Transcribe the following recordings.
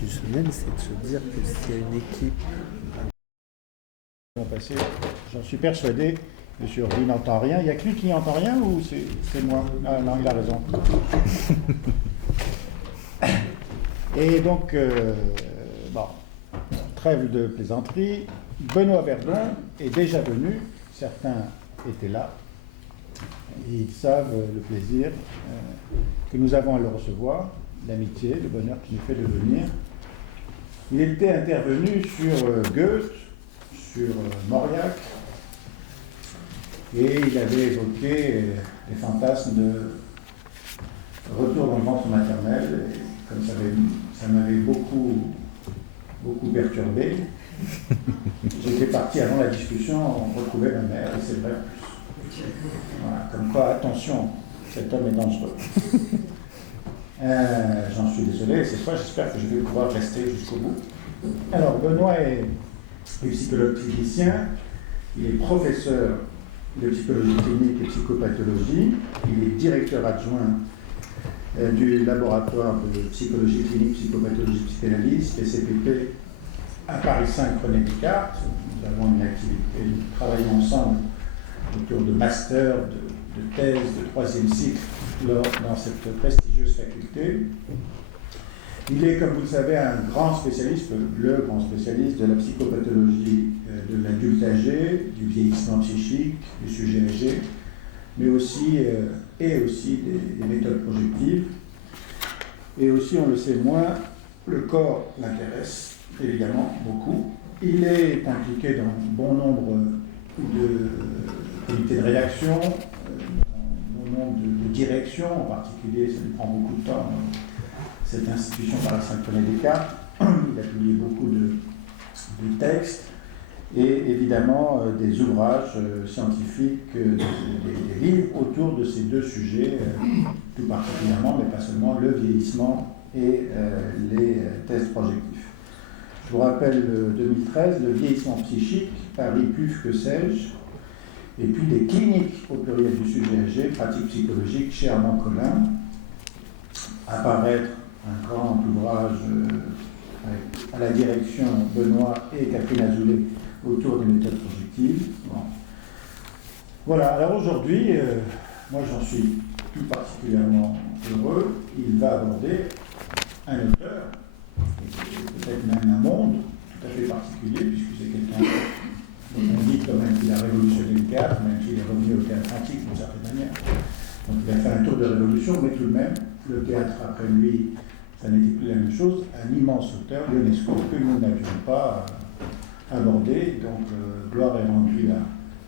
du Sonnen, c'est de se dire que s'il y a une équipe. Passé, j'en suis persuadé, monsieur Hervé n'entend rien. Il n'y a que lui qui n'entend rien ou c'est moi? Ah non, il a raison. Et donc, bon, trêve de plaisanterie, Benoît Verdon est déjà venu, certains étaient là, ils savent le plaisir que nous avons à le recevoir, l'amitié, le bonheur qui nous fait de venir. Il était intervenu sur Goethe, sur Mauriac, et il avait évoqué des fantasmes de retour dans le ventre maternel, et comme ça m'avait beaucoup perturbé. J'étais parti avant la discussion, on retrouvait ma mère, et c'est vrai. Voilà, comme quoi, attention, cet homme est dangereux. J'en suis désolé, cette fois j'espère que je vais pouvoir rester jusqu'au bout. Alors, Benoît est psychologue clinicien, il est professeur de psychologie clinique et psychopathologie, il est directeur adjoint du laboratoire de psychologie clinique, psychopathologie, psychanalyse, PCPP, à Paris 5 René Descartes. Nous avons une activité, nous travaillons ensemble autour de masters, de thèses, de troisième cycle dans cette prestigieuse faculté. Il est, comme vous le savez, un grand spécialiste, le grand spécialiste de la psychopathologie de l'adulte âgé, du vieillissement psychique, du sujet âgé, mais aussi, des méthodes projectives. Et aussi, on le sait moins, le corps l'intéresse, évidemment, beaucoup. Il est impliqué dans bon nombre de comités de rédaction, bon nombre de directions, en particulier, ça lui prend beaucoup de temps. Cette institution Paris 5 René Descartes, il a publié beaucoup de textes et évidemment des ouvrages scientifiques, des livres autour de ces deux sujets, tout particulièrement, mais pas seulement, le vieillissement et les tests projectifs. Je vous rappelle 2013, le vieillissement psychique, Paris plus que sais-je, et puis des cliniques au pluriel du sujet âgé, pratiques psychologiques chez Armand Collin, apparaître un grand ouvrage à la direction Benoît et Catherine Azoulay autour des méthodes projectives. Bon. Voilà, alors aujourd'hui, moi j'en suis tout particulièrement heureux, il va aborder un auteur, peut-être même un monde tout à fait particulier, puisque c'est quelqu'un dont on dit quand même qu'il a révolutionné le théâtre, même s'il est revenu au théâtre antique d'une certaine manière. Donc il a fait un tour de révolution, mais tout de même, le théâtre après lui, ça n'était plus la même chose. Un immense auteur, Ionesco, que nous n'avions pas abordé. Donc gloire est rendue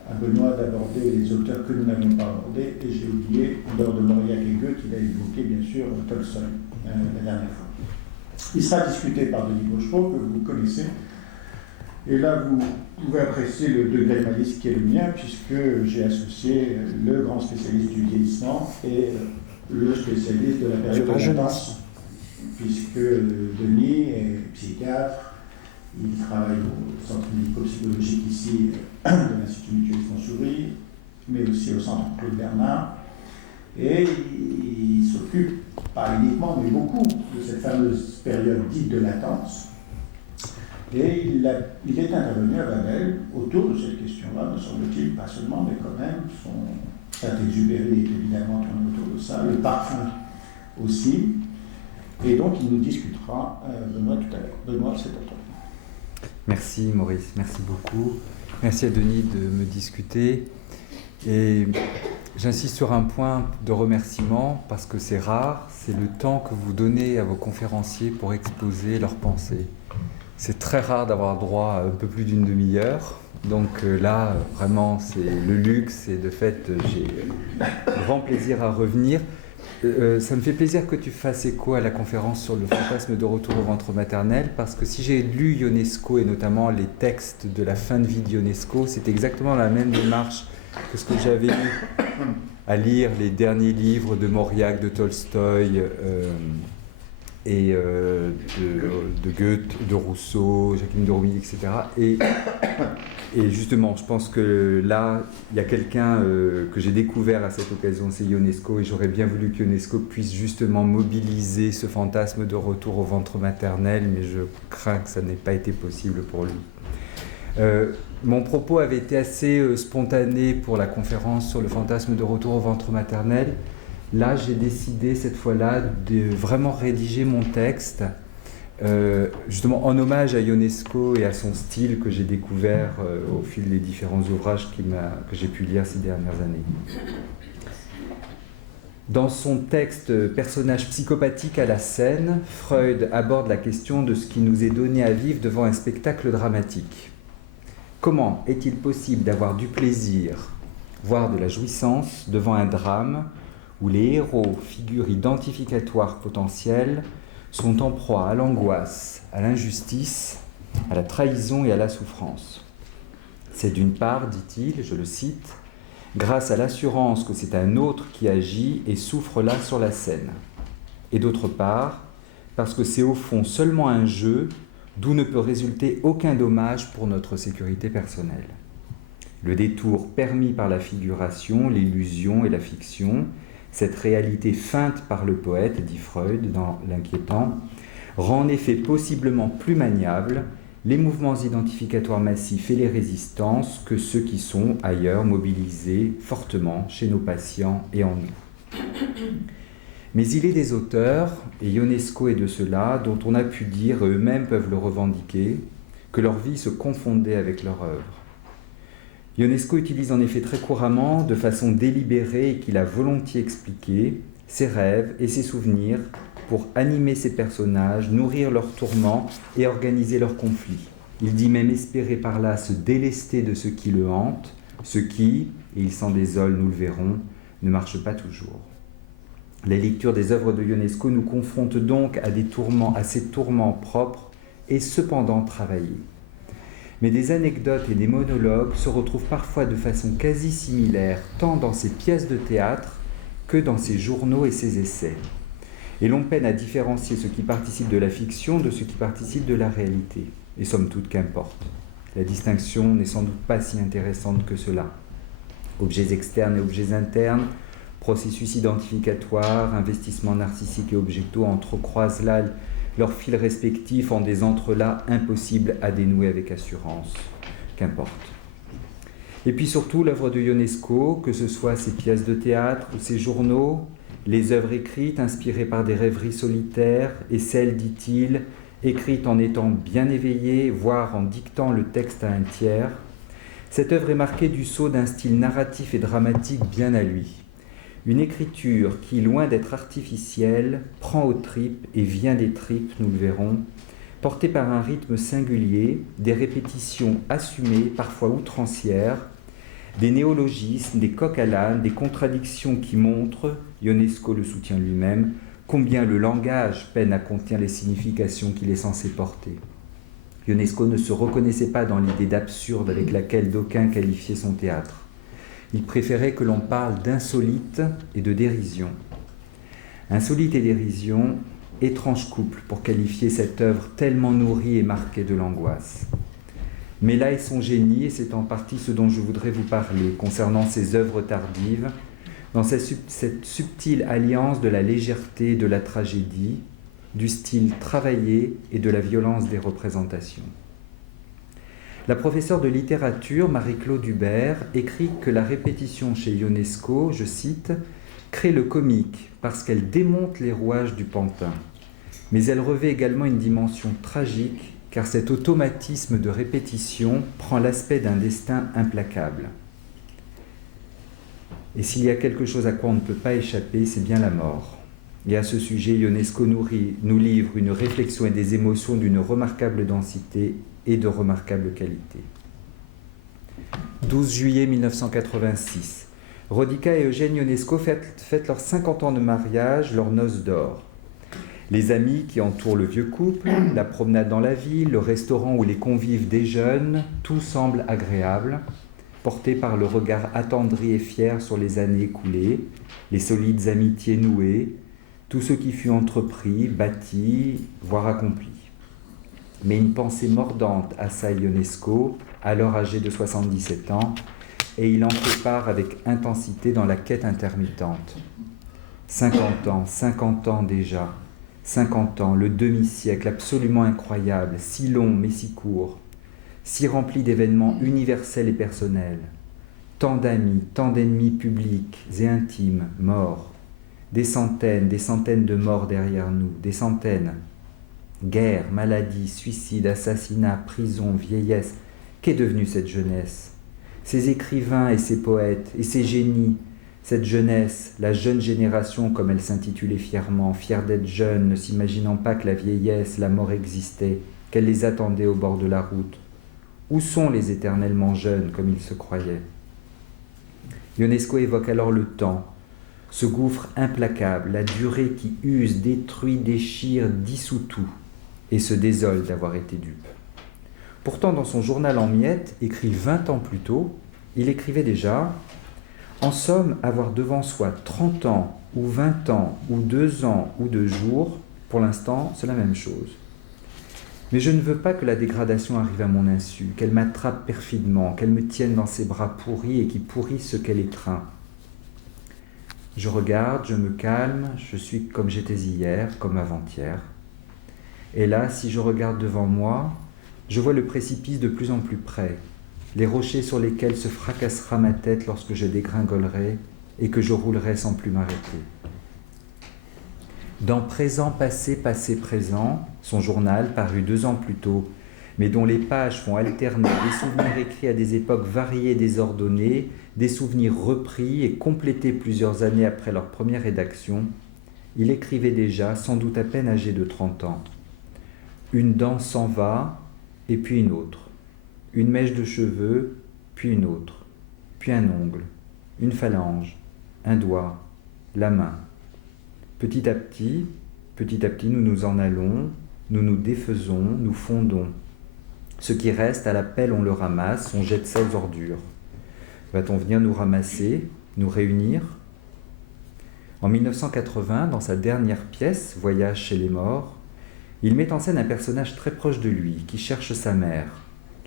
à Benoît d'aborder les auteurs que nous n'avions pas abordés. Et j'ai oublié, en dehors de Mauriac et Goethe, il a évoqué bien sûr Tolstoï la dernière fois. Il sera discuté par Denis Bochereau, que vous connaissez. Et là, vous pouvez apprécier le degré de malice qui est le mien, puisque j'ai associé le grand spécialiste du vieillissement et le spécialiste de la période de latence, puisque Denis est psychiatre, il travaille au centre médico-psychologique ici de l'Institut Mutuel Montsouris, mais aussi au centre Claude Bernard, et il s'occupe, pas uniquement, mais beaucoup, de cette fameuse période dite de latence. Et il est intervenu à Babel autour de cette question-là, me semble-t-il, pas seulement, mais quand même, son Saint-Exupéry est évidemment tourné autour de ça, le parfum aussi. Et donc, il nous discutera, Benoît, tout à l'heure. Benoît, c'est à toi. Merci Maurice, merci beaucoup. Merci à Denis de me discuter. Et j'insiste sur un point de remerciement, parce que c'est rare, c'est le temps que vous donnez à vos conférenciers pour exposer leurs pensées. C'est très rare d'avoir droit à un peu plus d'une demi-heure. Donc là, vraiment, c'est le luxe et de fait, j'ai grand plaisir à revenir. Ça me fait plaisir que tu fasses écho à la conférence sur le fantasme de retour au ventre maternel, parce que si j'ai lu Ionesco et notamment les textes de la fin de vie d'Ionesco, c'est exactement la même démarche que ce que j'avais eu à lire les derniers livres de Mauriac, de Tolstoï, et de Goethe, de Rousseau, Jacqueline de Roumy, etc. Et justement, je pense que là, il y a quelqu'un que j'ai découvert à cette occasion, c'est Ionesco, et j'aurais bien voulu qu'Ionesco puisse justement mobiliser ce fantasme de retour au ventre maternel, mais je crains que ça n'ait pas été possible pour lui. Mon propos avait été assez spontané pour la conférence sur le fantasme de retour au ventre maternel. Là, j'ai décidé cette fois-là de vraiment rédiger mon texte, justement en hommage à Ionesco et à son style que j'ai découvert au fil des différents ouvrages que j'ai pu lire ces dernières années. Dans son texte « Personnage psychopathique à la scène », Freud aborde la question de ce qui nous est donné à vivre devant un spectacle dramatique. Comment est-il possible d'avoir du plaisir, voire de la jouissance, devant un drame où les héros, figures identificatoires potentielles, sont en proie à l'angoisse, à l'injustice, à la trahison et à la souffrance. C'est d'une part, dit-il, je le cite, grâce à l'assurance que c'est un autre qui agit et souffre là sur la scène. Et d'autre part, parce que c'est au fond seulement un jeu d'où ne peut résulter aucun dommage pour notre sécurité personnelle. Le détour permis par la figuration, l'illusion et la fiction, cette réalité feinte par le poète, dit Freud dans L'Inquiétant, rend en effet possiblement plus maniables les mouvements identificatoires massifs et les résistances que ceux qui sont ailleurs mobilisés fortement chez nos patients et en nous. Mais il est des auteurs, et Ionesco est de ceux-là, dont on a pu dire, et eux-mêmes peuvent le revendiquer, que leur vie se confondait avec leur œuvre. Ionesco utilise en effet très couramment, de façon délibérée et qu'il a volontiers expliqué, ses rêves et ses souvenirs pour animer ses personnages, nourrir leurs tourments et organiser leurs conflits. Il dit même espérer par là se délester de ce qui le hante, ce qui, et il s'en désole, nous le verrons, ne marche pas toujours. La lecture des œuvres de Ionesco nous confronte donc à ces tourments propres et cependant travaillés. Mais des anecdotes et des monologues se retrouvent parfois de façon quasi similaire, tant dans ses pièces de théâtre que dans ses journaux et ses essais. Et l'on peine à différencier ce qui participe de la fiction de ce qui participe de la réalité. Et somme toute, qu'importe. La distinction n'est sans doute pas si intéressante que cela. Objets externes et objets internes, processus identificatoires, investissements narcissiques et objectaux entrecroisent là leurs fils respectifs en des entrelacs impossibles à dénouer avec assurance. Qu'importe. Et puis surtout, l'œuvre de Ionesco, que ce soit ses pièces de théâtre ou ses journaux, les œuvres écrites inspirées par des rêveries solitaires et celles, dit-il, écrites en étant bien éveillé, voire en dictant le texte à un tiers, cette œuvre est marquée du sceau d'un style narratif et dramatique bien à lui. Une écriture qui, loin d'être artificielle, prend aux tripes et vient des tripes, nous le verrons, portée par un rythme singulier, des répétitions assumées, parfois outrancières, des néologismes, des coqs à l'âne, des contradictions qui montrent, Ionesco le soutient lui-même, combien le langage peine à contenir les significations qu'il est censé porter. Ionesco ne se reconnaissait pas dans l'idée d'absurde avec laquelle d'aucuns qualifiaient son théâtre. Il préférait que l'on parle d'insolite et de dérision. Insolite et dérision, étrange couple pour qualifier cette œuvre tellement nourrie et marquée de l'angoisse. Mais là est son génie, et c'est en partie ce dont je voudrais vous parler, concernant ses œuvres tardives, dans cette subtile alliance de la légèreté et de la tragédie, du style travaillé et de la violence des représentations. La professeure de littérature, Marie-Claude Hubert, écrit que la répétition chez Ionesco, je cite, « crée le comique parce qu'elle démonte les rouages du pantin. Mais elle revêt également une dimension tragique car cet automatisme de répétition prend l'aspect d'un destin implacable. Et s'il y a quelque chose à quoi on ne peut pas échapper, c'est bien la mort. Et à ce sujet, Ionesco nous livre une réflexion et des émotions d'une remarquable densité et de remarquable qualité. 12 juillet 1986. Rodica et Eugène Ionesco fêtent leurs 50 ans de mariage, leurs noces d'or. Les amis qui entourent le vieux couple, la promenade dans la ville, le restaurant où les convives déjeunent, tout semble agréable, porté par le regard attendri et fier sur les années écoulées, les solides amitiés nouées, tout ce qui fut entrepris, bâti, voire accompli. Mais une pensée mordante assaille Ionesco, alors âgé de 77 ans, et il en fait part avec intensité dans la quête intermittente. 50 ans déjà, 50 ans, le demi-siècle absolument incroyable, si long mais si court, si rempli d'événements universels et personnels, tant d'amis, tant d'ennemis publics et intimes morts, des centaines de morts derrière nous, des centaines. Guerre, maladie, suicide, assassinat, prison, vieillesse, qu'est devenue cette jeunesse? Ces écrivains et ces poètes et ces génies, cette jeunesse, la jeune génération comme elle s'intitulait fièrement, fière d'être jeune, ne s'imaginant pas que la vieillesse, la mort existait, qu'elle les attendait au bord de la route. Où sont les éternellement jeunes comme ils se croyaient? Ionesco évoque alors le temps, ce gouffre implacable, la durée qui use, détruit, déchire, dissout tout, et se désole d'avoir été dupe. Pourtant, dans son journal en miettes, écrit 20 ans plus tôt, il écrivait déjà « En somme, avoir devant soi 30 ans, ou 20 ans, ou 2 ans, ou 2 jours, pour l'instant, c'est la même chose. Mais je ne veux pas que la dégradation arrive à mon insu, qu'elle m'attrape perfidement, qu'elle me tienne dans ses bras pourris et qui pourrissent ce qu'elle étreint. Je regarde, je me calme, je suis comme j'étais hier, comme avant-hier. Et là, si je regarde devant moi, je vois le précipice de plus en plus près, les rochers sur lesquels se fracassera ma tête lorsque je dégringolerai et que je roulerai sans plus m'arrêter. » Dans Présent, Passé, Passé, Présent, son journal, paru 2 ans plus tôt, mais dont les pages font alterner des souvenirs écrits à des époques variées et désordonnées, des souvenirs repris et complétés plusieurs années après leur première rédaction, il écrivait déjà, sans doute à peine âgé de 30 ans. Une dent s'en va, et puis une autre. Une mèche de cheveux, puis une autre. Puis un ongle, une phalange, un doigt, la main. Petit à petit, nous nous en allons, nous nous défaisons, nous fondons. Ce qui reste, à la pelle, on le ramasse, on jette ça aux ordures. Va-t-on venir nous ramasser, nous réunir? En 1980, dans sa dernière pièce, Voyage chez les morts, il met en scène un personnage très proche de lui, qui cherche sa mère,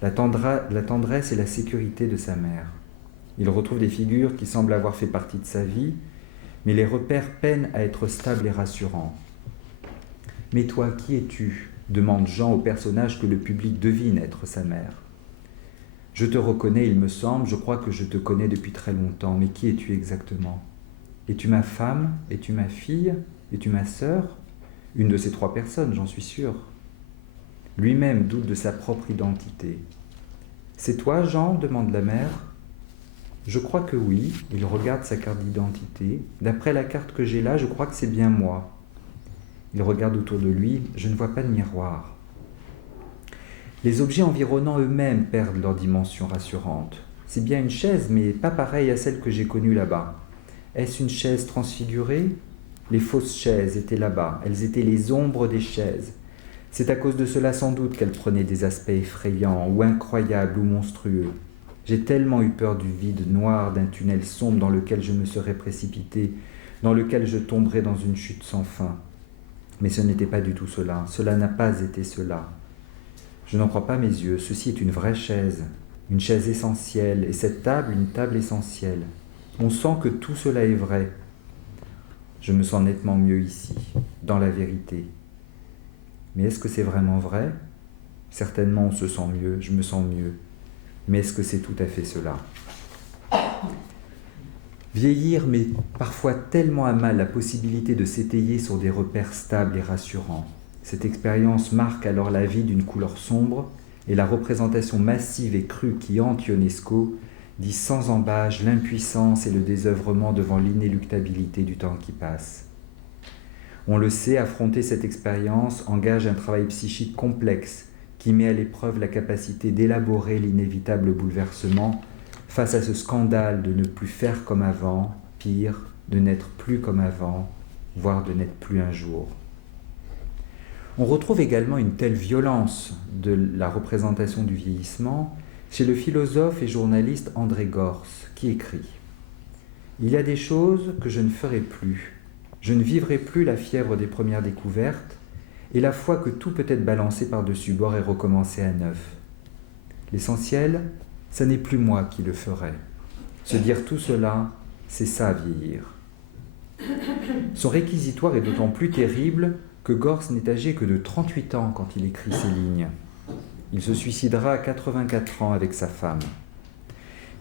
la tendresse et la sécurité de sa mère. Il retrouve des figures qui semblent avoir fait partie de sa vie, mais les repères peinent à être stables et rassurants. « Mais toi, qui es-tu » demande Jean au personnage que le public devine être sa mère. « Je te reconnais, il me semble, je crois que je te connais depuis très longtemps, mais qui es-tu exactement? Es-tu ma femme? Es-tu ma fille? Es-tu ma sœur? Une de ces 3 personnes, j'en suis sûr. » Lui-même doute de sa propre identité. « C'est toi, Jean » demande la mère. « Je crois que oui. » Il regarde sa carte d'identité. « D'après la carte que j'ai là, je crois que c'est bien moi. » Il regarde autour de lui. « Je ne vois pas de miroir. » Les objets environnants eux-mêmes perdent leur dimension rassurante. C'est bien une chaise, mais pas pareille à celle que j'ai connue là-bas. Est-ce une chaise transfigurée? Les fausses chaises étaient là-bas. Elles étaient les ombres des chaises. C'est à cause de cela sans doute qu'elles prenaient des aspects effrayants, ou incroyables, ou monstrueux. J'ai tellement eu peur du vide noir d'un tunnel sombre dans lequel je me serais précipité, dans lequel je tomberais dans une chute sans fin. Mais ce n'était pas du tout cela. Cela n'a pas été cela. Je n'en crois pas mes yeux. Ceci est une une chaise essentielle, et cette table, une table essentielle. On sent que tout cela est vrai. Je me sens nettement mieux ici, dans la vérité. Mais est-ce que c'est vraiment vrai? Certainement on se sent mieux, je me sens mieux. Mais est-ce que c'est tout à fait cela? Vieillir met parfois tellement à mal la possibilité de s'étayer sur des repères stables et rassurants. Cette expérience marque alors la vie d'une couleur sombre et la représentation massive et crue qui hante Ionesco dit sans embâche l'impuissance et le désœuvrement devant l'inéluctabilité du temps qui passe. On le sait, affronter cette expérience engage un travail psychique complexe qui met à l'épreuve la capacité d'élaborer l'inévitable bouleversement face à ce scandale de ne plus faire comme avant, pire, de n'être plus comme avant, voire de n'être plus un jour. On retrouve également une telle violence de la représentation du vieillissement chez le philosophe et journaliste André Gorz, qui écrit « Il y a des choses que je ne ferai plus. je ne vivrai plus la fièvre des premières découvertes et la foi que tout peut être balancé par-dessus bord et recommencé à neuf. L'essentiel, ça n'est plus moi qui le ferai. Se dire tout cela, c'est ça vieillir. Son réquisitoire est d'autant plus terrible que Gorz n'est âgé que de 38 ans quand il écrit ces lignes. Il se suicidera à 84 ans avec sa femme.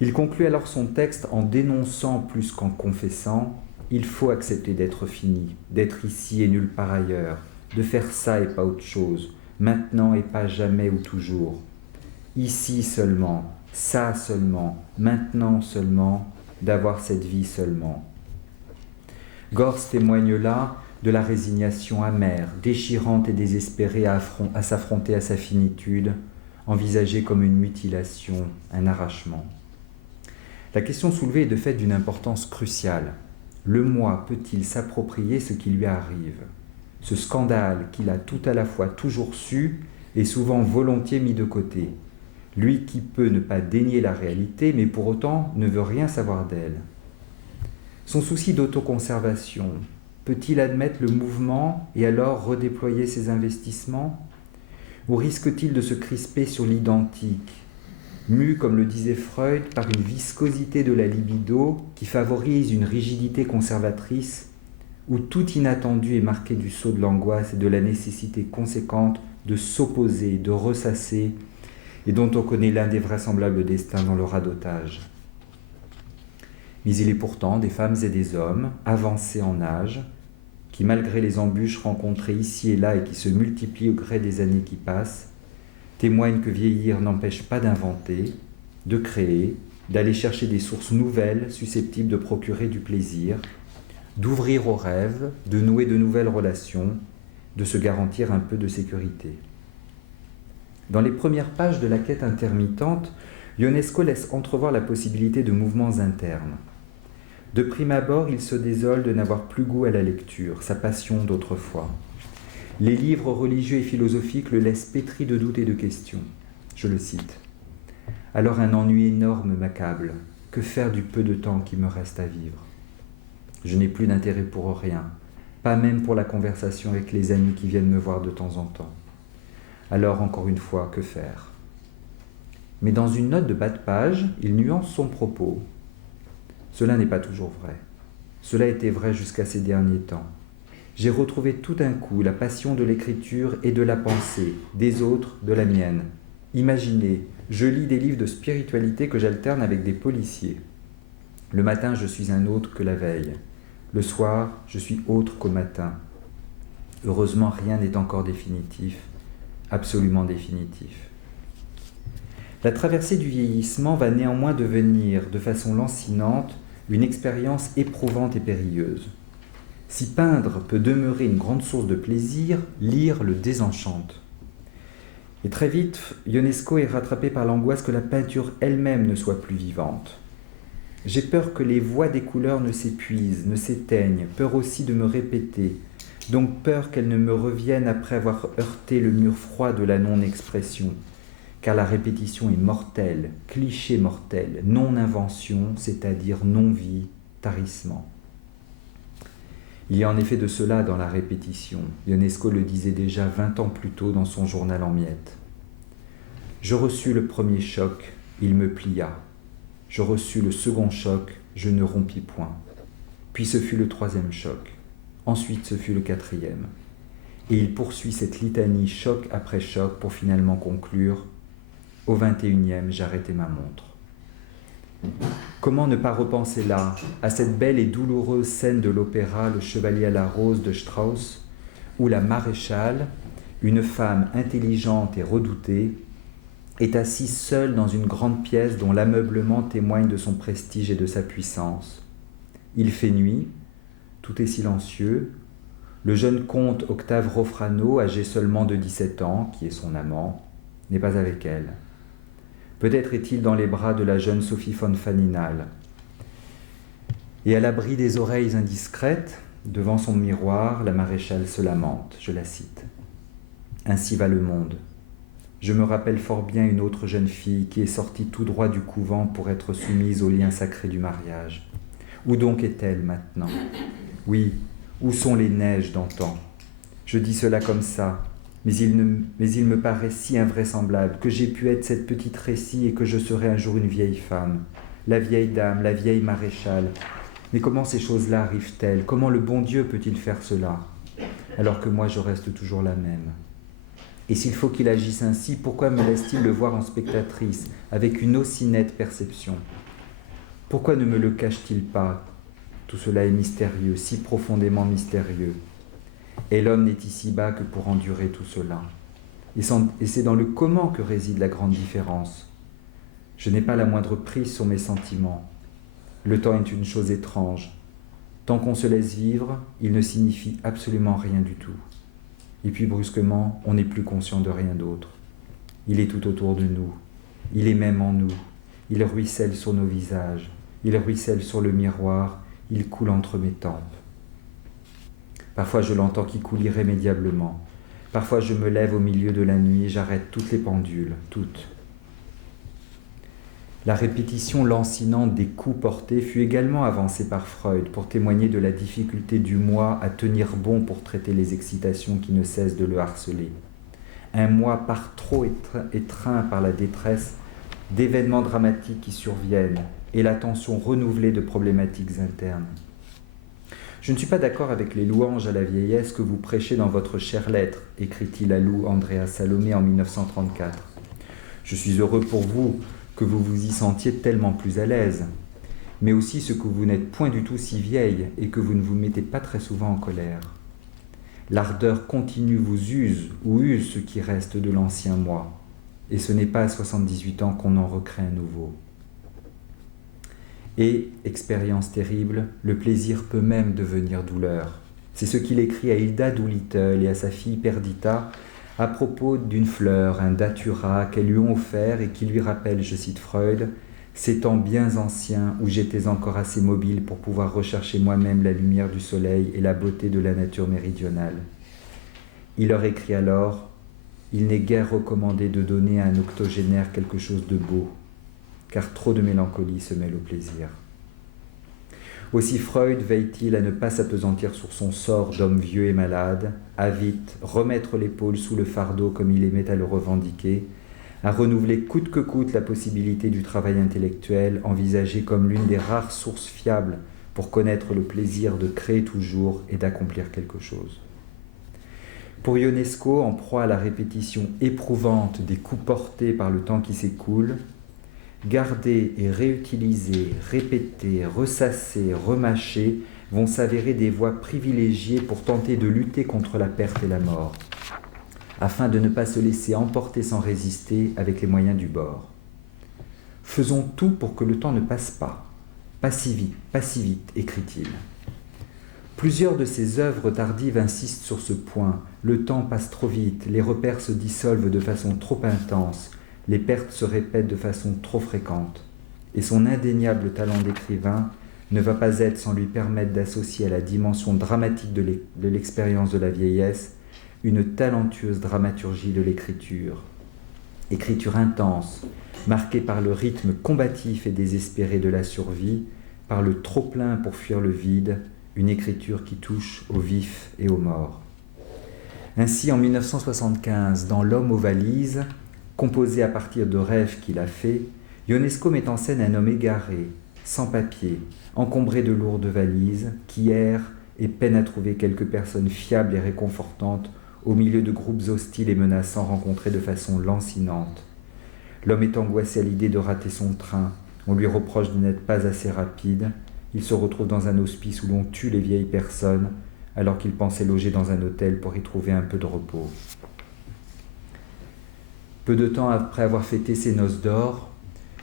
Il conclut alors son texte en dénonçant plus qu'en confessant « Il faut accepter d'être fini, d'être ici et nulle part ailleurs, de faire ça et pas autre chose, maintenant et pas jamais ou toujours. Ici seulement, ça seulement, maintenant seulement, d'avoir cette vie seulement. » Gorz témoigne là de la résignation amère, déchirante et désespérée à s'affronter à sa finitude, envisagée comme une mutilation, un arrachement. La question soulevée est de fait d'une importance cruciale. Le moi peut-il s'approprier ce qui lui arrive? Ce scandale qu'il a tout à la fois toujours su et souvent volontiers mis de côté. Lui qui peut ne pas dénier la réalité, mais pour autant ne veut rien savoir d'elle. Son souci d'autoconservation, peut-il admettre le mouvement et alors redéployer ses investissements? Ou risque-t-il de se crisper sur l'identique, mu, comme le disait Freud, par une viscosité de la libido qui favorise une rigidité conservatrice où tout inattendu est marqué du sceau de l'angoisse et de la nécessité conséquente de s'opposer, de ressasser, et dont on connaît l'indévraisemblable destin dans le radotage. Mais il est pourtant des femmes et des hommes, avancés en âge, qui, malgré les embûches rencontrées ici et là et qui se multiplient au gré des années qui passent, témoignent que vieillir n'empêche pas d'inventer, de créer, d'aller chercher des sources nouvelles susceptibles de procurer du plaisir, d'ouvrir aux rêves, de nouer de nouvelles relations, de se garantir un peu de sécurité. Dans les premières pages de la quête intermittente, Ionesco laisse entrevoir la possibilité de mouvements internes. De prime abord, il se désole de n'avoir plus goût à la lecture, sa passion d'autrefois. Les livres religieux et philosophiques le laissent pétri de doutes et de questions. Je le cite. « Alors un ennui énorme m'accable. Que faire du peu de temps qui me reste à vivre? Je n'ai plus d'intérêt pour rien, pas même pour la conversation avec les amis qui viennent me voir de temps en temps. Alors, encore une fois, que faire? » Mais dans une note de bas de page, il nuance son propos. Cela n'est pas toujours vrai. Cela était vrai jusqu'à ces derniers temps. J'ai retrouvé tout d'un coup la passion de l'écriture et de la pensée, des autres, de la mienne. Imaginez, je lis des livres de spiritualité que j'alterne avec des policiers. Le matin, je suis un autre que la veille. Le soir, je suis autre qu'au matin. Heureusement, rien n'est encore définitif, absolument définitif. La traversée du vieillissement va néanmoins devenir, de façon lancinante, une expérience éprouvante et périlleuse. Si peindre peut demeurer une grande source de plaisir, lire le désenchante. Et très vite, Ionesco est rattrapé par l'angoisse que la peinture elle-même ne soit plus vivante. J'ai peur que les voix des couleurs ne s'épuisent, ne s'éteignent, peur aussi de me répéter, donc peur qu'elles ne me reviennent après avoir heurté le mur froid de la non-expression, car la répétition est mortelle, cliché mortel, non-invention, c'est-à-dire non-vie, tarissement. Il y a en effet de cela dans la répétition. Ionesco le disait déjà 20 ans plus tôt dans son journal en miettes. Je reçus le premier choc, il me plia. Je reçus le second choc, je ne rompis point. Puis ce fut le troisième choc. Ensuite ce fut le quatrième. Et il poursuit cette litanie choc après choc pour finalement conclure « Au 21e, j'arrêtai ma montre ». Comment ne pas repenser là, à cette belle et douloureuse scène de l'opéra Le Chevalier à la Rose de Strauss, où la maréchale, une femme intelligente et redoutée, est assise seule dans une grande pièce dont l'ameublement témoigne de son prestige et de sa puissance. Il fait nuit, tout est silencieux. Le jeune comte Octave Rofrano, âgé seulement de 17 ans, qui est son amant, n'est pas avec elle. Peut-être est-il dans les bras de la jeune Sophie von Faninal. Et à l'abri des oreilles indiscrètes, devant son miroir, la maréchale se lamente, je la cite. « Ainsi va le monde. Je me rappelle fort bien une autre jeune fille qui est sortie tout droit du couvent pour être soumise au lien sacré du mariage. Où donc est-elle maintenant? Oui, Où sont les neiges d'antan? Je dis cela comme ça, mais il me paraît si invraisemblable que j'ai pu être cette petite récit et que je serai un jour une vieille femme, la vieille dame, la vieille maréchale. Mais comment ces choses-là arrivent-elles? Comment le bon Dieu peut-il faire cela, alors que moi je reste toujours la même? Et s'il faut qu'il agisse ainsi, pourquoi me laisse-t-il le voir en spectatrice, avec une aussi nette perception? Pourquoi ne me le cache-t-il pas? Tout cela est mystérieux, si profondément mystérieux. Et l'homme n'est ici-bas que pour endurer tout cela. Et c'est dans le comment que réside la grande différence. Je n'ai pas la moindre prise sur mes sentiments. Le temps est une chose étrange. Tant qu'on se laisse vivre, il ne signifie absolument rien du tout. Et puis brusquement, on n'est plus conscient de rien d'autre. Il est tout autour de nous. Il est même en nous. Il ruisselle sur nos visages. Il ruisselle sur le miroir. Il coule entre mes tempes. Parfois je l'entends qui coule irrémédiablement. Parfois je me lève au milieu de la nuit et j'arrête toutes les pendules, toutes. La répétition lancinante des coups portés fut également avancée par Freud pour témoigner de la difficulté du moi à tenir bon pour traiter les excitations qui ne cessent de le harceler. Un moi par trop étreint par la détresse d'événements dramatiques qui surviennent et la tension renouvelée de problématiques internes. Je ne suis pas d'accord avec les louanges à la vieillesse que vous prêchez dans votre chère lettre, écrit-il à Lou Andrea Salomé en 1934. Je suis heureux pour vous que vous vous y sentiez tellement plus à l'aise, mais aussi ce que vous n'êtes point du tout si vieille et que vous ne vous mettez pas très souvent en colère. L'ardeur continue vous use ou use ce qui reste de l'ancien moi, et ce n'est pas à 78 ans qu'on en recrée un nouveau. Et, expérience terrible, le plaisir peut même devenir douleur. C'est ce qu'il écrit à Hilda Doolittle et à sa fille Perdita à propos d'une fleur, un datura qu'elles lui ont offert et qui lui rappelle, je cite Freud, « ces temps bien anciens où j'étais encore assez mobile pour pouvoir rechercher moi-même la lumière du soleil et la beauté de la nature méridionale. » Il leur écrit alors « Il n'est guère recommandé de donner à un octogénaire quelque chose de beau, car trop de mélancolie se mêle au plaisir. » Aussi Freud veille-t-il à ne pas s'appesantir sur son sort d'homme vieux et malade, à vite remettre l'épaule sous le fardeau comme il aimait à le revendiquer, à renouveler coûte que coûte la possibilité du travail intellectuel envisagé comme l'une des rares sources fiables pour connaître le plaisir de créer toujours et d'accomplir quelque chose. Pour Ionesco, en proie à la répétition éprouvante des coups portés par le temps qui s'écoule, garder et réutiliser, répéter, ressasser, remâcher vont s'avérer des voies privilégiées pour tenter de lutter contre la perte et la mort, afin de ne pas se laisser emporter sans résister avec les moyens du bord. Faisons tout pour que le temps ne passe pas. Pas si vite, écrit-il. Plusieurs de ses œuvres tardives insistent sur ce point. Le temps passe trop vite, les repères se dissolvent de façon trop intense, les pertes se répètent de façon trop fréquente, et son indéniable talent d'écrivain ne va pas être sans lui permettre d'associer à la dimension dramatique de l'expérience de la vieillesse une talentueuse dramaturgie de l'écriture. Écriture intense, marquée par le rythme combatif et désespéré de la survie, par le trop-plein pour fuir le vide, une écriture qui touche au vif et aux morts. Ainsi, en 1975, dans L'homme aux valises, composé à partir de rêves qu'il a faits, Ionesco met en scène un homme égaré, sans papier, encombré de lourdes valises, qui erre et peine à trouver quelques personnes fiables et réconfortantes au milieu de groupes hostiles et menaçants rencontrés de façon lancinante. L'homme est angoissé à l'idée de rater son train, on lui reproche de n'être pas assez rapide, il se retrouve dans un hospice où l'on tue les vieilles personnes, alors qu'il pensait loger dans un hôtel pour y trouver un peu de repos. Peu de temps après avoir fêté ses noces d'or,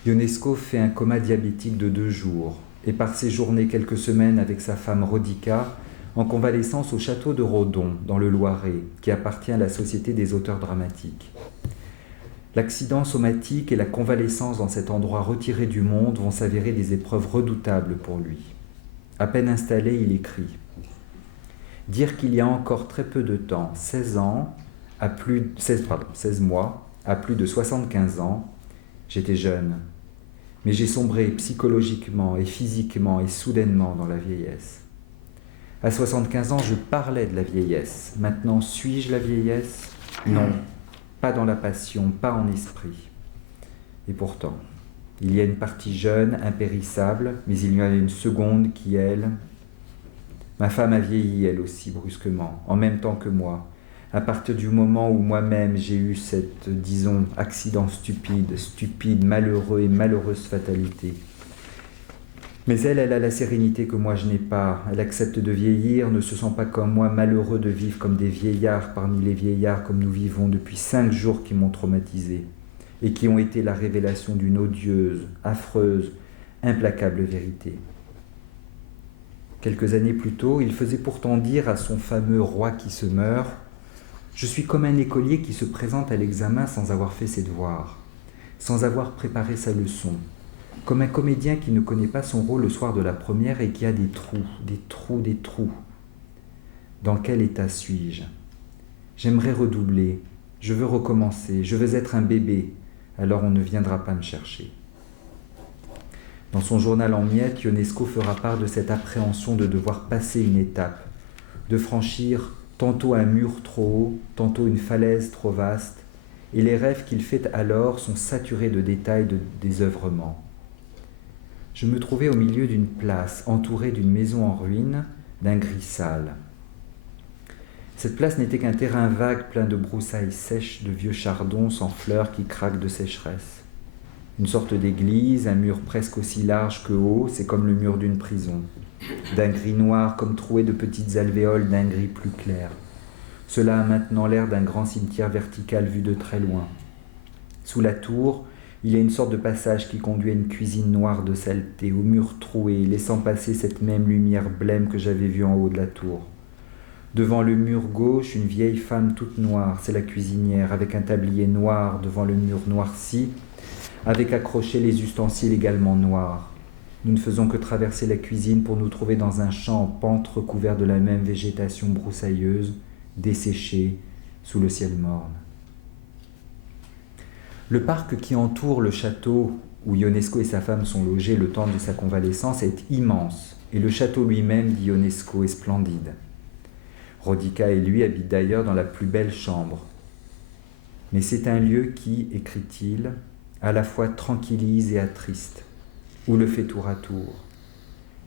Ionesco fait un coma diabétique de 2 jours et part séjourner quelques semaines avec sa femme Rodica en convalescence au château de Rodon, dans le Loiret, qui appartient à la Société des auteurs dramatiques. L'accident somatique et la convalescence dans cet endroit retiré du monde vont s'avérer des épreuves redoutables pour lui. À peine installé, il écrit « Dire qu'il y a encore très peu de temps, 16 mois, à plus de 75 ans, j'étais jeune, mais j'ai sombré psychologiquement et physiquement et soudainement dans la vieillesse. À 75 ans, je parlais de la vieillesse. Maintenant, suis-je la vieillesse? Non, pas dans la passion, pas en esprit. Et pourtant, il y a une partie jeune, impérissable, mais il y en a une seconde qui, elle... Ma femme a vieilli, elle aussi, brusquement, en même temps que moi. À partir du moment où moi-même j'ai eu cette, disons, accident stupide, malheureux et malheureuse fatalité. Mais elle a la sérénité que moi je n'ai pas. Elle accepte de vieillir, ne se sent pas comme moi malheureux de vivre comme des vieillards parmi les vieillards comme nous vivons depuis 5 jours qui m'ont traumatisé et qui ont été la révélation d'une odieuse, affreuse, implacable vérité. Quelques années plus tôt, il faisait pourtant dire à son fameux roi qui se meurt: « Je suis comme un écolier qui se présente à l'examen sans avoir fait ses devoirs, sans avoir préparé sa leçon, comme un comédien qui ne connaît pas son rôle le soir de la première et qui a des trous, des trous, des trous. Dans quel état suis-je? J'aimerais redoubler, je veux recommencer, je veux être un bébé, alors on ne viendra pas me chercher. » Dans son journal en miettes, Ionesco fera part de cette appréhension de devoir passer une étape, de franchir tantôt un mur trop haut, tantôt une falaise trop vaste, et les rêves qu'il fait alors sont saturés de détails de désœuvrement. Je me trouvais au milieu d'une place, entourée d'une maison en ruine, d'un gris sale. Cette place n'était qu'un terrain vague plein de broussailles sèches, de vieux chardons sans fleurs qui craquent de sécheresse. Une sorte d'église, un mur presque aussi large que haut, c'est comme le mur d'une prison. D'un gris noir comme troué de petites alvéoles d'un gris plus clair. Cela a maintenant l'air d'un grand cimetière vertical vu de très loin. Sous la tour, il y a une sorte de passage qui conduit à une cuisine noire de saleté, aux murs troués, laissant passer cette même lumière blême que j'avais vue en haut de la tour. Devant le mur gauche, une vieille femme toute noire, c'est la cuisinière, avec un tablier noir devant le mur noirci, avec accrochés les ustensiles également noirs. Nous ne faisons que traverser la cuisine pour nous trouver dans un champ en pente recouvert de la même végétation broussailleuse, desséchée, sous le ciel morne. Le parc qui entoure le château où Ionesco et sa femme sont logés le temps de sa convalescence est immense, et le château lui-même, dit Ionesco, est splendide. Rodica et lui habitent d'ailleurs dans la plus belle chambre. Mais c'est un lieu qui, écrit-il, à la fois tranquillise et attriste, ou le fait tour à tour.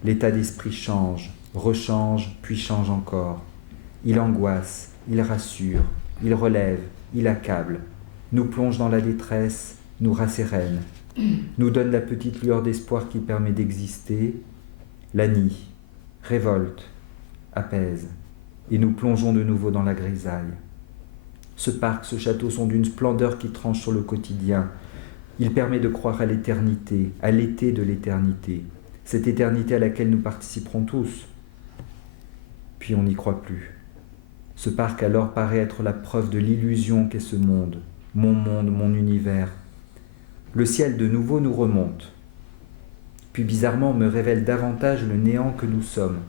L'état d'esprit change, rechange, puis change encore. Il angoisse, il rassure, il relève, il accable, nous plonge dans la détresse, nous rassérène, nous donne la petite lueur d'espoir qui permet d'exister, lanie, révolte, apaise, et nous plongeons de nouveau dans la grisaille. Ce parc, ce château sont d'une splendeur qui tranche sur le quotidien. Il permet de croire à l'éternité, à l'été de l'éternité, cette éternité à laquelle nous participerons tous. Puis on n'y croit plus. Ce parc alors paraît être la preuve de l'illusion qu'est ce monde, mon univers. Le ciel de nouveau nous remonte, puis bizarrement me révèle davantage le néant que nous sommes.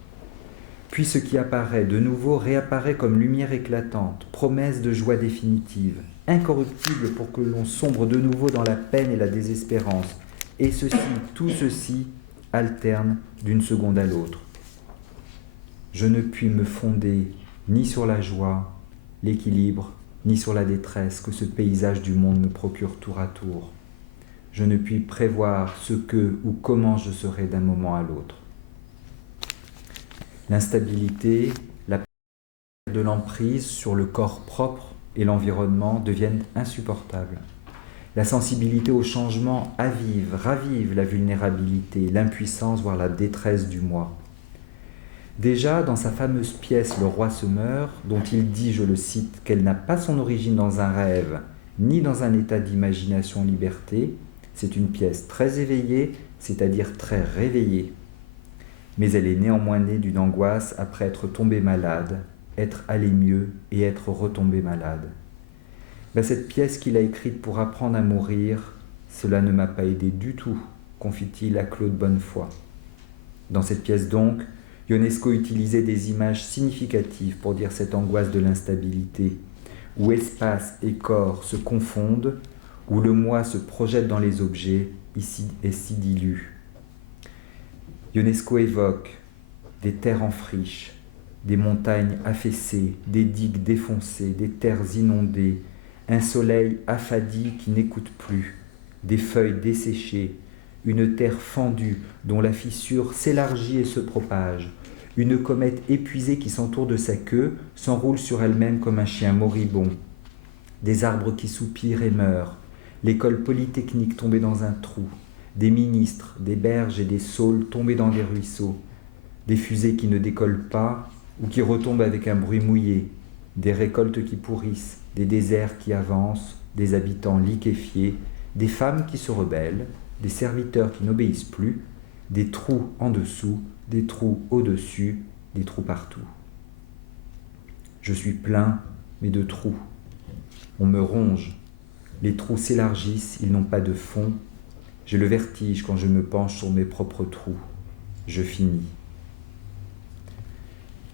Puis ce qui apparaît de nouveau réapparaît comme lumière éclatante, promesse de joie définitive, incorruptible pour que l'on sombre de nouveau dans la peine et la désespérance. Et ceci, tout ceci, alterne d'une seconde à l'autre. Je ne puis me fonder ni sur la joie, l'équilibre, ni sur la détresse que ce paysage du monde me procure tour à tour. Je ne puis prévoir ce que ou comment je serai d'un moment à l'autre. L'instabilité, la perte de l'emprise sur le corps propre et l'environnement deviennent insupportables. La sensibilité au changement ravive la vulnérabilité, l'impuissance, voire la détresse du moi. Déjà, dans sa fameuse pièce « Le roi se meurt », dont il dit, je le cite, qu'elle n'a pas son origine dans un rêve, ni dans un état d'imagination liberté, c'est une pièce très éveillée, c'est-à-dire très réveillée. Mais elle est néanmoins née d'une angoisse après être tombée malade, être allé mieux et être retombé malade. Cette pièce qu'il a écrite pour apprendre à mourir, cela ne m'a pas aidé du tout, confie-t-il à Claude Bonnefoy. Dans cette pièce donc, Ionesco utilisait des images significatives pour dire cette angoisse de l'instabilité, où espace et corps se confondent, où le moi se projette dans les objets ici et s'y dilue. Ionesco évoque des terres en friche, des montagnes affaissées, des digues défoncées, des terres inondées, un soleil affadi qui n'écoute plus, des feuilles desséchées, une terre fendue dont la fissure s'élargit et se propage, une comète épuisée qui s'entoure de sa queue, s'enroule sur elle-même comme un chien moribond, des arbres qui soupirent et meurent, l'école polytechnique tombée dans un trou, des ministres, des berges et des saules tombés dans des ruisseaux, des fusées qui ne décollent pas ou qui retombent avec un bruit mouillé, des récoltes qui pourrissent, des déserts qui avancent, des habitants liquéfiés, des femmes qui se rebellent, des serviteurs qui n'obéissent plus, des trous en dessous, des trous au-dessus, des trous partout. Je suis plein, mais de trous. On me ronge. Les trous s'élargissent, ils n'ont pas de fond. J'ai le vertige quand je me penche sur mes propres trous. Je finis.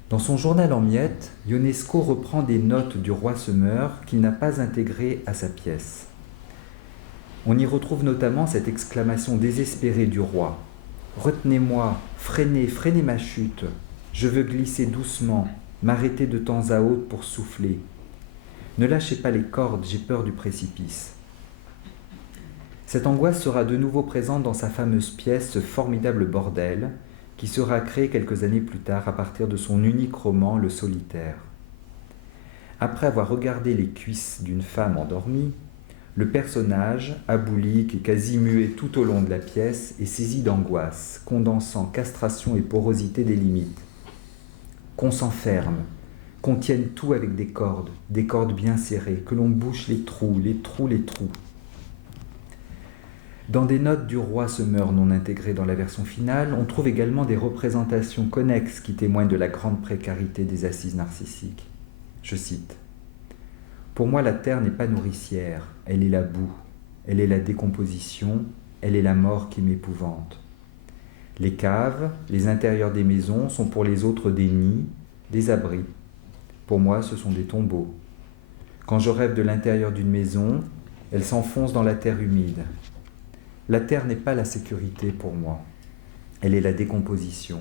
Dans son journal en miettes, Ionesco reprend des notes du roi Semeur qu'il n'a pas intégrées à sa pièce. On y retrouve notamment cette exclamation désespérée du roi. « Retenez-moi, freinez, freinez ma chute. Je veux glisser doucement, m'arrêter de temps à autre pour souffler. Ne lâchez pas les cordes, j'ai peur du précipice. » Cette angoisse sera de nouveau présente dans sa fameuse pièce, ce formidable bordel, qui sera créé quelques années plus tard à partir de son unique roman, Le Solitaire. Après avoir regardé les cuisses d'une femme endormie, le personnage, aboulique et quasi muet tout au long de la pièce, est saisi d'angoisse, condensant castration et porosité des limites. Qu'on s'enferme, qu'on tienne tout avec des cordes bien serrées, que l'on bouche les trous, les trous, les trous. Dans des notes du roi Semeur non intégrées dans la version finale, on trouve également des représentations connexes qui témoignent de la grande précarité des assises narcissiques. Je cite. « Pour moi, la terre n'est pas nourricière, elle est la boue, elle est la décomposition, elle est la mort qui m'épouvante. Les caves, les intérieurs des maisons sont pour les autres des nids, des abris. Pour moi, ce sont des tombeaux. Quand je rêve de l'intérieur d'une maison, elle s'enfonce dans la terre humide. La terre n'est pas la sécurité pour moi, elle est la décomposition.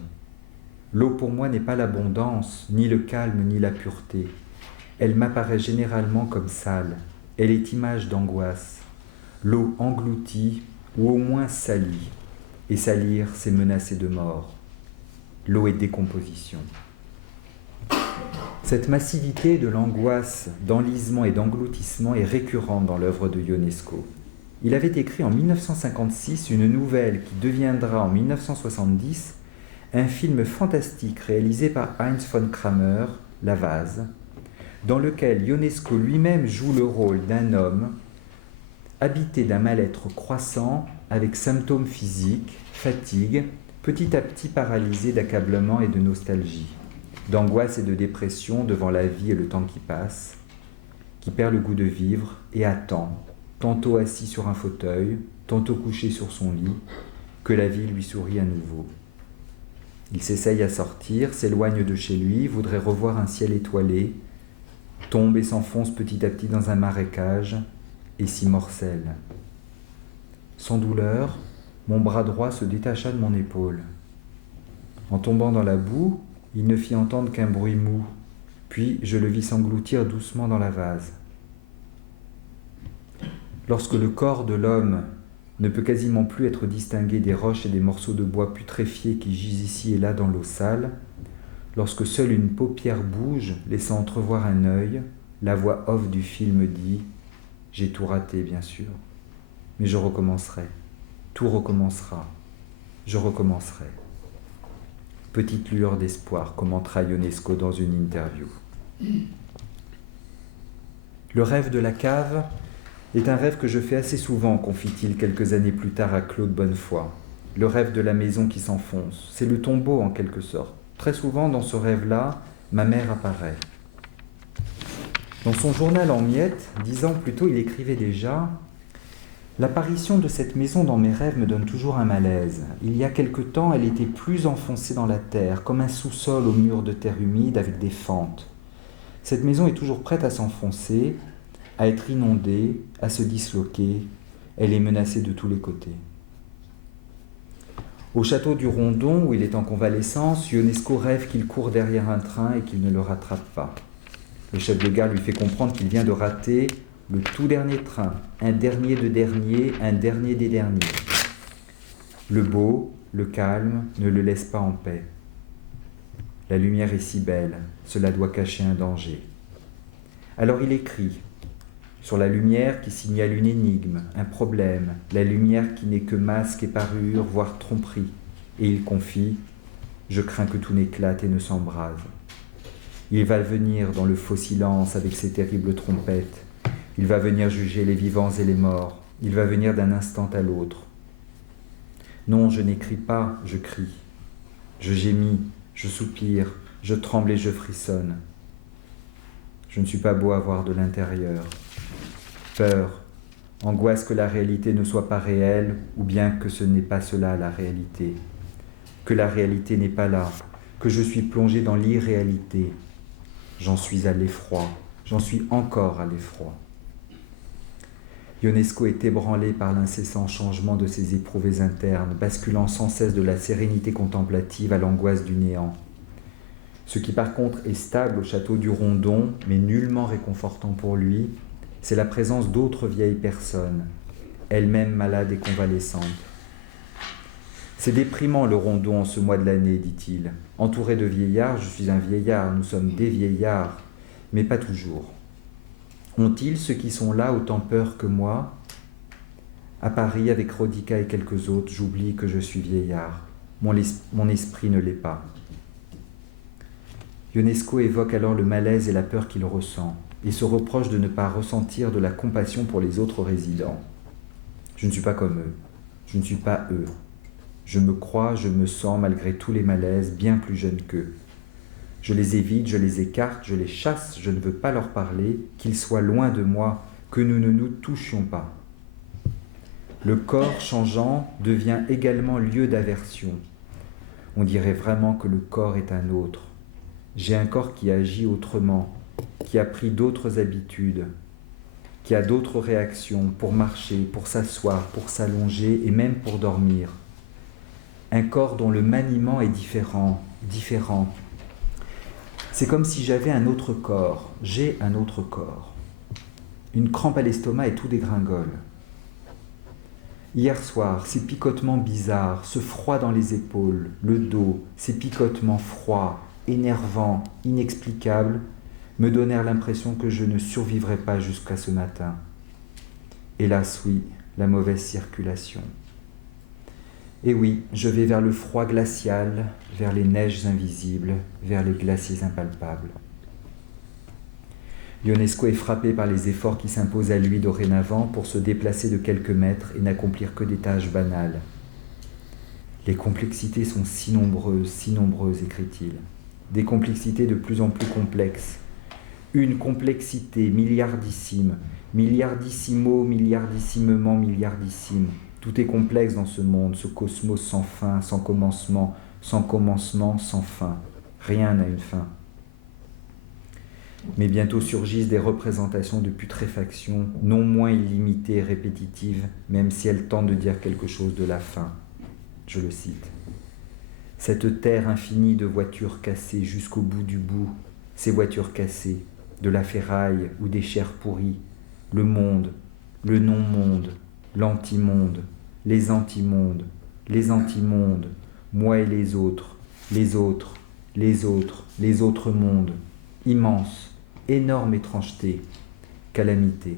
L'eau pour moi n'est pas l'abondance, ni le calme, ni la pureté. Elle m'apparaît généralement comme sale, elle est image d'angoisse. L'eau engloutie ou au moins salie, et salir, c'est menacer de mort. L'eau est décomposition. » Cette massivité de l'angoisse, d'enlisement et d'engloutissement est récurrente dans l'œuvre de Ionesco. Il avait écrit en 1956 une nouvelle qui deviendra en 1970 un film fantastique réalisé par Heinz von Kramer, La Vase, dans lequel Ionesco lui-même joue le rôle d'un homme habité d'un mal-être croissant avec symptômes physiques, fatigue, petit à petit paralysé d'accablement et de nostalgie, d'angoisse et de dépression devant la vie et le temps qui passe, qui perd le goût de vivre et attend, tantôt assis sur un fauteuil, tantôt couché sur son lit, que la vie lui sourit à nouveau. Il s'essaye à sortir, s'éloigne de chez lui, voudrait revoir un ciel étoilé, tombe et s'enfonce petit à petit dans un marécage et s'y morcelle. Sans douleur, mon bras droit se détacha de mon épaule. En tombant dans la boue, il ne fit entendre qu'un bruit mou, puis je le vis s'engloutir doucement dans la vase. Lorsque le corps de l'homme ne peut quasiment plus être distingué des roches et des morceaux de bois putréfiés qui gisent ici et là dans l'eau sale, lorsque seule une paupière bouge, laissant entrevoir un œil, la voix off du film dit « J'ai tout raté, bien sûr, mais je recommencerai, tout recommencera, je recommencerai. » Petite lueur d'espoir, commentera Ionesco dans une interview. Le rêve de la cave est un rêve que je fais assez souvent, confie-t-il quelques années plus tard à Claude Bonnefoy. Le rêve de la maison qui s'enfonce, c'est le tombeau en quelque sorte. Très souvent, dans ce rêve-là, ma mère apparaît. Dans son journal en miettes, 10 ans plus tôt, il écrivait déjà « L'apparition de cette maison dans mes rêves me donne toujours un malaise. Il y a quelque temps, elle était plus enfoncée dans la terre, comme un sous-sol aux murs de terre humide avec des fentes. Cette maison est toujours prête à s'enfoncer, à être inondée, à se disloquer. Elle est menacée de tous les côtés. » Au château du Rondon, où il est en convalescence, Ionesco rêve qu'il court derrière un train et qu'il ne le rattrape pas. Le chef de gare lui fait comprendre qu'il vient de rater le tout dernier train, un dernier de dernier, un dernier des derniers. Le beau, le calme, ne le laisse pas en paix. La lumière est si belle, cela doit cacher un danger. Alors il écrit, sur la lumière qui signale une énigme, un problème, la lumière qui n'est que masque et parure, voire tromperie, et il confie, je crains que tout n'éclate et ne s'embrase. Il va venir dans le faux silence avec ses terribles trompettes, il va venir juger les vivants et les morts, il va venir d'un instant à l'autre. Non, je n'écris pas, je crie. Je gémis, je soupire, je tremble et je frissonne. Je ne suis pas beau à voir de l'intérieur. Peur, angoisse que la réalité ne soit pas réelle, ou bien que ce n'est pas cela la réalité. Que la réalité n'est pas là, que je suis plongé dans l'irréalité. J'en suis à l'effroi, j'en suis encore à l'effroi. Ionesco est ébranlé par l'incessant changement de ses éprouvées internes, basculant sans cesse de la sérénité contemplative à l'angoisse du néant. Ce qui par contre est stable au château du Rondon, mais nullement réconfortant pour lui, c'est la présence d'autres vieilles personnes, elles-mêmes malades et convalescentes. C'est déprimant le Rondon en ce mois de l'année, dit-il. Entouré de vieillards, je suis un vieillard, nous sommes des vieillards, mais pas toujours. Ont-ils, ceux qui sont là, autant peur que moi ? À Paris, avec Rodica et quelques autres, j'oublie que je suis vieillard. Mon esprit ne l'est pas. Ionesco évoque alors le malaise et la peur qu'il ressent, et se reproche de ne pas ressentir de la compassion pour les autres résidents. Je ne suis pas comme eux, je ne suis pas eux. Je me crois, je me sens, malgré tous les malaises, bien plus jeune qu'eux. Je les évite, je les écarte, je les chasse, je ne veux pas leur parler, qu'ils soient loin de moi, que nous ne nous touchions pas. Le corps changeant devient également lieu d'aversion. On dirait vraiment que le corps est un autre. J'ai un corps qui agit autrement, qui a pris d'autres habitudes, qui a d'autres réactions pour marcher, pour s'asseoir, pour s'allonger et même pour dormir. Un corps dont le maniement est différent. C'est comme si j'avais un autre corps, j'ai un autre corps. Une crampe à l'estomac et tout dégringole. Hier soir, ces picotements bizarres, ce froid dans les épaules, le dos, ces picotements froids, énervants, inexplicables, me donnèrent l'impression que je ne survivrais pas jusqu'à ce matin. Hélas oui, la mauvaise circulation. Et oui, je vais vers le froid glacial, vers les neiges invisibles, vers les glaciers impalpables. Ionesco est frappé par les efforts qui s'imposent à lui dorénavant pour se déplacer de quelques mètres et n'accomplir que des tâches banales. Les complexités sont si nombreuses, écrit-il. Des complexités de plus en plus complexes. Une complexité milliardissime, milliardissimo, milliardissimement, milliardissime. Tout est complexe dans ce monde, ce cosmos sans fin, sans commencement, sans fin. Rien n'a une fin. Mais bientôt surgissent des représentations de putréfaction, non moins illimitées et répétitives, même si elles tentent de dire quelque chose de la fin. Je le cite. Cette terre infinie de voitures cassées jusqu'au bout du bout, ces voitures cassées, de la ferraille ou des chairs pourries, le monde, le non-monde, l'antimonde, les antimondes, moi et les autres, les autres, les autres, les autres mondes, immense, énorme étrangeté, calamité.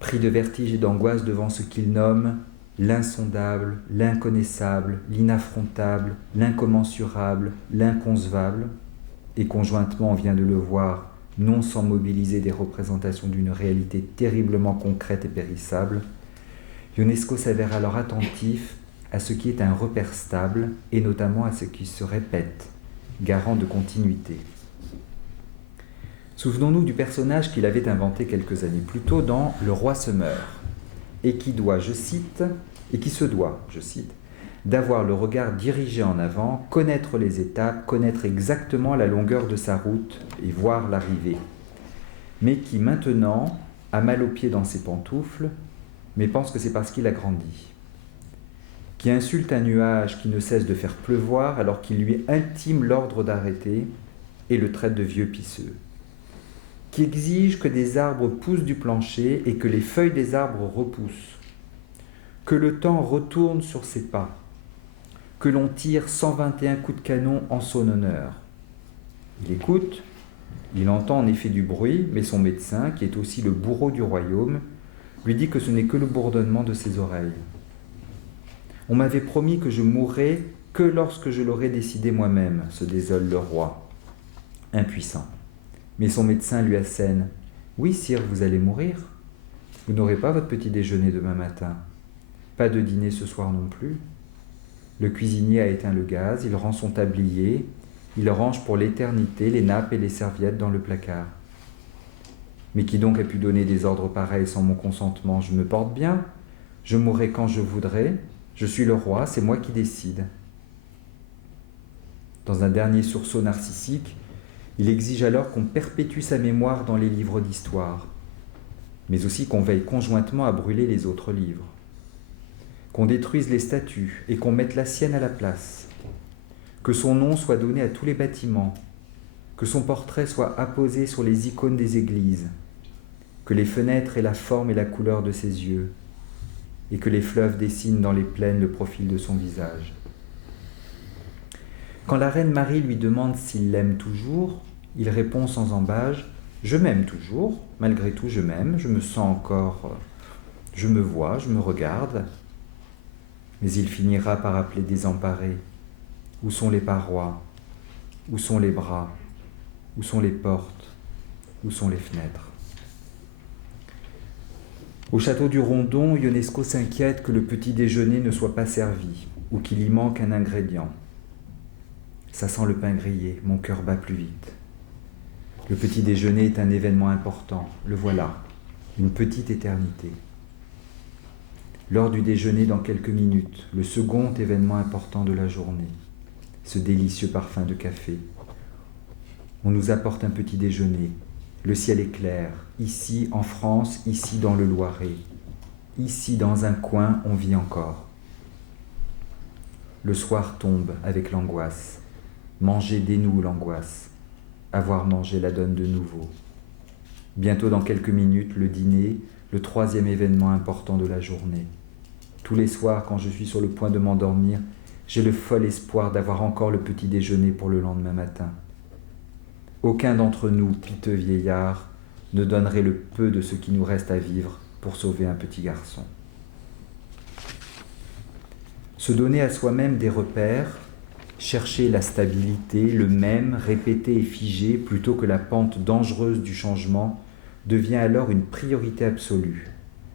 Pris de vertige et d'angoisse devant ce qu'il nomme l'insondable, l'inconnaissable, l'inaffrontable, l'incommensurable, l'inconcevable, et conjointement on vient de le voir, non sans mobiliser des représentations d'une réalité terriblement concrète et périssable, Ionesco s'avère alors attentif à ce qui est un repère stable et notamment à ce qui se répète, garant de continuité. Souvenons-nous du personnage qu'il avait inventé quelques années plus tôt dans Le Roi se meurt, et qui doit, je cite, d'avoir le regard dirigé en avant, connaître les étapes, connaître exactement la longueur de sa route et voir l'arrivée, mais qui maintenant a mal aux pieds dans ses pantoufles, mais pense que c'est parce qu'il a grandi. qui insulte un nuage qui ne cesse de faire pleuvoir alors qu'il lui intime l'ordre d'arrêter et le traite de vieux pisseux, qui exige que des arbres poussent du plancher et que les feuilles des arbres repoussent, que le temps retourne sur ses pas, que l'on tire 121 coups de canon en son honneur. Il écoute, il entend en effet du bruit, mais son médecin, qui est aussi le bourreau du royaume, lui dit que ce n'est que le bourdonnement de ses oreilles. On m'avait promis que je mourrais que lorsque je l'aurais décidé moi-même, se désole le roi, impuissant. Mais son médecin lui assène. « Oui, sire, vous allez mourir. Vous n'aurez pas votre petit déjeuner demain matin. Pas de dîner ce soir non plus. » Le cuisinier a éteint le gaz, il rend son tablier, il range pour l'éternité les nappes et les serviettes dans le placard. Mais qui donc a pu donner des ordres pareils sans mon consentement? Je me porte bien, je mourrai quand je voudrais, je suis le roi, c'est moi qui décide. Dans un dernier sursaut narcissique, il exige alors qu'on perpétue sa mémoire dans les livres d'histoire, mais aussi qu'on veille conjointement à brûler les autres livres, qu'on détruise les statues et qu'on mette la sienne à la place, que son nom soit donné à tous les bâtiments, que son portrait soit apposé sur les icônes des églises, que les fenêtres aient la forme et la couleur de ses yeux, et que les fleuves dessinent dans les plaines le profil de son visage. Quand la reine Marie lui demande s'il l'aime toujours, il répond sans ambages « Je m'aime toujours, malgré tout je m'aime, je me sens encore, je me vois, je me regarde. » Mais il finira par appeler désemparé. Où sont les parois? Où sont les bras? Où sont les portes? Où sont les fenêtres? Au château du Rondon, Ionesco s'inquiète que le petit déjeuner ne soit pas servi ou qu'il y manque un ingrédient. Ça sent le pain grillé, mon cœur bat plus vite. Le petit déjeuner est un événement important, le voilà, une petite éternité. L'heure du déjeuner dans quelques minutes, le second événement important de la journée, ce délicieux parfum de café. On nous apporte un petit déjeuner, le ciel est clair, ici en France, ici dans le Loiret, ici dans un coin on vit encore. Le soir tombe avec l'angoisse, manger dénoue l'angoisse, avoir mangé la donne de nouveau. Bientôt dans quelques minutes, le dîner, le troisième événement important de la journée. Tous les soirs, quand je suis sur le point de m'endormir, j'ai le fol espoir d'avoir encore le petit déjeuner pour le lendemain matin. Aucun d'entre nous, piteux vieillards, ne donnerait le peu de ce qui nous reste à vivre pour sauver un petit garçon. Se donner à soi-même des repères, chercher la stabilité, le même, répété et figé, plutôt que la pente dangereuse du changement, devient alors une priorité absolue,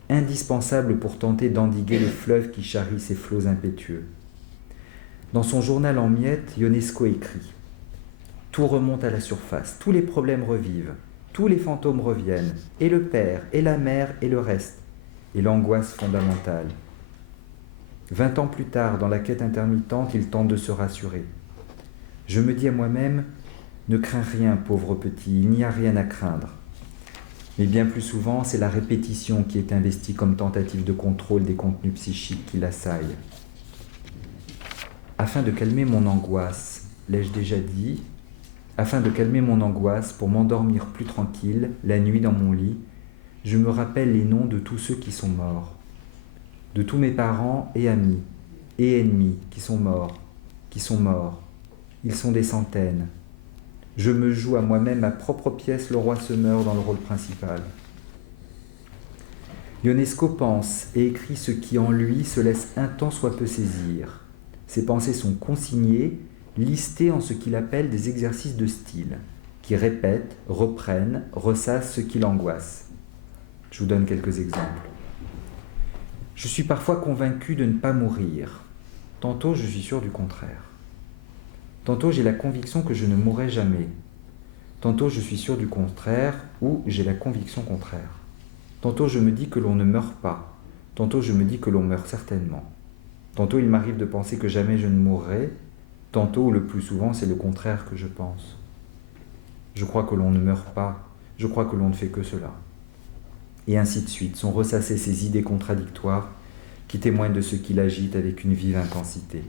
indispensable pour tenter d'endiguer le fleuve qui charrie ses flots impétueux. Dans son journal en miettes, Ionesco écrit « Tout remonte à la surface, tous les problèmes revivent, tous les fantômes reviennent, et le père, et la mère, et le reste, et l'angoisse fondamentale. 20 ans plus tard, dans la quête intermittente, il tente de se rassurer. Je me dis à moi-même, ne crains rien, pauvre petit, il n'y a rien à craindre. Mais bien plus souvent, c'est la répétition qui est investie comme tentative de contrôle des contenus psychiques qui l'assaillent. Afin de calmer mon angoisse, l'ai-je déjà dit, afin de calmer mon angoisse, pour m'endormir plus tranquille, la nuit dans mon lit, je me rappelle les noms de tous ceux qui sont morts, de tous mes parents et amis et ennemis qui sont morts. Ils sont des centaines. Je me joue à moi-même ma propre pièce, le roi se meurt dans le rôle principal. Ionesco pense et écrit ce qui en lui se laisse un tant soit peu saisir. Ses pensées sont consignées, listées en ce qu'il appelle des exercices de style, qui répètent, reprennent, ressassent ce qui l'angoisse. Je vous donne quelques exemples. Je suis parfois convaincu de ne pas mourir. Tantôt, je suis sûr du contraire. Tantôt, j'ai la conviction que je ne mourrai jamais. Tantôt, je suis sûr du contraire ou j'ai la conviction contraire. Tantôt, je me dis que l'on ne meurt pas. Tantôt, je me dis que l'on meurt certainement. Tantôt, il m'arrive de penser que jamais je ne mourrai. Tantôt, ou le plus souvent, c'est le contraire que je pense. Je crois que l'on ne meurt pas. Je crois que l'on ne fait que cela. Et ainsi de suite, sont ressassées ces idées contradictoires qui témoigne de ce qui l'agite avec une vive intensité.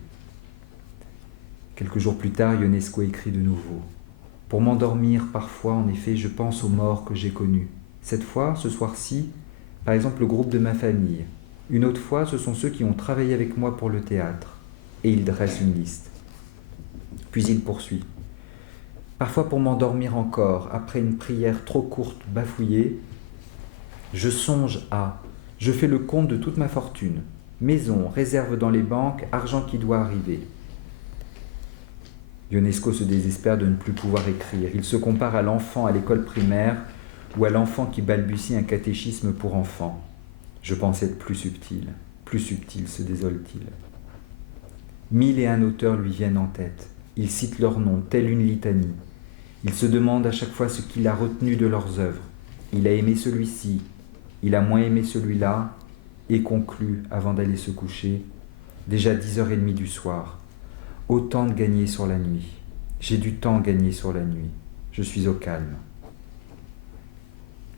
Quelques jours plus tard, Ionesco écrit de nouveau. Pour m'endormir, parfois, en effet, je pense aux morts que j'ai connus. Cette fois, ce soir-ci, par exemple, le groupe de ma famille. Une autre fois, ce sont ceux qui ont travaillé avec moi pour le théâtre. Et il dresse une liste. Puis il poursuit. Parfois, pour m'endormir encore, après une prière trop courte, bafouillée, je songe à, je fais le compte de toute ma fortune, maison, réserve dans les banques, argent qui doit arriver. Ionesco se désespère de ne plus pouvoir écrire. Il se compare à l'enfant à l'école primaire ou à l'enfant qui balbutie un catéchisme pour enfants. Je pense être plus subtil, se désole-t-il. 1001 auteurs lui viennent en tête. Il cite leurs noms, telle une litanie. Il se demande à chaque fois ce qu'il a retenu de leurs œuvres. Il a aimé celui-ci, il a moins aimé celui-là, et conclut, avant d'aller se coucher, déjà 10h30 du soir. Autant de gagner sur la nuit. J'ai du temps gagné sur la nuit. Je suis au calme.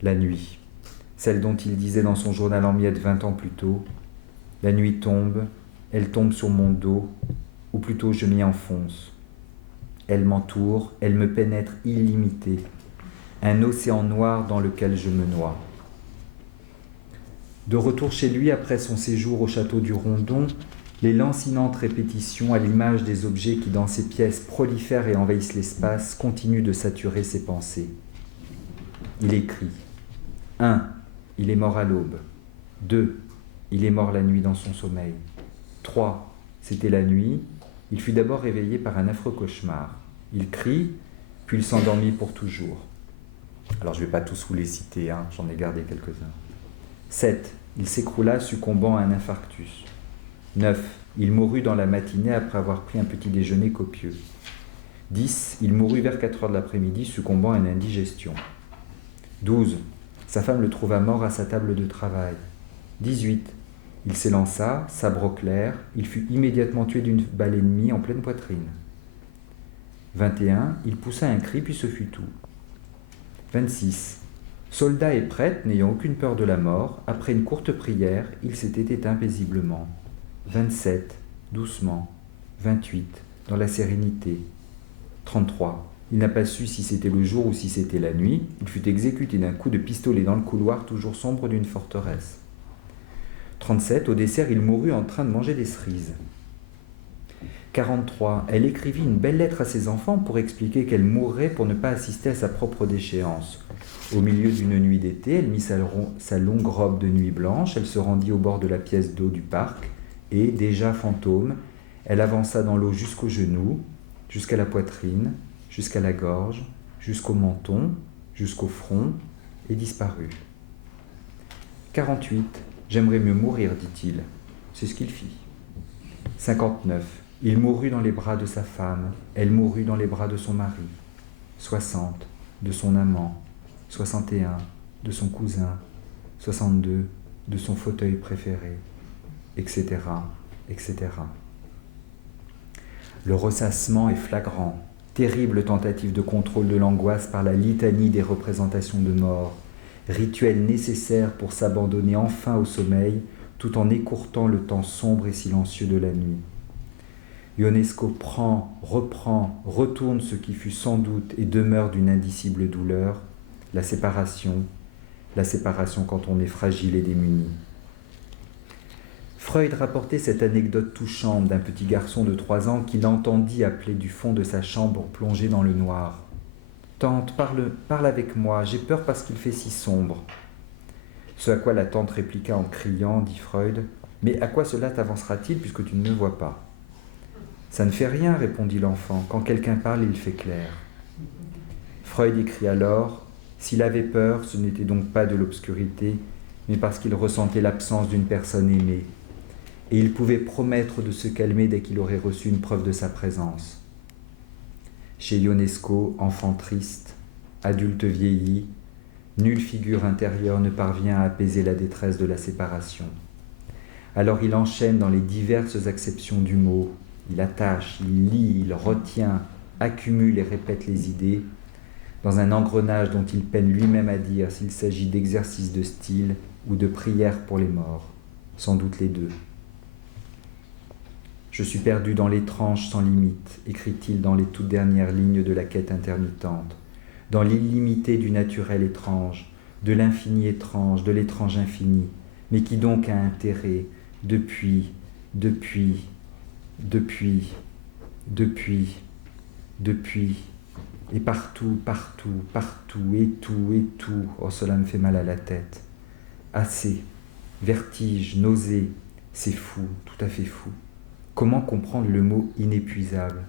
La nuit, celle dont il disait dans son journal en miettes 20 ans plus tôt. La nuit tombe, elle tombe sur mon dos, ou plutôt je m'y enfonce. Elle m'entoure, elle me pénètre illimitée. Un océan noir dans lequel je me noie. De retour chez lui après son séjour au château du Rondon, les lancinantes répétitions à l'image des objets qui dans ces pièces prolifèrent et envahissent l'espace continuent de saturer ses pensées. Il écrit 1. Il est mort à l'aube. 2. Il est mort la nuit dans son sommeil. 3. C'était la nuit. Il fut d'abord réveillé par un affreux cauchemar. Il crie, puis il s'endormit pour toujours. Alors je ne vais pas tous vous les citer, j'en ai gardé quelques-uns. 7. Il s'écroula succombant à un infarctus. 9. Il mourut dans la matinée après avoir pris un petit déjeuner copieux. 10. Il mourut vers 4 heures de l'après-midi succombant à une indigestion. 12. Sa femme le trouva mort à sa table de travail. 18. Il s'élança, sabre au clair, il fut immédiatement tué d'une balle ennemie en pleine poitrine. 21. Il poussa un cri puis ce fut tout. 26. Soldat et prêtre, n'ayant aucune peur de la mort, après une courte prière, il s'était éteint paisiblement. 27. Doucement. 28. Dans la sérénité. 33. Il n'a pas su si c'était le jour ou si c'était la nuit. Il fut exécuté d'un coup de pistolet dans le couloir toujours sombre d'une forteresse. 37. Au dessert, il mourut en train de manger des cerises. 43. Elle écrivit une belle lettre à ses enfants pour expliquer qu'elle mourrait pour ne pas assister à sa propre déchéance. Au milieu d'une nuit d'été, elle mit sa longue robe de nuit blanche, elle se rendit au bord de la pièce d'eau du parc et, déjà fantôme, elle avança dans l'eau jusqu'aux genoux, jusqu'à la poitrine, jusqu'à la gorge, jusqu'au menton, jusqu'au front, et disparut. 48. J'aimerais mieux mourir, dit-il. C'est ce qu'il fit. 59. Il mourut dans les bras de sa femme, elle mourut dans les bras de son mari. 60. De son amant. 61. De son cousin. 62. De son fauteuil préféré. Etc. etc. Le ressassement est flagrant. Terrible tentative de contrôle de l'angoisse par la litanie des représentations de mort. Rituel nécessaire pour s'abandonner enfin au sommeil, tout en écourtant le temps sombre et silencieux de la nuit. Ionesco prend, reprend, retourne ce qui fut sans doute et demeure d'une indicible douleur, la séparation quand on est fragile et démuni. Freud rapportait cette anecdote touchante d'un petit garçon de 3 ans qui l'entendit appeler du fond de sa chambre plongée dans le noir. « Tante, parle avec moi, j'ai peur parce qu'il fait si sombre. » Ce à quoi la tante répliqua en criant, dit Freud, « Mais à quoi cela t'avancera-t-il puisque tu ne me vois pas ?»« Ça ne fait rien, répondit l'enfant, quand quelqu'un parle, il fait clair. » Freud écrit alors, « S'il avait peur, ce n'était donc pas de l'obscurité, mais parce qu'il ressentait l'absence d'une personne aimée, et il pouvait promettre de se calmer dès qu'il aurait reçu une preuve de sa présence. » Chez Ionesco, enfant triste, adulte vieilli, nulle figure intérieure ne parvient à apaiser la détresse de la séparation. Alors il enchaîne dans les diverses acceptions du mot, il attache, il lie, il retient, accumule et répète les idées, dans un engrenage dont il peine lui-même à dire s'il s'agit d'exercice de style ou de prière pour les morts, sans doute les deux. Je suis perdu dans l'étrange sans limite, écrit-il dans les toutes dernières lignes de la quête intermittente, dans l'illimité du naturel étrange, de l'infini étrange, de l'étrange infini, mais qui donc a intérêt depuis, et partout, et tout, oh cela me fait mal à la tête. Assez, vertige, nausée, c'est fou, tout à fait fou. Comment comprendre le mot inépuisable?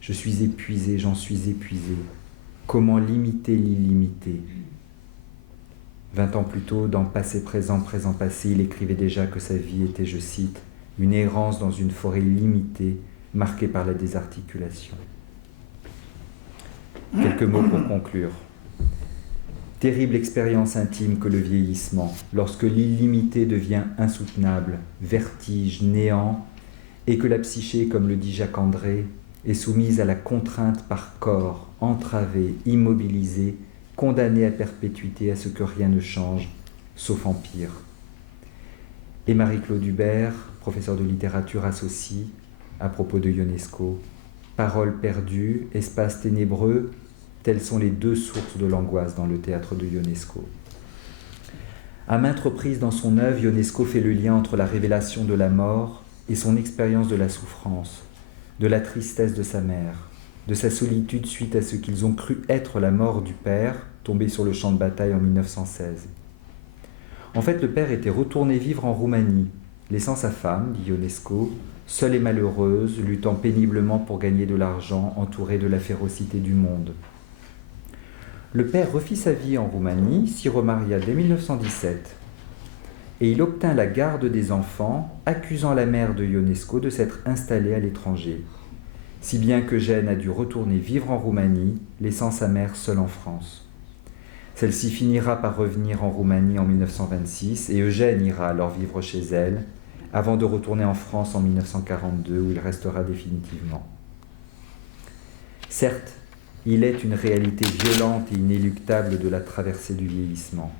Je suis épuisé, j'en suis épuisé. Comment limiter l'illimité? 20 ans plus tôt, dans Passé, présent, présent, passé, il écrivait déjà que sa vie était, je cite, une errance dans une forêt limitée, marquée par la désarticulation. Quelques mots pour conclure. Terrible expérience intime que le vieillissement, lorsque l'illimité devient insoutenable, vertige, néant, et que la psyché, comme le dit Jacques André, est soumise à la contrainte par corps, entravée, immobilisée, condamnée à perpétuité à ce que rien ne change, sauf empire. Et Marie-Claude Hubert, professeur de littérature, associe, à propos de Ionesco, paroles perdues, espaces ténébreux, telles sont les deux sources de l'angoisse dans le théâtre de Ionesco. À maintes reprises dans son œuvre, Ionesco fait le lien entre la révélation de la mort et son expérience de la souffrance, de la tristesse de sa mère, de sa solitude suite à ce qu'ils ont cru être la mort du père, tombé sur le champ de bataille en 1916. En fait, le père était retourné vivre en Roumanie, laissant sa femme, dit Ionesco, seule et malheureuse, luttant péniblement pour gagner de l'argent, entourée de la férocité du monde. Le père refit sa vie en Roumanie, s'y remaria dès 1917, et il obtint la garde des enfants, accusant la mère de Ionesco de s'être installée à l'étranger, si bien qu'Eugène a dû retourner vivre en Roumanie, laissant sa mère seule en France. Celle-ci finira par revenir en Roumanie en 1926, et Eugène ira alors vivre chez elle, avant de retourner en France en 1942, où il restera définitivement. Certes, il est une réalité violente et inéluctable de la traversée du vieillissement.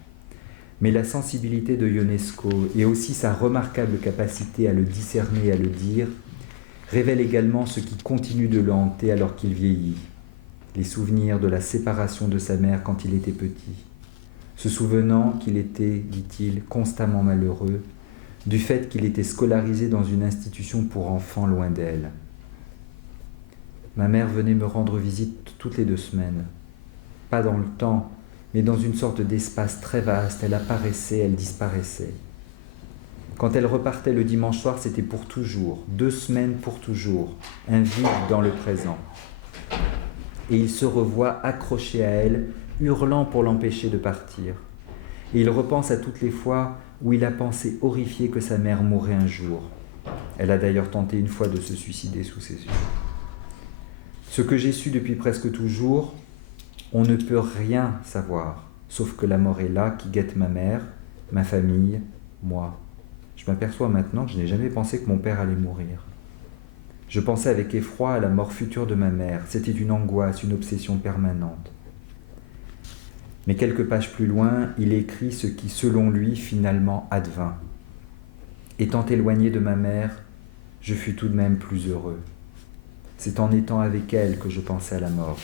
Mais la sensibilité de Ionesco et aussi sa remarquable capacité à le discerner et à le dire révèlent également ce qui continue de le hanter alors qu'il vieillit. Les souvenirs de la séparation de sa mère quand il était petit, se souvenant qu'il était, dit-il, constamment malheureux, du fait qu'il était scolarisé dans une institution pour enfants loin d'elle. Ma mère venait me rendre visite toutes les 2 semaines. Pas dans le temps, mais dans une sorte d'espace très vaste. Elle apparaissait, elle disparaissait. Quand elle repartait le dimanche soir, c'était pour toujours, 2 semaines pour toujours, un vide dans le présent. Et il se revoit accroché à elle, hurlant pour l'empêcher de partir. Et il repense à toutes les fois où il a pensé horrifié que sa mère mourrait un jour. Elle a d'ailleurs tenté une fois de se suicider sous ses yeux. Ce que j'ai su depuis presque toujours, on ne peut rien savoir, sauf que la mort est là, qui guette ma mère, ma famille, moi. Je m'aperçois maintenant que je n'ai jamais pensé que mon père allait mourir. Je pensais avec effroi à la mort future de ma mère. C'était une angoisse, une obsession permanente. Mais quelques pages plus loin, il écrit ce qui, selon lui, finalement advint. Étant éloigné de ma mère, je fus tout de même plus heureux. C'est en étant avec elle que je pensais à la mort,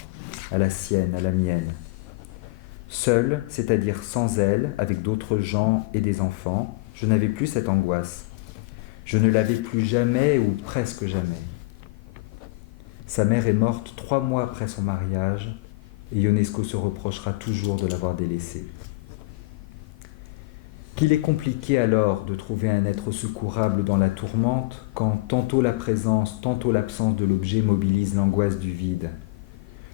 à la sienne, à la mienne. Seul, c'est-à-dire sans elle, avec d'autres gens et des enfants, je n'avais plus cette angoisse. Je ne l'avais plus jamais ou presque jamais. Sa mère est morte 3 mois après son mariage et Ionesco se reprochera toujours de l'avoir délaissée. Qu'il est compliqué alors de trouver un être secourable dans la tourmente quand tantôt la présence, tantôt l'absence de l'objet mobilise l'angoisse du vide,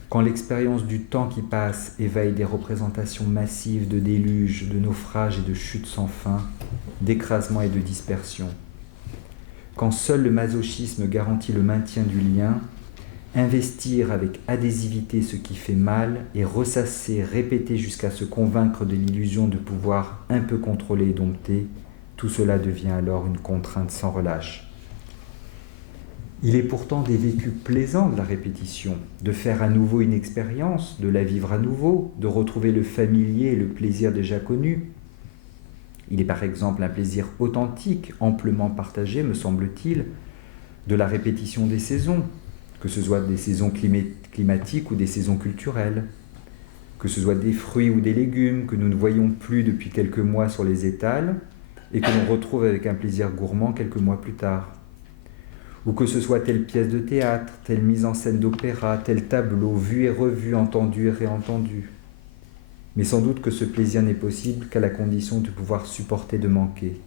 quand l'expérience du temps qui passe éveille des représentations massives de déluges, de naufrages et de chutes sans fin, d'écrasement et de dispersion, quand seul le masochisme garantit le maintien du lien, investir avec adhésivité ce qui fait mal et ressasser, répéter jusqu'à se convaincre de l'illusion de pouvoir un peu contrôler et dompter, tout cela devient alors une contrainte sans relâche. Il est pourtant des vécus plaisants de la répétition, de faire à nouveau une expérience, de la vivre à nouveau, de retrouver le familier et le plaisir déjà connu. Il est par exemple un plaisir authentique, amplement partagé, me semble-t-il, de la répétition des saisons, que ce soit des saisons climatiques ou des saisons culturelles, que ce soit des fruits ou des légumes que nous ne voyons plus depuis quelques mois sur les étals et que l'on retrouve avec un plaisir gourmand quelques mois plus tard, ou que ce soit telle pièce de théâtre, telle mise en scène d'opéra, tel tableau, vu et revu, entendu et réentendu. Mais sans doute que ce plaisir n'est possible qu'à la condition de pouvoir supporter de manquer,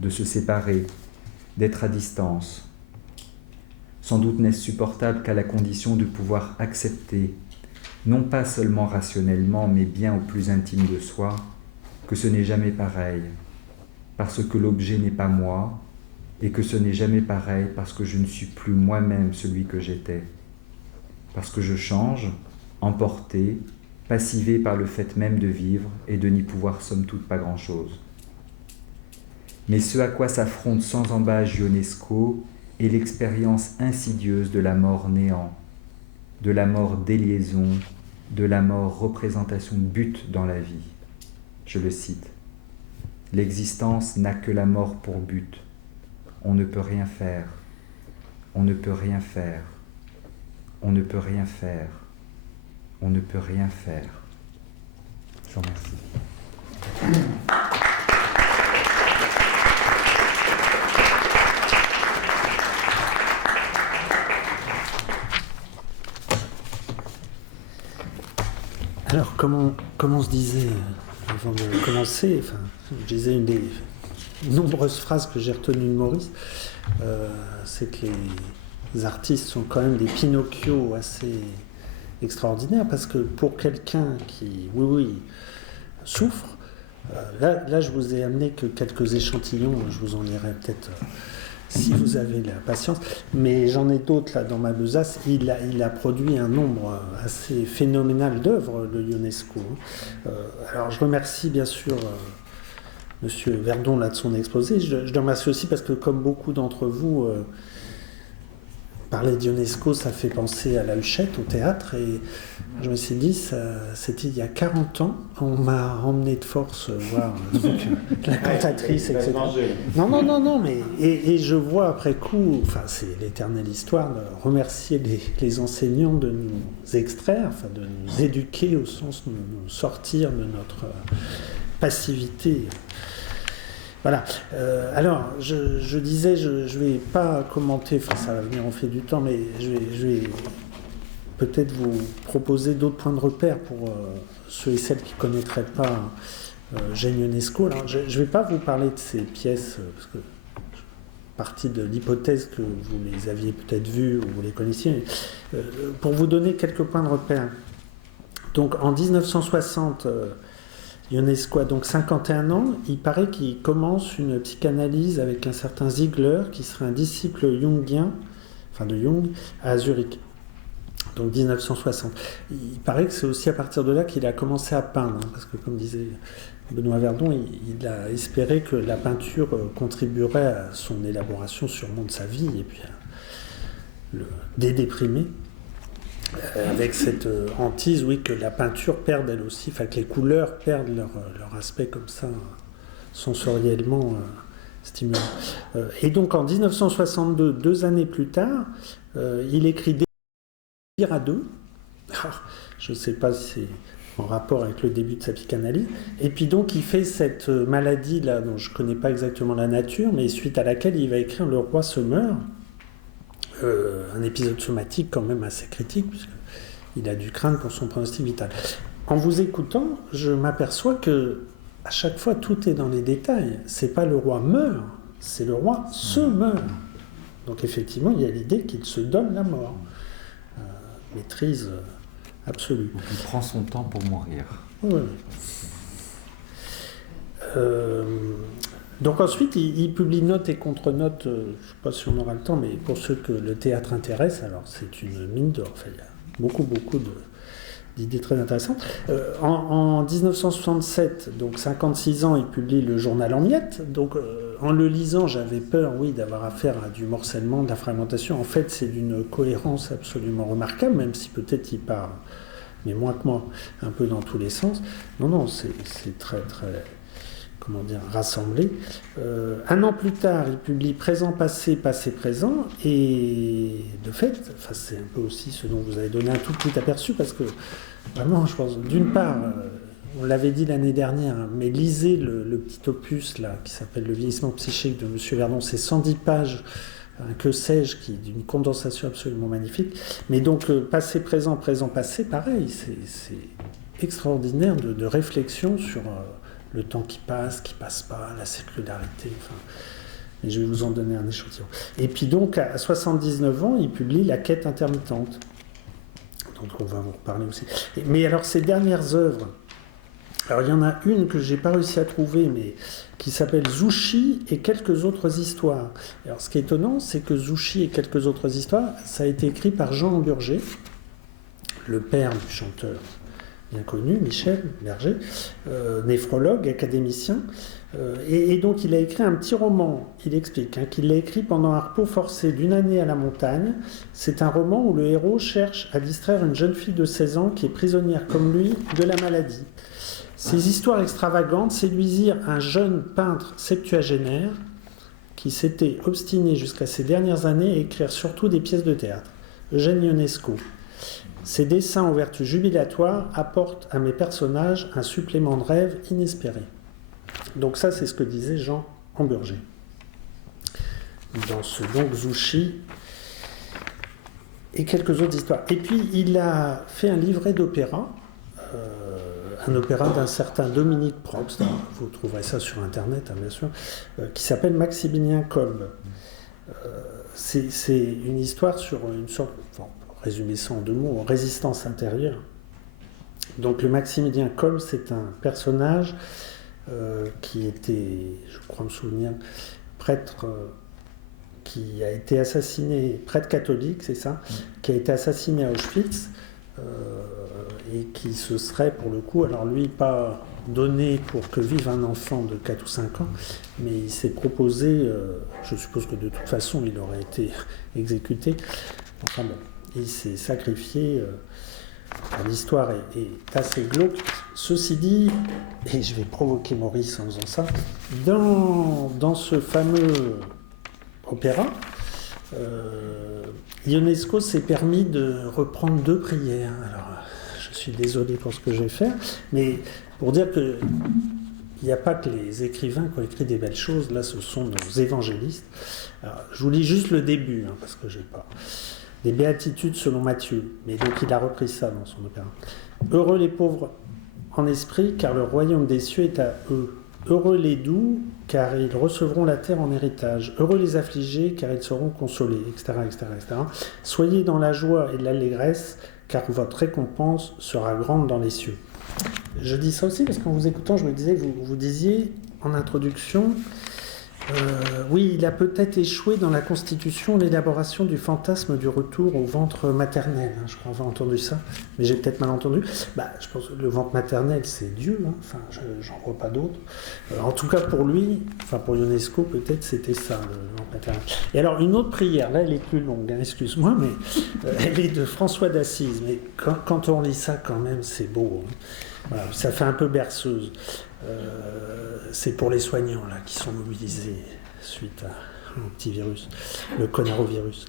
de se séparer, d'être à distance. Sans doute n'est-ce supportable qu'à la condition de pouvoir accepter, non pas seulement rationnellement, mais bien au plus intime de soi, que ce n'est jamais pareil, parce que l'objet n'est pas moi, et que ce n'est jamais pareil parce que je ne suis plus moi-même celui que j'étais, parce que je change, emporté, passivé par le fait même de vivre et de n'y pouvoir somme toute pas grand-chose. Mais ce à quoi s'affronte sans embâche Ionesco est l'expérience insidieuse de la mort néant, de la mort déliaison, de la mort représentation de but dans la vie. Je le cite. L'existence n'a que la mort pour but. On ne peut rien faire. On ne peut rien faire. On ne peut rien faire. On ne peut rien faire. Je vous remercie. Alors, comme on se disait avant de commencer, enfin, je disais une des nombreuses phrases que j'ai retenues de Maurice, c'est que les artistes sont quand même des Pinocchio assez extraordinaires, parce que pour quelqu'un qui, oui, souffre, là je vous ai amené que quelques échantillons, je vous en lirai peut-être si vous avez la patience, mais j'en ai d'autres là dans ma besace. Il a produit un nombre assez phénoménal d'œuvres, le Ionesco. Alors je remercie bien sûr Monsieur Verdon là de son exposé. Je le remercie aussi parce que comme beaucoup d'entre vous, parler d'Ionesco, ça fait penser à la Huchette, au théâtre, et je me suis dit, c'était il y a 40 ans, on m'a emmené de force voir la cantatrice, etc. Non, mais et je vois après coup, enfin c'est l'éternelle histoire, de remercier les enseignants de nous extraire, enfin de nous éduquer au sens de nous sortir de notre passivité. Voilà. Alors, je disais, je ne vais pas commenter, enfin ça va venir en fait du temps, mais je vais peut-être vous proposer d'autres points de repère pour ceux et celles qui ne connaîtraient pas Jean Ionesco. Alors, je ne vais pas vous parler de ces pièces, parce que partie de l'hypothèse que vous les aviez peut-être vues ou vous les connaissiez, mais, pour vous donner quelques points de repère. Donc, en 1960... Ionesco a donc 51 ans, il paraît qu'il commence une psychanalyse avec un certain Ziegler, qui serait un disciple jungien, enfin de Jung, à Zurich, donc 1960. Il paraît que c'est aussi à partir de là qu'il a commencé à peindre, parce que comme disait Benoît Verdon, il a espéré que la peinture contribuerait à son élaboration sûrement de sa vie, et puis à le dédéprimer. Avec cette hantise, oui, que la peinture perde elle aussi, enfin que les couleurs perdent leur aspect comme ça, sensoriellement stimulant. Et donc en 1962, 2 années plus tard, il écrit Désir à deux. Je ne sais pas si c'est en rapport avec le début de sa psychanalyse. Et puis donc il fait cette maladie-là, dont je ne connais pas exactement la nature, mais suite à laquelle il va écrire Le roi se meurt. Un épisode somatique quand même assez critique, puisqu'il a dû craindre pour son pronostic vital. En vous écoutant, je m'aperçois que à chaque fois, tout est dans les détails. C'est pas le roi meurt, c'est le roi se meurt. Donc effectivement, il y a l'idée qu'il se donne la mort. Maîtrise absolue. Donc il prend son temps pour mourir. Oui. Donc ensuite, il publie notes et contre-notes, je ne sais pas si on aura le temps, mais pour ceux que le théâtre intéresse, alors c'est une mine d'or. Enfin, il y a beaucoup d'idées très intéressantes. En 1967, donc 56 ans, il publie le journal en miettes. Donc en le lisant, j'avais peur, oui, d'avoir affaire à du morcellement, de la fragmentation. En fait, c'est d'une cohérence absolument remarquable, même si peut-être il part, mais moins que moi, un peu dans tous les sens. Non, c'est très, très rassemblés. Un an plus tard, il publie Présent, passé, passé, présent, et de fait, c'est un peu aussi ce dont vous avez donné un tout petit aperçu, parce que vraiment, je pense, d'une part, on l'avait dit l'année dernière, mais lisez le petit opus là, qui s'appelle Le vieillissement psychique de M. Verdon, c'est 110 pages, que sais-je, d'une condensation absolument magnifique. Mais donc, passé, présent, présent, passé, pareil, c'est extraordinaire de réflexion sur le temps qui passe pas, la circularité, et je vais vous en donner un échantillon. Et puis donc, à 79 ans, il publie La quête intermittente, dont on va vous reparler aussi. Mais alors, ces dernières œuvres, alors il y en a une que j'ai pas réussi à trouver, mais qui s'appelle Zouchi et quelques autres histoires. Alors, ce qui est étonnant, c'est que Zouchi et quelques autres histoires, ça a été écrit par Jean Hamburger, le père du chanteur bien connu, Michel Berger, néphrologue, académicien, et donc il a écrit un petit roman, il explique, qu'il l'a écrit pendant un repos forcé d'une année à la montagne. C'est un roman où le héros cherche à distraire une jeune fille de 16 ans qui est prisonnière comme lui de la maladie. Ces histoires extravagantes séduisirent un jeune peintre septuagénaire qui s'était obstiné jusqu'à ses dernières années à écrire surtout des pièces de théâtre, Eugène Ionesco. Ces dessins aux vertus jubilatoires apportent à mes personnages un supplément de rêve inespéré. Donc ça, c'est ce que disait Jean Hamburger dans ce donc Zouchi et quelques autres histoires. Et puis, il a fait un livret d'opéra, un opéra d'un certain Dominique Probst, vous trouverez ça sur Internet, bien sûr, qui s'appelle Maximilien Kolb. C'est une histoire sur une sorte... résumer ça en 2 mots, résistance intérieure. Donc le Maximilien Kolb, c'est un personnage qui était, je crois me souvenir, prêtre qui a été assassiné, prêtre catholique, c'est ça, qui a été assassiné à Auschwitz et qui se serait pour le coup, alors lui pas donné pour que vive un enfant de 4 ou 5 ans, mais il s'est proposé, je suppose que de toute façon il aurait été exécuté, enfin bon. Il s'est sacrifié. L'histoire est assez glauque. Ceci dit, et je vais provoquer Maurice en faisant ça, dans ce fameux opéra, Ionesco s'est permis de reprendre 2 prières. Alors, je suis désolé pour ce que je vais faire, mais pour dire que il n'y a pas que les écrivains qui ont écrit des belles choses. Là, ce sont nos évangélistes. Alors, je vous lis juste le début, parce que j'ai pas... Les béatitudes selon Matthieu, mais donc il a repris ça dans son opéra. Heureux les pauvres en esprit, car le royaume des cieux est à eux. Heureux les doux, car ils recevront la terre en héritage. Heureux les affligés, car ils seront consolés, etc., etc., etc. Soyez dans la joie et l'allégresse, car votre récompense sera grande dans les cieux. Je dis ça aussi parce qu'en vous écoutant, je me disais, vous disiez en introduction... oui, il a peut-être échoué dans la constitution, l'élaboration du fantasme du retour au ventre maternel. Je crois avoir entendu ça, mais j'ai peut-être mal entendu. Je pense que le ventre maternel, c'est Dieu. J'en vois pas d'autre. En tout cas, pour lui, pour Ionesco, peut-être c'était ça, le ventre maternel. Et alors, une autre prière, là, elle est plus longue, excuse-moi, mais elle est de François d'Assise. Mais quand on lit ça, quand même, c'est beau. Voilà, ça fait un peu berceuse. C'est pour les soignants là, qui sont mobilisés suite au petit virus, le coronavirus.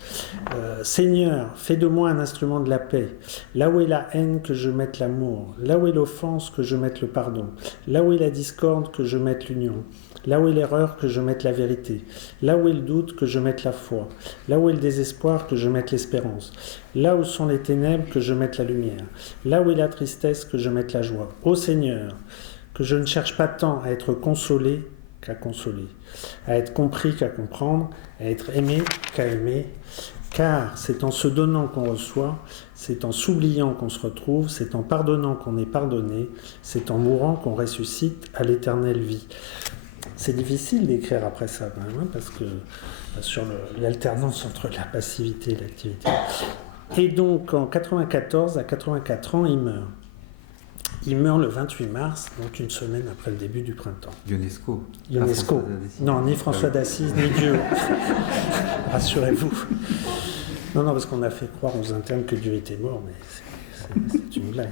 Seigneur, fais de moi un instrument de la paix. Là où est la haine, que je mette l'amour. Là où est l'offense, que je mette le pardon. Là où est la discorde, que je mette l'union. Là où est l'erreur, que je mette la vérité. Là où est le doute, que je mette la foi. Là où est le désespoir, que je mette l'espérance. Là où sont les ténèbres, que je mette la lumière. Là où est la tristesse, que je mette la joie. Ô Seigneur, que je ne cherche pas tant à être consolé qu'à consoler, à être compris qu'à comprendre, à être aimé qu'à aimer, car c'est en se donnant qu'on reçoit, c'est en s'oubliant qu'on se retrouve, c'est en pardonnant qu'on est pardonné, c'est en mourant qu'on ressuscite à l'éternelle vie. C'est difficile d'écrire après ça, quand même, parce que sur l'alternance entre la passivité et l'activité. Et donc, en 94, à 84 ans, il meurt. Il meurt le 28 mars, donc une semaine après le début du printemps. Ionesco. Non, ni François d'Assise, ni Dieu. Rassurez-vous. Non, parce qu'on a fait croire aux internes que Dieu était mort, mais c'est une blague.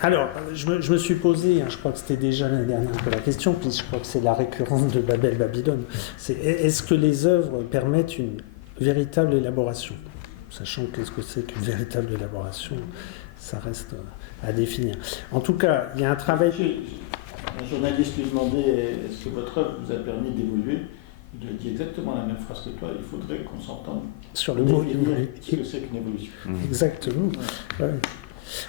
Alors, je me suis posé, je crois que c'était déjà l'année dernière un peu la question, puis je crois que c'est la récurrente de Babel-Babylone, c'est est-ce que les œuvres permettent une véritable élaboration ? Sachant qu'est-ce que c'est qu'une véritable élaboration, ça reste à définir. En tout cas, il y a un travail... Un journaliste lui demandait est-ce que votre œuvre vous a permis d'évoluer ? Il a dit exactement la même phrase que toi, il faudrait qu'on s'entende sur le mot ce que c'est qu'une évolution. Exactement. Ouais.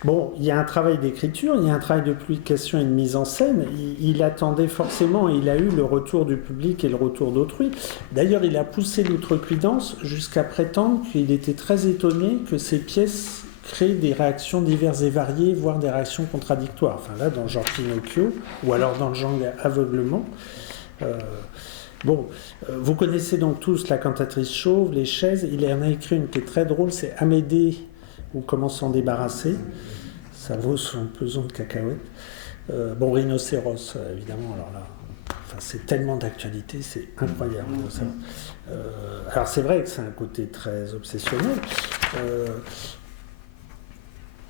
Bon, il y a un travail d'écriture, il y a un travail de publication et de mise en scène. Il attendait forcément, il a eu le retour du public et le retour d'autrui. D'ailleurs, il a poussé l'outrecuidance jusqu'à prétendre qu'il était très étonné que ses pièces créent des réactions diverses et variées, voire des réactions contradictoires. Enfin là, dans le genre Pinocchio, ou alors dans le genre Aveuglement. Vous connaissez donc tous La cantatrice chauve, Les chaises. Il en a écrit une qui est très drôle, c'est Amédée ou Comment s'en débarrasser. Ça vaut son pesant de cacahuètes. Rhinocéros, évidemment, alors là, c'est tellement d'actualité, c'est incroyable. Alors c'est vrai que c'est un côté très obsessionnel.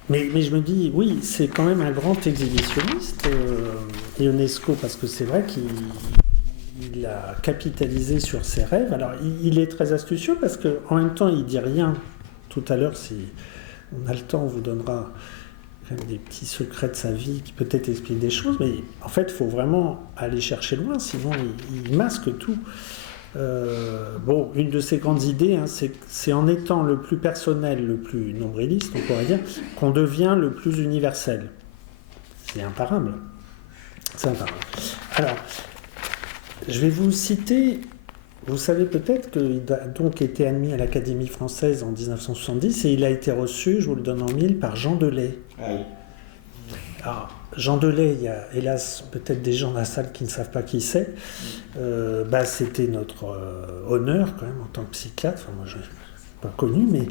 Mais je me dis, oui, c'est quand même un grand exhibitionniste, Ionesco, parce que c'est vrai qu'il a capitalisé sur ses rêves. Alors, il est très astucieux parce qu'en même temps, il dit rien. Tout à l'heure, si on a le temps, on vous donnera des petits secrets de sa vie qui peut-être expliquent des choses, mais en fait, il faut vraiment aller chercher loin, sinon il masque tout. Une de ses grandes idées, c'est en étant le plus personnel, le plus nombriliste, on pourrait dire, qu'on devient le plus universel. C'est imparable. Alors, je vais vous citer, vous savez peut-être qu'il a donc été admis à l'Académie française en 1970 et il a été reçu, je vous le donne en mille, par Jean Delay. Oui. Alors, Jean Delay, il y a hélas peut-être des gens dans la salle qui ne savent pas qui c'est. C'était notre honneur quand même en tant que psychiatre. Enfin, moi je ne l'ai pas connu, mais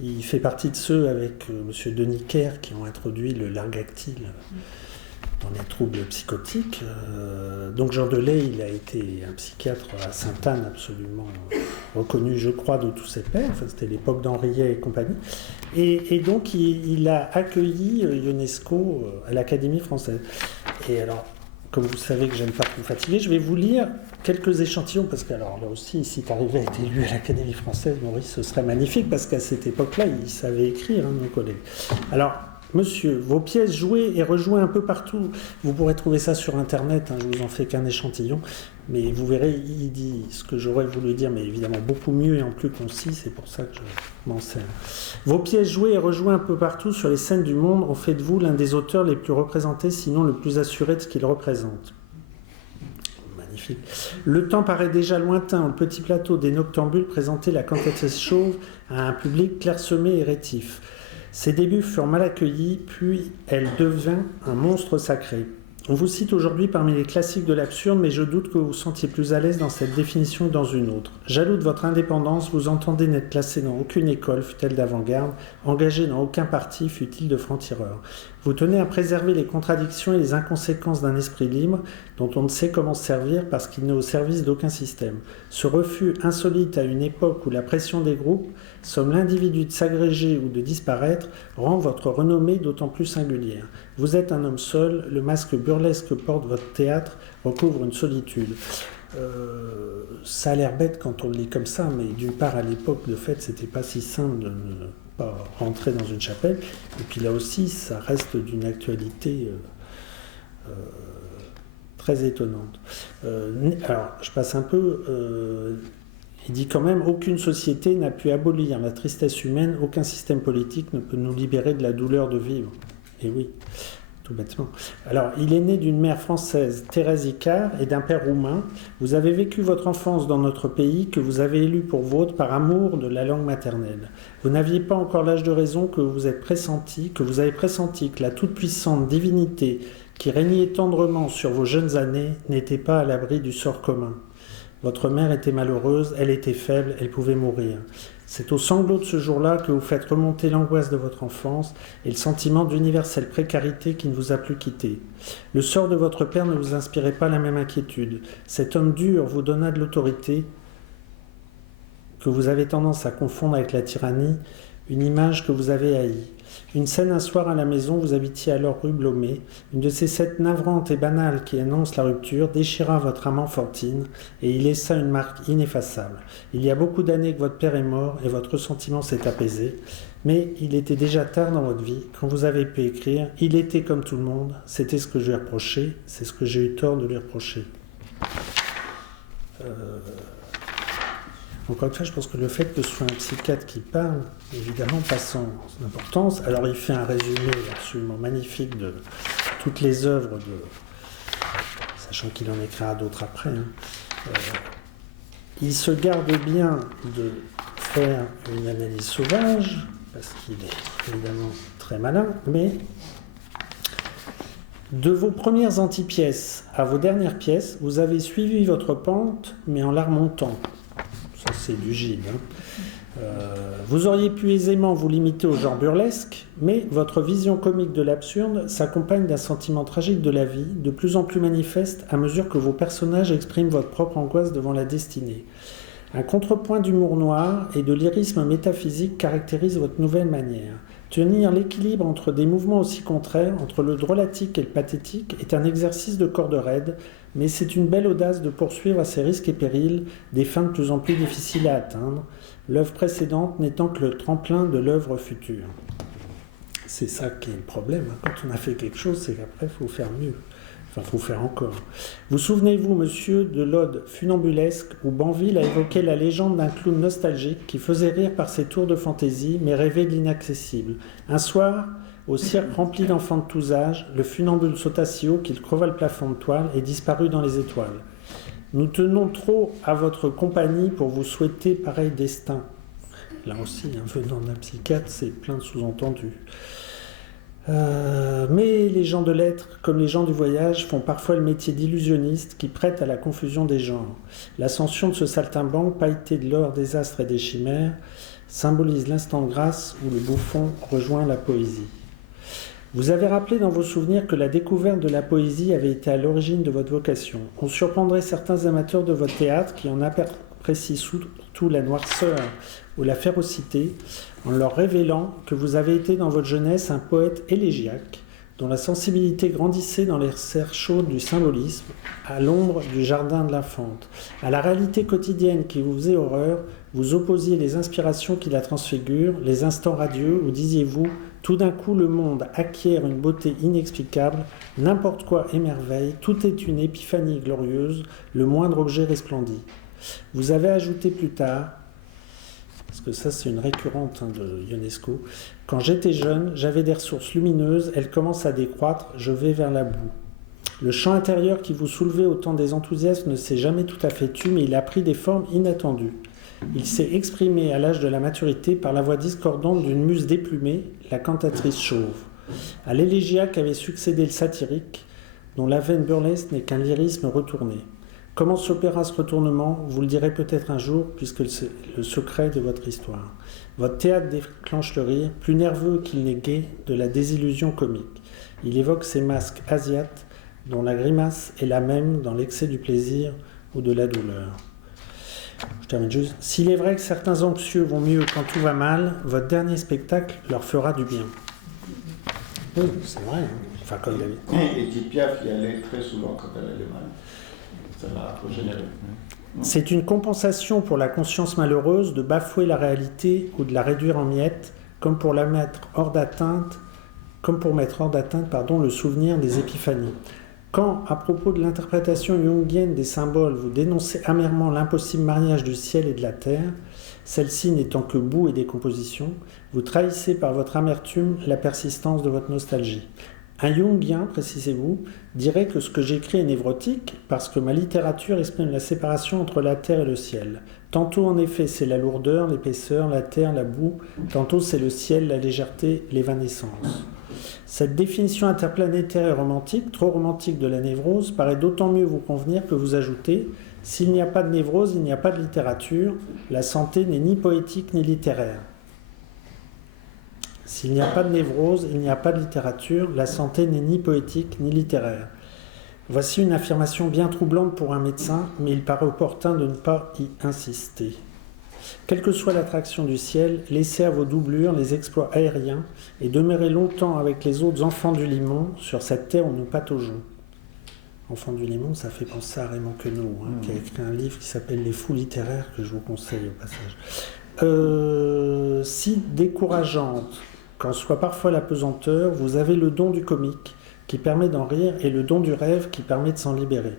il fait partie de ceux avec M. Denis Kerr qui ont introduit le Largactil dans les troubles psychotiques. Donc Jean Delay, il a été un psychiatre à Sainte-Anne absolument reconnu, je crois, de tous ses pairs. Enfin, c'était l'époque d'Henriet et compagnie. Et donc il a accueilli Ionesco à l'Académie française. Et alors, comme vous savez que j'aime pas trop fatiguer, je vais vous lire quelques échantillons, parce que alors là aussi, si tu arrivais à être élu à l'Académie française, Maurice, ce serait magnifique, parce qu'à cette époque-là, il savait écrire, nos collègues. Alors, monsieur, vos pièces jouées et rejouées un peu partout. Vous pourrez trouver ça sur Internet, je vous en fais qu'un échantillon. Mais vous verrez, il dit ce que j'aurais voulu dire, mais évidemment beaucoup mieux et en plus concis, c'est pour ça que je m'en sers. Vos pièces jouées et rejouées un peu partout sur les scènes du monde ont fait de vous l'un des auteurs les plus représentés, sinon le plus assuré de ce qu'il représente. Magnifique. Le temps paraît déjà lointain, où le petit plateau des Noctambules présentait La cantatrice chauve à un public clairsemé et rétif. Ses débuts furent mal accueillis, puis elle devint un monstre sacré. On vous cite aujourd'hui parmi les classiques de l'absurde, mais je doute que vous vous sentiez plus à l'aise dans cette définition que dans une autre. Jaloux de votre indépendance, vous entendez n'être placé dans aucune école, fût-elle d'avant-garde, engagé dans aucun parti, fût-il de franc-tireur. Vous tenez à préserver les contradictions et les inconséquences d'un esprit libre dont on ne sait comment se servir parce qu'il n'est au service d'aucun système. Ce refus insolite à une époque où la pression des groupes, somme l'individu de s'agréger ou de disparaître, rend votre renommée d'autant plus singulière. Vous êtes un homme seul, le masque burlesque que porte votre théâtre recouvre une solitude. Ça a l'air bête quand on le lit comme ça, mais d'une part à l'époque, de fait, c'était pas si simple de ne pas rentrer dans une chapelle, et puis là aussi, ça reste d'une actualité très étonnante. Alors, je passe un peu... il dit quand même, aucune société n'a pu abolir la tristesse humaine, aucun système politique ne peut nous libérer de la douleur de vivre. Et oui, tout bêtement. Alors, il est né d'une mère française, Thérèse Icard, et d'un père roumain. Vous avez vécu votre enfance dans notre pays, que vous avez élu pour vôtre par amour de la langue maternelle. Vous n'aviez pas encore l'âge de raison que vous avez pressenti que la toute-puissante divinité qui régnait tendrement sur vos jeunes années n'était pas à l'abri du sort commun. Votre mère était malheureuse, elle était faible, elle pouvait mourir. C'est au sanglot de ce jour-là que vous faites remonter l'angoisse de votre enfance et le sentiment d'universelle précarité qui ne vous a plus quitté. Le sort de votre père ne vous inspirait pas la même inquiétude. Cet homme dur vous donna de l'autorité que vous avez tendance à confondre avec la tyrannie, une image que vous avez haïe. Une scène un soir à la maison, vous habitiez alors rue Blomet. Une de ces scènes navrantes et banales qui annoncent la rupture déchira votre amant Fantine et y laissa une marque ineffaçable. Il y a beaucoup d'années que votre père est mort et votre ressentiment s'est apaisé. Mais il était déjà tard dans votre vie quand vous avez pu écrire « Il était comme tout le monde, c'était ce que je lui ai reproché, c'est ce que j'ai eu tort de lui reprocher. » Encore une fois, je pense que le fait que ce soit un psychiatre qui parle, évidemment, pas sans importance. Alors, il fait un résumé absolument magnifique de toutes les œuvres, sachant qu'il en écrira d'autres après. Il se garde bien de faire une analyse sauvage, parce qu'il est évidemment très malin, mais de vos premières antipièces à vos dernières pièces, vous avez suivi votre pente, mais en la remontant. Ça, c'est du Gilles. Vous auriez pu aisément vous limiter au genre burlesque, mais votre vision comique de l'absurde s'accompagne d'un sentiment tragique de la vie, de plus en plus manifeste à mesure que vos personnages expriment votre propre angoisse devant la destinée. Un contrepoint d'humour noir et de lyrisme métaphysique caractérise votre nouvelle manière. Tenir l'équilibre entre des mouvements aussi contraires, entre le drôlatique et le pathétique, est un exercice de corde raide, mais c'est une belle audace de poursuivre à ses risques et périls des fins de plus en plus difficiles à atteindre, l'œuvre précédente n'étant que le tremplin de l'œuvre future. C'est ça qui est le problème. Quand on a fait quelque chose, c'est qu'après, il faut faire mieux. Enfin, il faut faire encore. Vous souvenez-vous, monsieur, de l'ode funambulesque où Banville a évoqué la légende d'un clown nostalgique qui faisait rire par ses tours de fantaisie, mais rêvait de l'inaccessible. Un soir, au cirque rempli d'enfants de tous âges, le funambule sauta si haut qu'il creva le plafond de toile et disparut dans les étoiles. Nous tenons trop à votre compagnie pour vous souhaiter pareil destin. Là aussi, venant d'un psychiatre, c'est plein de sous-entendus. Mais les gens de lettres, comme les gens du voyage, font parfois le métier d'illusionniste qui prête à la confusion des genres. L'ascension de ce saltimbanque, pailleté de l'or des astres et des chimères, symbolise l'instant de grâce où le bouffon rejoint la poésie. Vous avez rappelé dans vos souvenirs que la découverte de la poésie avait été à l'origine de votre vocation. On surprendrait certains amateurs de votre théâtre qui en apprécient surtout la noirceur ou la férocité, en leur révélant que vous avez été dans votre jeunesse un poète élégiaque, dont la sensibilité grandissait dans les serres chaudes du symbolisme, à l'ombre du jardin de la Fente. À la réalité quotidienne qui vous faisait horreur, vous opposiez les inspirations qui la transfigurent, les instants radieux où disiez-vous « Tout d'un coup, le monde acquiert une beauté inexplicable, n'importe quoi émerveille, tout est une épiphanie glorieuse, le moindre objet resplendit. » Vous avez ajouté plus tard, parce que ça c'est une récurrente de Ionesco, « Quand j'étais jeune, j'avais des ressources lumineuses, elles commencent à décroître, je vais vers la boue. » Le chant intérieur qui vous soulevait au temps des enthousiasmes ne s'est jamais tout à fait tu, mais il a pris des formes inattendues. Il s'est exprimé à l'âge de la maturité par la voix discordante d'une muse déplumée, la cantatrice chauve. À l'élégiaque avait succédé le satirique, dont la veine burlesque n'est qu'un lyrisme retourné. Comment s'opéra ce retournement, vous le direz peut-être un jour, puisque c'est le secret de votre histoire. Votre théâtre déclenche le rire, plus nerveux qu'il n'est gai, de la désillusion comique. Il évoque ces masques asiates, dont la grimace est la même dans l'excès du plaisir ou de la douleur. Je termine juste. S'il est vrai que certains anxieux vont mieux quand tout va mal, votre dernier spectacle leur fera du bien. Oui, c'est vrai. Enfin, comme David. Et Edith Piaf y allait très souvent quand elle allait mal. Ça l'a régénéré. C'est une compensation pour la conscience malheureuse de bafouer la réalité ou de la réduire en miettes, comme pour mettre hors d'atteinte, le souvenir des épiphanies. Quand, à propos de l'interprétation jungienne des symboles, vous dénoncez amèrement l'impossible mariage du ciel et de la terre, celle-ci n'étant que boue et décomposition, vous trahissez par votre amertume la persistance de votre nostalgie. Un jungien, précisez-vous, dirait que ce que j'écris est névrotique parce que ma littérature exprime la séparation entre la terre et le ciel. Tantôt, en effet, c'est la lourdeur, l'épaisseur, la terre, la boue, tantôt c'est le ciel, la légèreté, l'évanescence. Cette définition interplanétaire et romantique, trop romantique de la névrose, paraît d'autant mieux vous convenir que vous ajoutez « S'il n'y a pas de névrose, il n'y a pas de littérature. La santé n'est ni poétique ni littéraire. » S'il n'y a pas de névrose, il n'y a pas de littérature. La santé n'est ni poétique ni littéraire. Voici une affirmation bien troublante pour un médecin, mais il paraît opportun de ne pas y insister. Quelle que soit l'attraction du ciel, laissez à vos doublures les exploits aériens et demeurez longtemps avec les autres enfants du Limon sur cette terre où nous pataugeons. Enfants du Limon, ça fait penser à Raymond Queneau, qui a écrit un livre qui s'appelle Les Fous littéraires, que je vous conseille au passage. Si décourageante qu'en soit parfois la pesanteur, vous avez le don du comique qui permet d'en rire et le don du rêve qui permet de s'en libérer.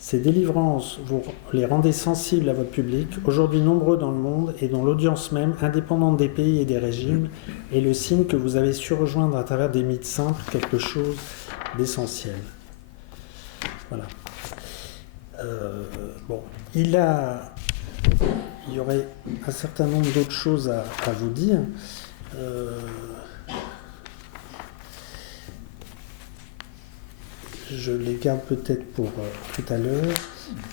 Ces délivrances, vous les rendez sensibles à votre public, aujourd'hui nombreux dans le monde et dont l'audience même, indépendante des pays et des régimes, est le signe que vous avez su rejoindre à travers des mythes simples quelque chose d'essentiel. Voilà. Bon, il y aurait un certain nombre d'autres choses à vous dire. Je les garde peut-être pour tout à l'heure.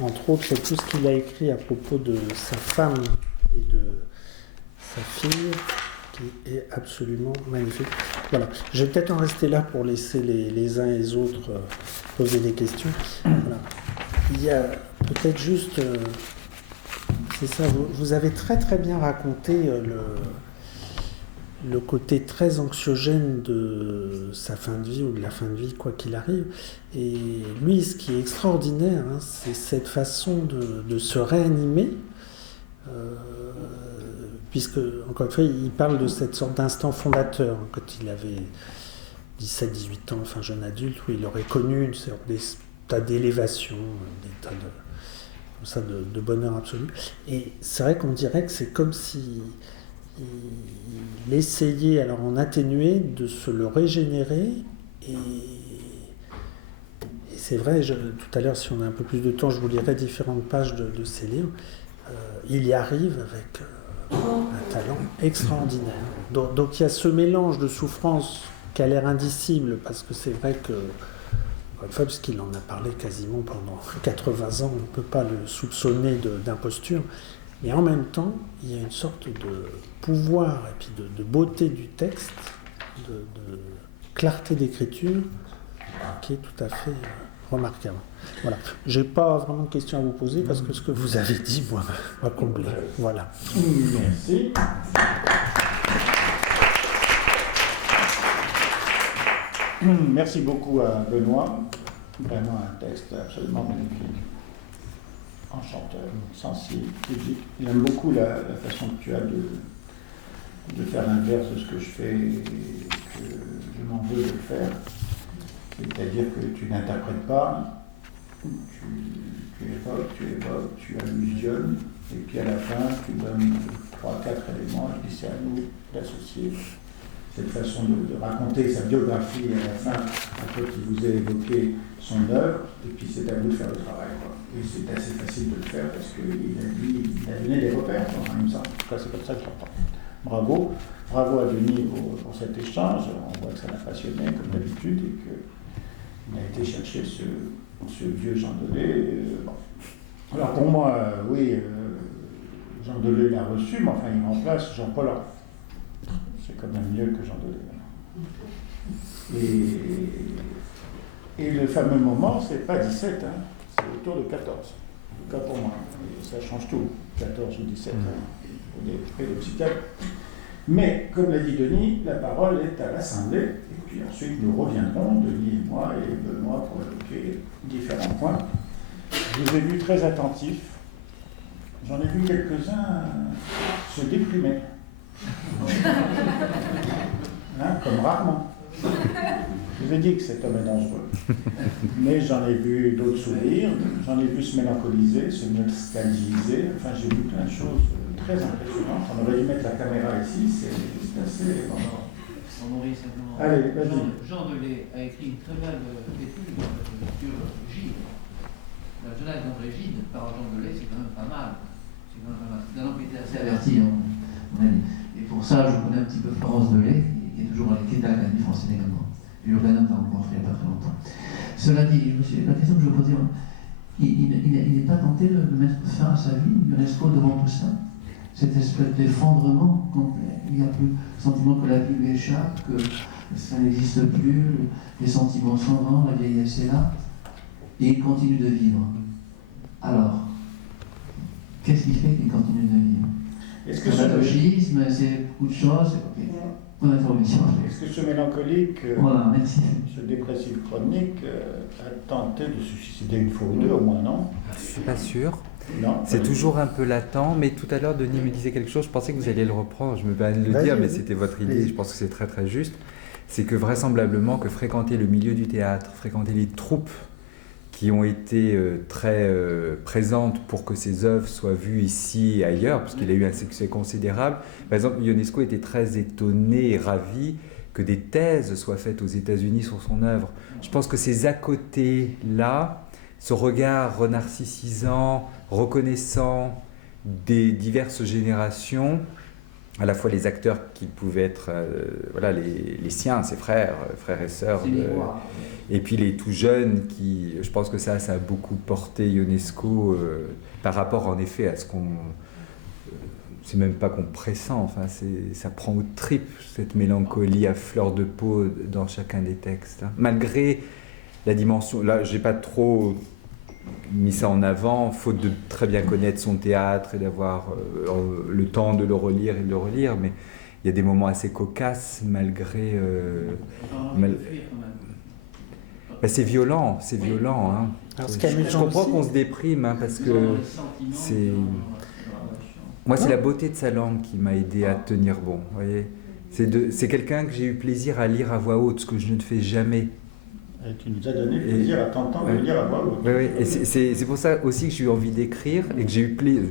Entre autres, tout ce qu'il a écrit à propos de sa femme et de sa fille, qui est absolument magnifique. Voilà. Je vais peut-être en rester là pour laisser les uns et les autres poser des questions. Voilà. Il y a peut-être juste... c'est ça, vous avez très très bien raconté le côté très anxiogène de sa fin de vie ou de la fin de vie, quoi qu'il arrive. Et lui, ce qui est extraordinaire, c'est cette façon de se réanimer, puisque, encore une fois, il parle de cette sorte d'instant fondateur, quand il avait 17-18 ans, enfin jeune adulte, où il aurait connu une sorte d'état d'élévation, d'état de bonheur absolu. Et c'est vrai qu'on dirait que c'est comme si il essayait, alors en atténué, de se le régénérer. Et c'est vrai, tout à l'heure, si on a un peu plus de temps, je vous lirai différentes pages de ces livres. Il y arrive avec un talent extraordinaire. Donc il y a ce mélange de souffrance qui a l'air indicible, parce que c'est vrai que, encore une fois, puisqu'il en a parlé quasiment pendant 80 ans, on ne peut pas le soupçonner d'imposture. Mais en même temps, il y a une sorte de pouvoir et puis de beauté du texte, de clarté d'écriture, qui est tout à fait remarquable. Voilà. Je n'ai pas vraiment de questions à vous poser parce que ce que vous avez dit, moi, m'a comblé. Voilà. Merci. Merci beaucoup à Benoît. Vraiment un texte absolument magnifique. Enchanteur, sensible, pudique. J'aime beaucoup la façon que tu as de faire l'inverse de ce que je fais et que je m'en veux de le faire. C'est-à-dire que tu n'interprètes pas, tu évoques, tu allusionnes, et puis à la fin, tu donnes 3-4 éléments, et puis c'est à nous d'associer cette façon de raconter sa biographie à la fin, après qu'il vous ait évoqué son œuvre, et puis c'est à vous de faire le travail, quoi. Et c'est assez facile de le faire parce qu'il a donné des repères, il me semble. En tout cas, c'est comme ça que je l'entends. Bravo. Bravo à Denis pour cet échange. On voit que ça l'a passionné, comme d'habitude, et qu'il a été chercher ce vieux Jean Delay. Bon. Alors pour moi, oui, Jean Delay l'a reçu, mais enfin, il remplace Jean Paulhan. C'est quand même mieux que Jean Delay. Et le fameux moment, c'est pas 17, c'est autour de 14. En tout cas pour moi. Et ça change tout, 14 ou 17, pour des psychiatres. Mais, comme l'a dit Denis, la parole est à l'Assemblée. Et puis ensuite, nous reviendrons, Denis et moi, et Benoît, pour évoquer différents points. Je vous ai vu très attentifs. J'en ai vu quelques-uns se déprimer. Comme rarement. Je vous ai dit que cet homme est dangereux. Mais j'en ai vu d'autres sourire, j'en ai vu se mélancoliser, se nostalgiser. Enfin, j'ai vu plein de choses très impressionnantes. On aurait dû mettre la caméra ici, c'est assez... Maurice, simplement. Allez, vas-y. Jean Delay a écrit une très belle étude sur Gide. La jeunesse d'André Gide par Jean Delay, c'est quand même pas mal. C'est un homme qui était assez averti, on a dit. Et pour ça, je connais un petit peu Florence Delay, qui est toujours à l'Académie française également. Et Urbain t'a rencontré il n'y a pas très longtemps. Cela dit, la question que je veux poser, il n'est pas tenté de mettre fin à sa vie, l'UNESCO devant tout ça, cette espèce d'effondrement complet. Il n'y a plus le sentiment que la vie lui échappe, que ça n'existe plus, les sentiments sont grands, la vieillesse est là, et il continue de vivre. Alors, qu'est-ce qui fait qu'il continue de vivre? Est-ce que c'est un masochisme, c'est beaucoup de choses. Bonne information. Est-ce que ce mélancolique, voilà, merci. ce dépressif chronique, a tenté de se suicider une fois ou deux au moins, non? Je ne suis pas sûr. Non. C'est toujours un peu latent, mais tout à l'heure, Denis me disait quelque chose, je pensais que vous alliez le reprendre, je me permets de le dire, mais c'était votre idée, je pense que c'est très très juste. C'est que vraisemblablement, que fréquenter le milieu du théâtre, fréquenter les troupes qui ont été très présentes pour que ses œuvres soient vues ici et ailleurs, parce qu'il a eu un succès considérable. Par exemple, Ionesco était très étonné et ravi que des thèses soient faites aux États-Unis sur son œuvre. Je pense que ces à-côté-là, ce regard renarcissisant, reconnaissant des diverses générations, à la fois les acteurs qui pouvaient être voilà, les siens, ses frères et sœurs, et puis les tout jeunes, je pense que ça a beaucoup porté Ionesco par rapport en effet à ce qu'on... c'est même pas qu'on pressent, enfin, ça prend aux tripes, cette mélancolie à fleur de peau dans chacun des textes. Hein. Malgré la dimension, là j'ai pas trop mis ça en avant, faute de très bien connaître son théâtre et d'avoir le temps de le relire et de le relire, mais il y a des moments assez cocasses malgré... c'est violent, c'est violent. Hein. Alors, je comprends qu'on se déprime, hein, parce que c'est... Moi, c'est la beauté de sa langue qui m'a aidé à tenir bon. Vous voyez, c'est quelqu'un que j'ai eu plaisir à lire à voix haute, ce que je ne fais jamais. Et tu nous as donné plaisir à t'entendre le lire à voix haute. Oui, et c'est pour ça aussi que j'ai eu envie d'écrire et que j'ai eu plaisir.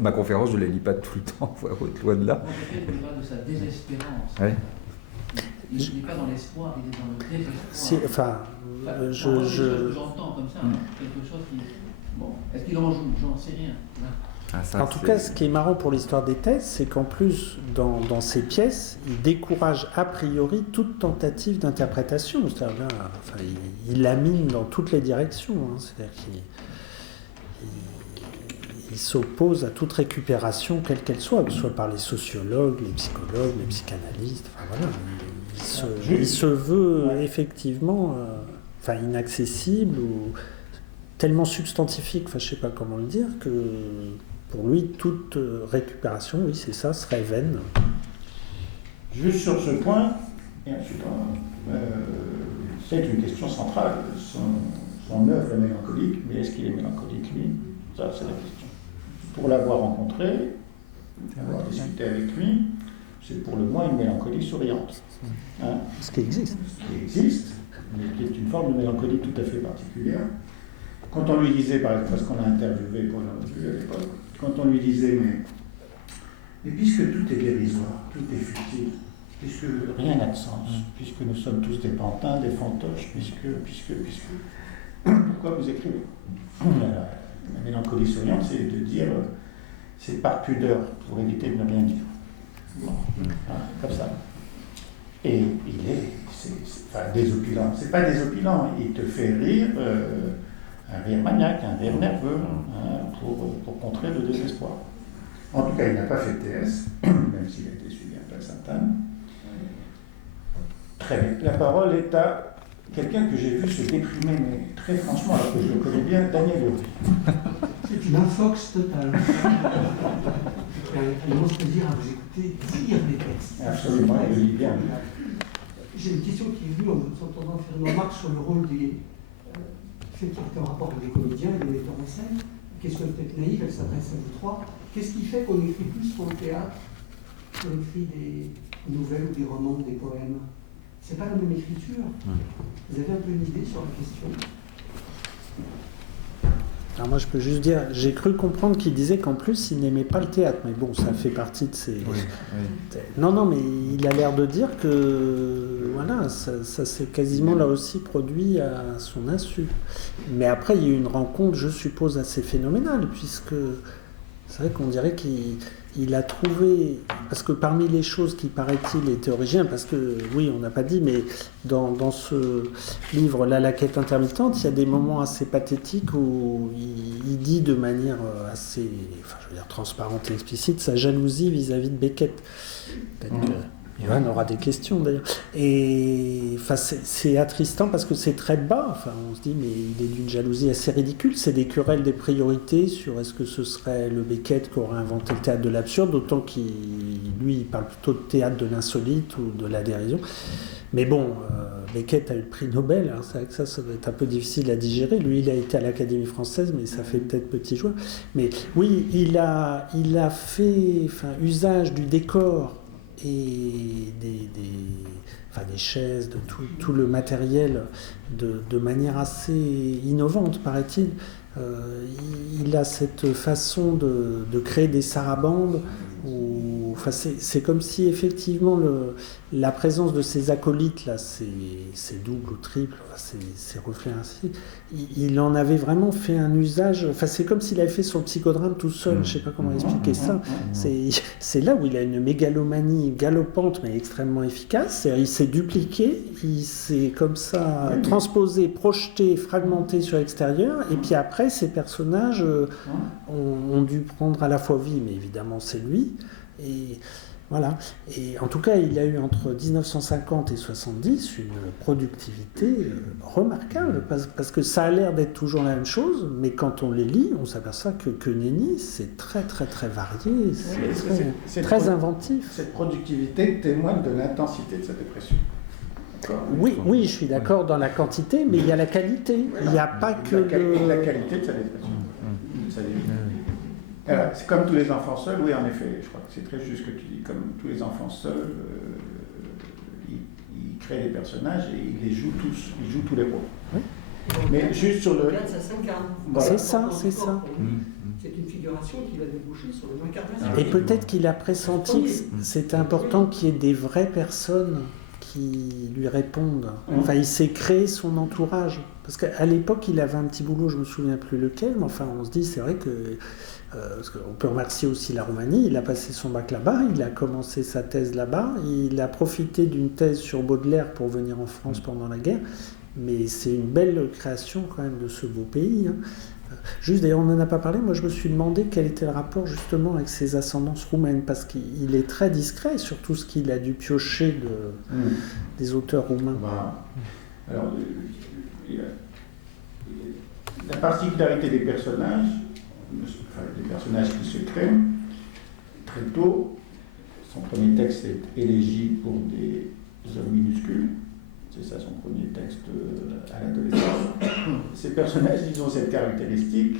Ma conférence, je ne la lis pas tout le temps à voix haute, loin de là. Il de sa désespérance. Ouais. Il n'est pas dans l'espoir, il est dans le désespoir. J'entends comme ça, quelque chose qui... Bon, est-ce qu'il en joue? J'en sais rien. En tout cas, ce qui est marrant pour l'histoire des thèses, c'est qu'en plus, dans ses pièces, il décourage a priori toute tentative d'interprétation. C'est-à-dire là, enfin, il lamine dans toutes les directions. Hein. C'est-à-dire qu'il s'oppose à toute récupération, quelle qu'elle soit, que ce soit par les sociologues, les psychologues, les psychanalystes. Enfin, voilà, il se veut effectivement inaccessible ou tellement substantifique, enfin, je ne sais pas comment le dire, que pour lui, toute récupération, oui, c'est ça, serait vaine. Juste sur ce point, et ensuite, c'est une question centrale. Son œuvre est mélancolique, mais est-ce qu'il est mélancolique, lui? Ça, c'est la question. Pour l'avoir rencontré, avoir discuté avec lui, c'est pour le moins une mélancolie souriante. Hein? Ce qui existe. Ce qui existe, mais qui est une forme de mélancolie tout à fait particulière. Quand on lui disait, par exemple, parce qu'on a interviewé pour la revue à l'époque, quand on lui disait, mais puisque tout est dérisoire, tout est futile, puisque rien n'a de sens, puisque nous sommes tous des pantins, des fantoches, puisque, pourquoi vous écrivez? La mélancolie souriante, c'est de dire, c'est par pudeur, pour éviter de ne rien dire. Bon, comme ça. Et il est désopilant. C'est pas désopilant, il te fait rire, un rire maniaque, un rire nerveux, pour contrer le désespoir. En tout cas, il n'a pas fait de TS, même s'il a été suivi à Sainte-Anne. Très bien. La parole est à quelqu'un que j'ai vu se déprimer, mais très franchement, alors que je le connais bien, Daniel Lévy. C'est une infox totale. Un immense plaisir à vous écouter lire des textes. Absolument, il le lit bien. J'ai une question qui est venue en vous entendant faire une remarque sur le rôle des... qui est en rapport avec les comédiens et les metteurs en scène. Question peut-être naïve, elle s'adresse à vous trois. Qu'est-ce qui fait qu'on écrit plus pour le théâtre qu'on écrit des nouvelles ou des romans ou des poèmes? C'est pas la même écriture. Vous avez un peu une idée sur la question? Alors moi je peux juste dire, j'ai cru comprendre qu'il disait qu'en plus il n'aimait pas le théâtre, mais bon, ça fait partie de ses... Oui. Non, mais il a l'air de dire que voilà, ça s'est quasiment là aussi produit à son insu. Mais après il y a eu une rencontre, je suppose, assez phénoménale, puisque c'est vrai qu'on dirait qu'il a trouvé, parce que parmi les choses qui paraît-il étaient originales, parce que oui, on n'a pas dit, mais dans ce livre La quête intermittente, il y a des moments assez pathétiques où il dit de manière assez, transparente et explicite sa jalousie vis-à-vis de Beckett. Johan aura des questions d'ailleurs. Et enfin, c'est attristant parce que c'est très bas. Enfin, on se dit, mais il est d'une jalousie assez ridicule. C'est des querelles des priorités sur est-ce que ce serait le Beckett qui aurait inventé le théâtre de l'absurde, d'autant qu'il, lui, il parle plutôt de théâtre de l'insolite ou de la dérision. Mais bon, Beckett a eu le prix Nobel, hein, c'est vrai que ça doit être un peu difficile à digérer. Lui, il a été à l'Académie française, mais ça fait peut-être petit joueur. Mais oui, il a fait usage du décor et des chaises, de tout le matériel de manière assez innovante, paraît-il. Il a cette façon de créer des sarabandes où, c'est comme si effectivement la présence de ces acolytes là, c'est double ou triple, c'est reflet ainsi. Il en avait vraiment fait un usage. C'est comme s'il avait fait son psychodrame tout seul. Je sais pas comment expliquer ça. C'est là où il a une mégalomanie galopante mais extrêmement efficace. Il s'est dupliqué, il s'est comme ça transposé, projeté, fragmenté sur l'extérieur. Et puis après, ces personnages ont dû prendre à la fois vie, mais évidemment c'est lui. Et voilà. Et en tout cas, il a eu entre 1950 et 70 une productivité remarquable, parce que ça a l'air d'être toujours la même chose, mais quand on les lit, on s'aperçoit que Nenni, c'est très très très varié, c'est très inventif. Cette productivité témoigne de l'intensité de sa dépression. Oui, je suis d'accord dans la quantité, mais il y a la qualité. Il n'y a pas que la qualité de sa dépression. Alors, c'est comme tous les enfants seuls, oui, en effet, je crois que c'est très juste ce que tu dis. Comme tous les enfants seuls, ils créent des personnages et ils les jouent tous, ils jouent tous les rôles. Oui. Mais juste sur le. Ça s'incarne. Voilà. C'est ça. C'est une figuration qui va déboucher sur une incarnation. Et peut-être qu'il a pressenti que c'est important qu'il y ait des vraies personnes qui lui répondent. Enfin, il s'est créé son entourage. Parce qu'à l'époque, il avait un petit boulot, je ne me souviens plus lequel, mais enfin, on se dit, c'est vrai que. Parce qu'on peut remercier aussi la Roumanie, il a passé son bac là-bas, il a commencé sa thèse là-bas, il a profité d'une thèse sur Baudelaire pour venir en France pendant la guerre, mais c'est une belle création quand même de ce beau pays. Hein. Juste d'ailleurs, on n'en a pas parlé, moi je me suis demandé quel était le rapport justement avec ses ascendances roumaines, parce qu'il est très discret sur tout ce qu'il a dû piocher des auteurs roumains. Alors, la particularité des personnages qui se créent, très tôt, son premier texte est Élégie pour des hommes minuscules, c'est ça son premier texte à l'adolescence. Ces personnages, ils ont cette caractéristique,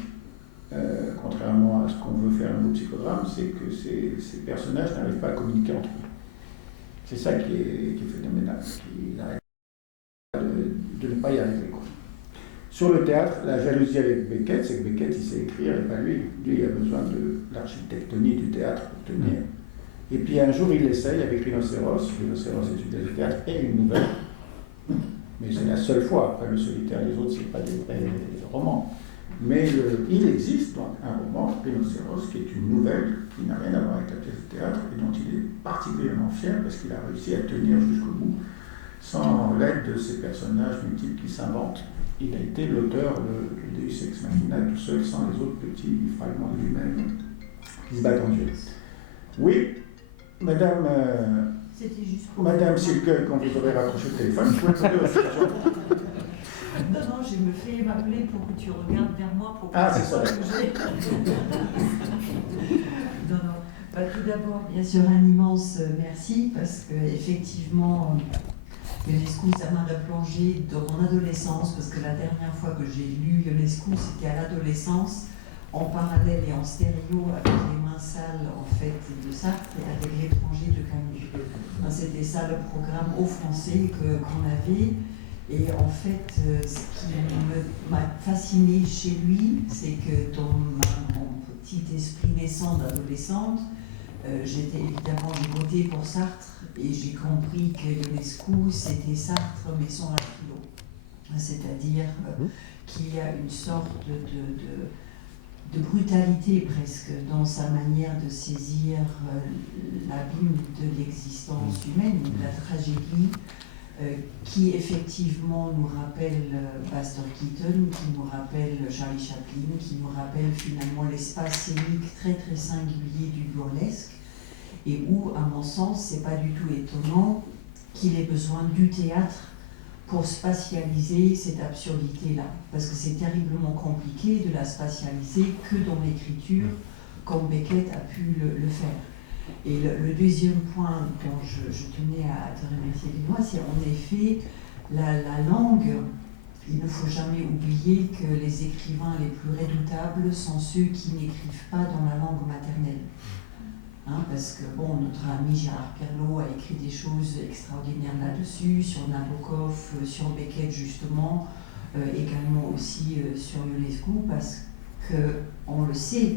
contrairement à ce qu'on veut faire dans nos psychodrames, c'est que ces personnages n'arrivent pas à communiquer entre eux. C'est ça qui est phénoménal, qui n'arrête pas de ne pas y arriver. Sur le théâtre, la jalousie avec Beckett, c'est que Beckett, il sait écrire et pas lui. Lui, il a besoin de l'architectonie du théâtre pour tenir. Et puis un jour, il essaye avec Rhinocéros. Rhinocéros est une pièce de théâtre et une nouvelle. Mais c'est la seule fois. Après, le solitaire, les autres, c'est pas des vrais romans. Mais il existe donc un roman, Rhinocéros, qui est une nouvelle, qui n'a rien à voir avec la pièce de théâtre et dont il est particulièrement fier parce qu'il a réussi à tenir jusqu'au bout sans l'aide de ces personnages multiples qui s'inventent. Il a été l'auteur de Deus Ex Machina tout seul, sans les autres petits fragments de lui-même qui se battent en Dieu. Oui, madame, madame Silke, quand vous aurez raccroché le téléphone, vous pouvez poser votre question. Non, je me fais m'appeler pour que tu regardes vers moi pour que c'est ça. Tout d'abord, bien sûr, un immense merci parce que effectivement. Ionescu, ça m'a replongé dans mon adolescence, parce que la dernière fois que j'ai lu Ionescu, c'était à l'adolescence, en parallèle et en stéréo avec les mains sales en fait de Sartre et avec l'étranger de Camus. C'était ça le programme au français qu'on avait. Et en fait, ce qui m'a fasciné chez lui, c'est que dans mon petit esprit naissant d'adolescente, j'ai voté pour Sartre. Et j'ai compris que Ionescu, c'était Sartre, mais sans la philo. C'est-à-dire qu'il y a une sorte de brutalité presque dans sa manière de saisir l'abîme de l'existence humaine, de la tragédie, qui effectivement nous rappelle Buster Keaton, qui nous rappelle Charlie Chaplin, qui nous rappelle finalement l'espace scénique très très singulier du burlesque. et où, à mon sens, c'est pas du tout étonnant qu'il ait besoin du théâtre pour spatialiser cette absurdité-là. Parce que c'est terriblement compliqué de la spatialiser que dans l'écriture, comme Beckett a pu le faire. Et le deuxième point dont je tenais à te remercier, Benoît, c'est en effet la langue. Il ne faut jamais oublier que les écrivains les plus redoutables sont ceux qui n'écrivent pas dans la langue maternelle. Parce que notre ami Gérard Perlot a écrit des choses extraordinaires là-dessus, sur Nabokov, sur Beckett justement, également aussi sur Ionescu, parce qu'on le sait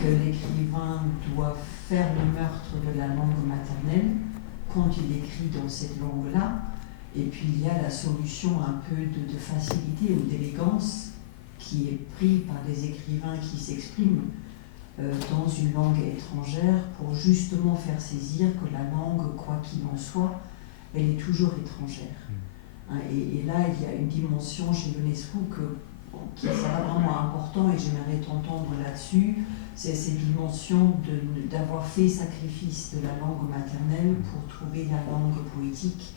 que l'écrivain doit faire le meurtre de la langue maternelle quand il écrit dans cette langue-là. Et puis il y a la solution un peu de facilité ou d'élégance qui est prise par des écrivains qui s'expriment dans une langue étrangère pour justement faire saisir que la langue, quoi qu'il en soit, elle est toujours étrangère. Et là, il y a une dimension chez Ionescu qui sera vraiment important, et j'aimerais t'entendre là-dessus, c'est cette dimension d'avoir fait sacrifice de la langue maternelle pour trouver la langue poétique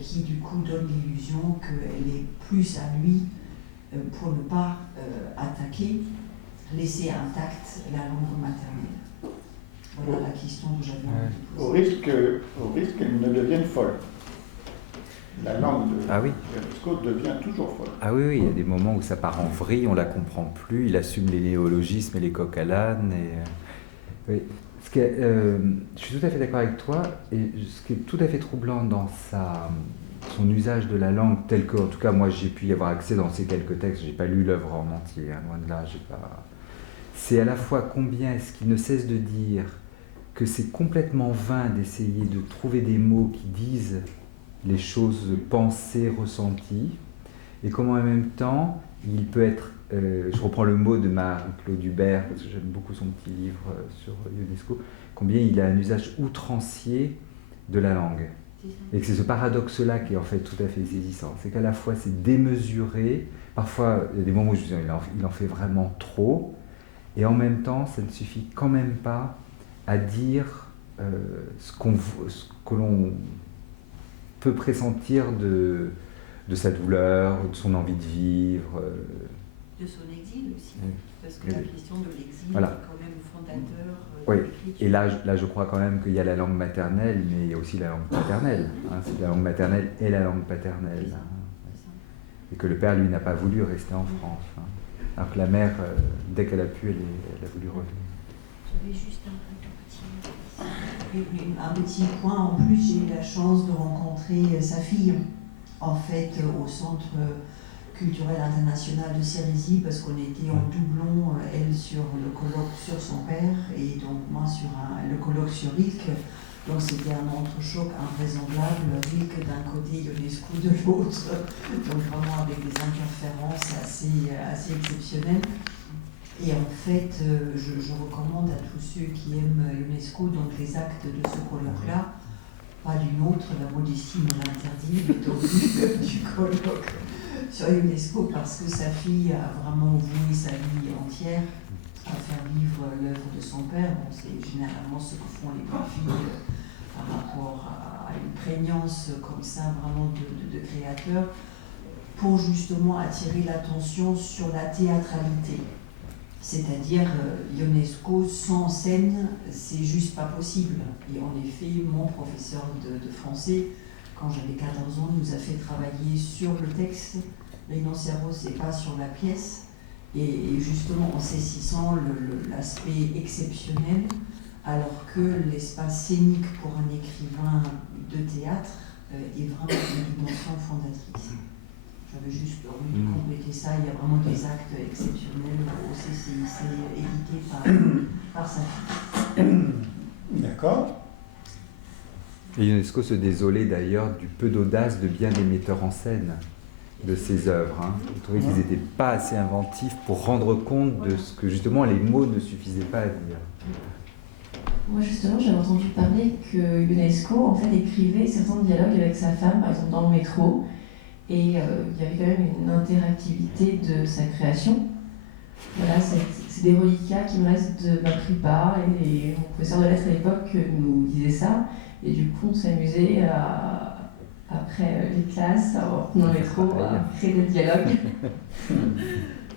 qui du coup donne l'illusion qu'elle est plus à lui pour ne pas attaquer, laisser intacte la langue maternelle. Voilà la question que j'avais envie de poser. Au risque qu'elle ne devienne folle. La langue de Ah oui. Ionesco devient toujours folle. Ah oui, il y a des moments où ça part en vrille, on la comprend plus, il assume les néologismes et les coq à l'âne. Oui. Je suis tout à fait d'accord avec toi, et ce qui est tout à fait troublant dans son usage de la langue, tel que, en tout cas, moi j'ai pu y avoir accès dans ces quelques textes, j'ai pas lu l'œuvre en entier, loin de là, c'est à la fois combien est-ce qu'il ne cesse de dire que c'est complètement vain d'essayer de trouver des mots qui disent les choses pensées, ressenties, et comment en même temps il peut être, je reprends le mot de Marie-Claude Hubert, parce que j'aime beaucoup son petit livre sur Ionescu, combien il a un usage outrancier de la langue. Et que c'est ce paradoxe-là qui est en fait tout à fait saisissant. C'est qu'à la fois c'est démesuré, parfois il y a des moments où je dis il en fait vraiment trop, et en même temps ça ne suffit quand même pas à dire ce que l'on peut pressentir de sa douleur, de son envie de vivre. De son exil aussi, oui. Parce que la question de l'exil voilà. est quand même fondateur oui. de l'écriture. Et là, je crois quand même qu'il y a la langue maternelle, mais il y a aussi la langue paternelle. C'est la langue maternelle et la langue paternelle. C'est ça. Et que le père, lui, n'a pas voulu rester en France. Alors que la mère, dès qu'elle a pu, elle a voulu revenir. J'avais juste un petit point. En plus, j'ai eu la chance de rencontrer sa fille, en fait, au Centre culturel international de Sérésie, parce qu'on était en doublon, elle sur le colloque sur son père, et donc moi sur le colloque sur Rilke. Donc c'était un entrechoc invraisemblable, Rilke d'un côté, Ionescu de l'autre, donc vraiment avec des interférences assez exceptionnelles. Et en fait, je recommande à tous ceux qui aiment Ionescu, donc les actes de ce colloque-là, pas d'une autre, la modestie me l'interdit, mais donc du colloque sur Ionescu, parce que sa fille a vraiment voué sa vie entière à faire vivre l'œuvre de son père. Bon, c'est généralement ce que font les petites filles par rapport à une prégnance comme ça, vraiment de créateur, pour justement attirer l'attention sur la théâtralité. C'est-à-dire, Ionescu sans scène, c'est juste pas possible. Et en effet, mon professeur de français, quand j'avais 14 ans, nous a fait travailler sur le texte, Rhinocéros, et pas sur la pièce. Et justement, en saisissant l'aspect exceptionnel, alors que l'espace scénique pour un écrivain de théâtre est vraiment une dimension fondatrice. J'avais juste envie de compléter ça. Il y a vraiment des actes exceptionnels au CCIC édités par sa fille. D'accord. Et Ionesco se désolait d'ailleurs du peu d'audace de bien des metteurs en scène de ses œuvres. Il trouvait qu'ils n'étaient pas assez inventifs pour rendre compte de ce que justement les mots ne suffisaient pas à dire. Moi justement, j'avais entendu parler que Ionesco en fait écrivait certains dialogues avec sa femme, par exemple dans le métro, et il y avait quand même une interactivité de sa création. Voilà, c'est des reliquats qui me restent de ma prépa, et mon professeur de lettres à l'époque nous disait ça, et du coup on s'amusait après les classes, en prenant le métro, à créer des dialogues.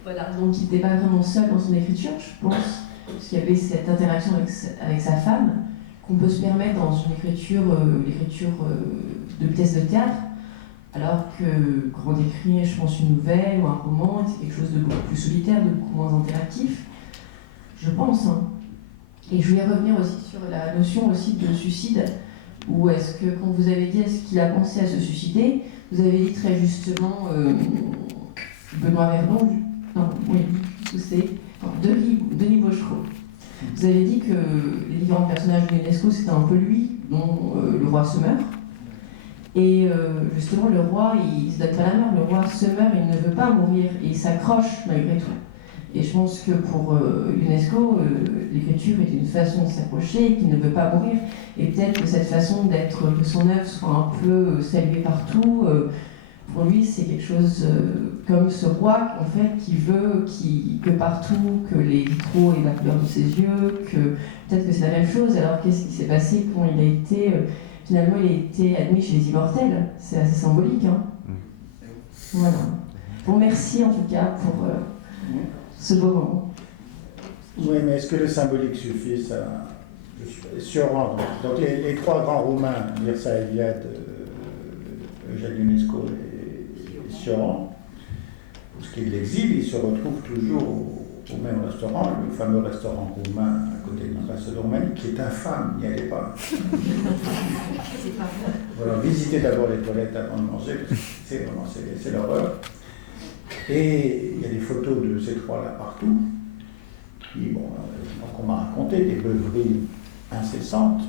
Voilà, donc il n'était pas vraiment seul dans son écriture, je pense, parce qu'il y avait cette interaction avec sa femme, qu'on peut se permettre dans une écriture, de pièces de théâtre, alors que quand on écrit, je pense, une nouvelle ou un roman, c'est quelque chose de beaucoup plus solitaire, de beaucoup moins interactif, je pense. Hein. Et je voulais revenir aussi sur la notion aussi de suicide, où est-ce que, quand vous avez dit est-ce qu'il a pensé à se suicider, vous avez dit très justement Benoît Verdon, non, oui, c'est Denis Bochereau. Vous avez dit que les différents personnages de l'UNESCO, c'était un peu lui, dont le roi se meurt. Et justement, le roi, il se donne pas la mort, le roi se meurt, il ne veut pas mourir, et il s'accroche malgré tout. Et je pense que pour l'UNESCO, l'écriture est une façon de s'accrocher, qu'il ne veut pas mourir. Et peut-être que cette façon que son œuvre soit un peu saluée partout, pour lui, c'est quelque chose comme ce roi, en fait, qui veut que partout, que les vitraux aient la couleur de ses yeux, que peut-être que c'est la même chose. Alors qu'est-ce qui s'est passé quand il a été... finalement, il a été admis chez les immortels. C'est assez symbolique. Hein. Voilà. Bon, merci en tout cas pour ce beau moment. Oui, mais est-ce que le symbolique suffit ça? Sûrement. Donc les trois grands Roumains, Mircea Eliade, Eugène Ionesco et Sioran, pour ce qui est de l'exil, ils se retrouvent toujours au même restaurant, le fameux restaurant roumain à côté de l'ambassade de Roumanie, qui est infâme, n'y allez pas. Voilà, visitez d'abord les toilettes avant de manger, parce que c'est l'horreur. Et il y a des photos de ces trois-là partout. Puis, bon, donc on m'a raconté des beuveries incessantes,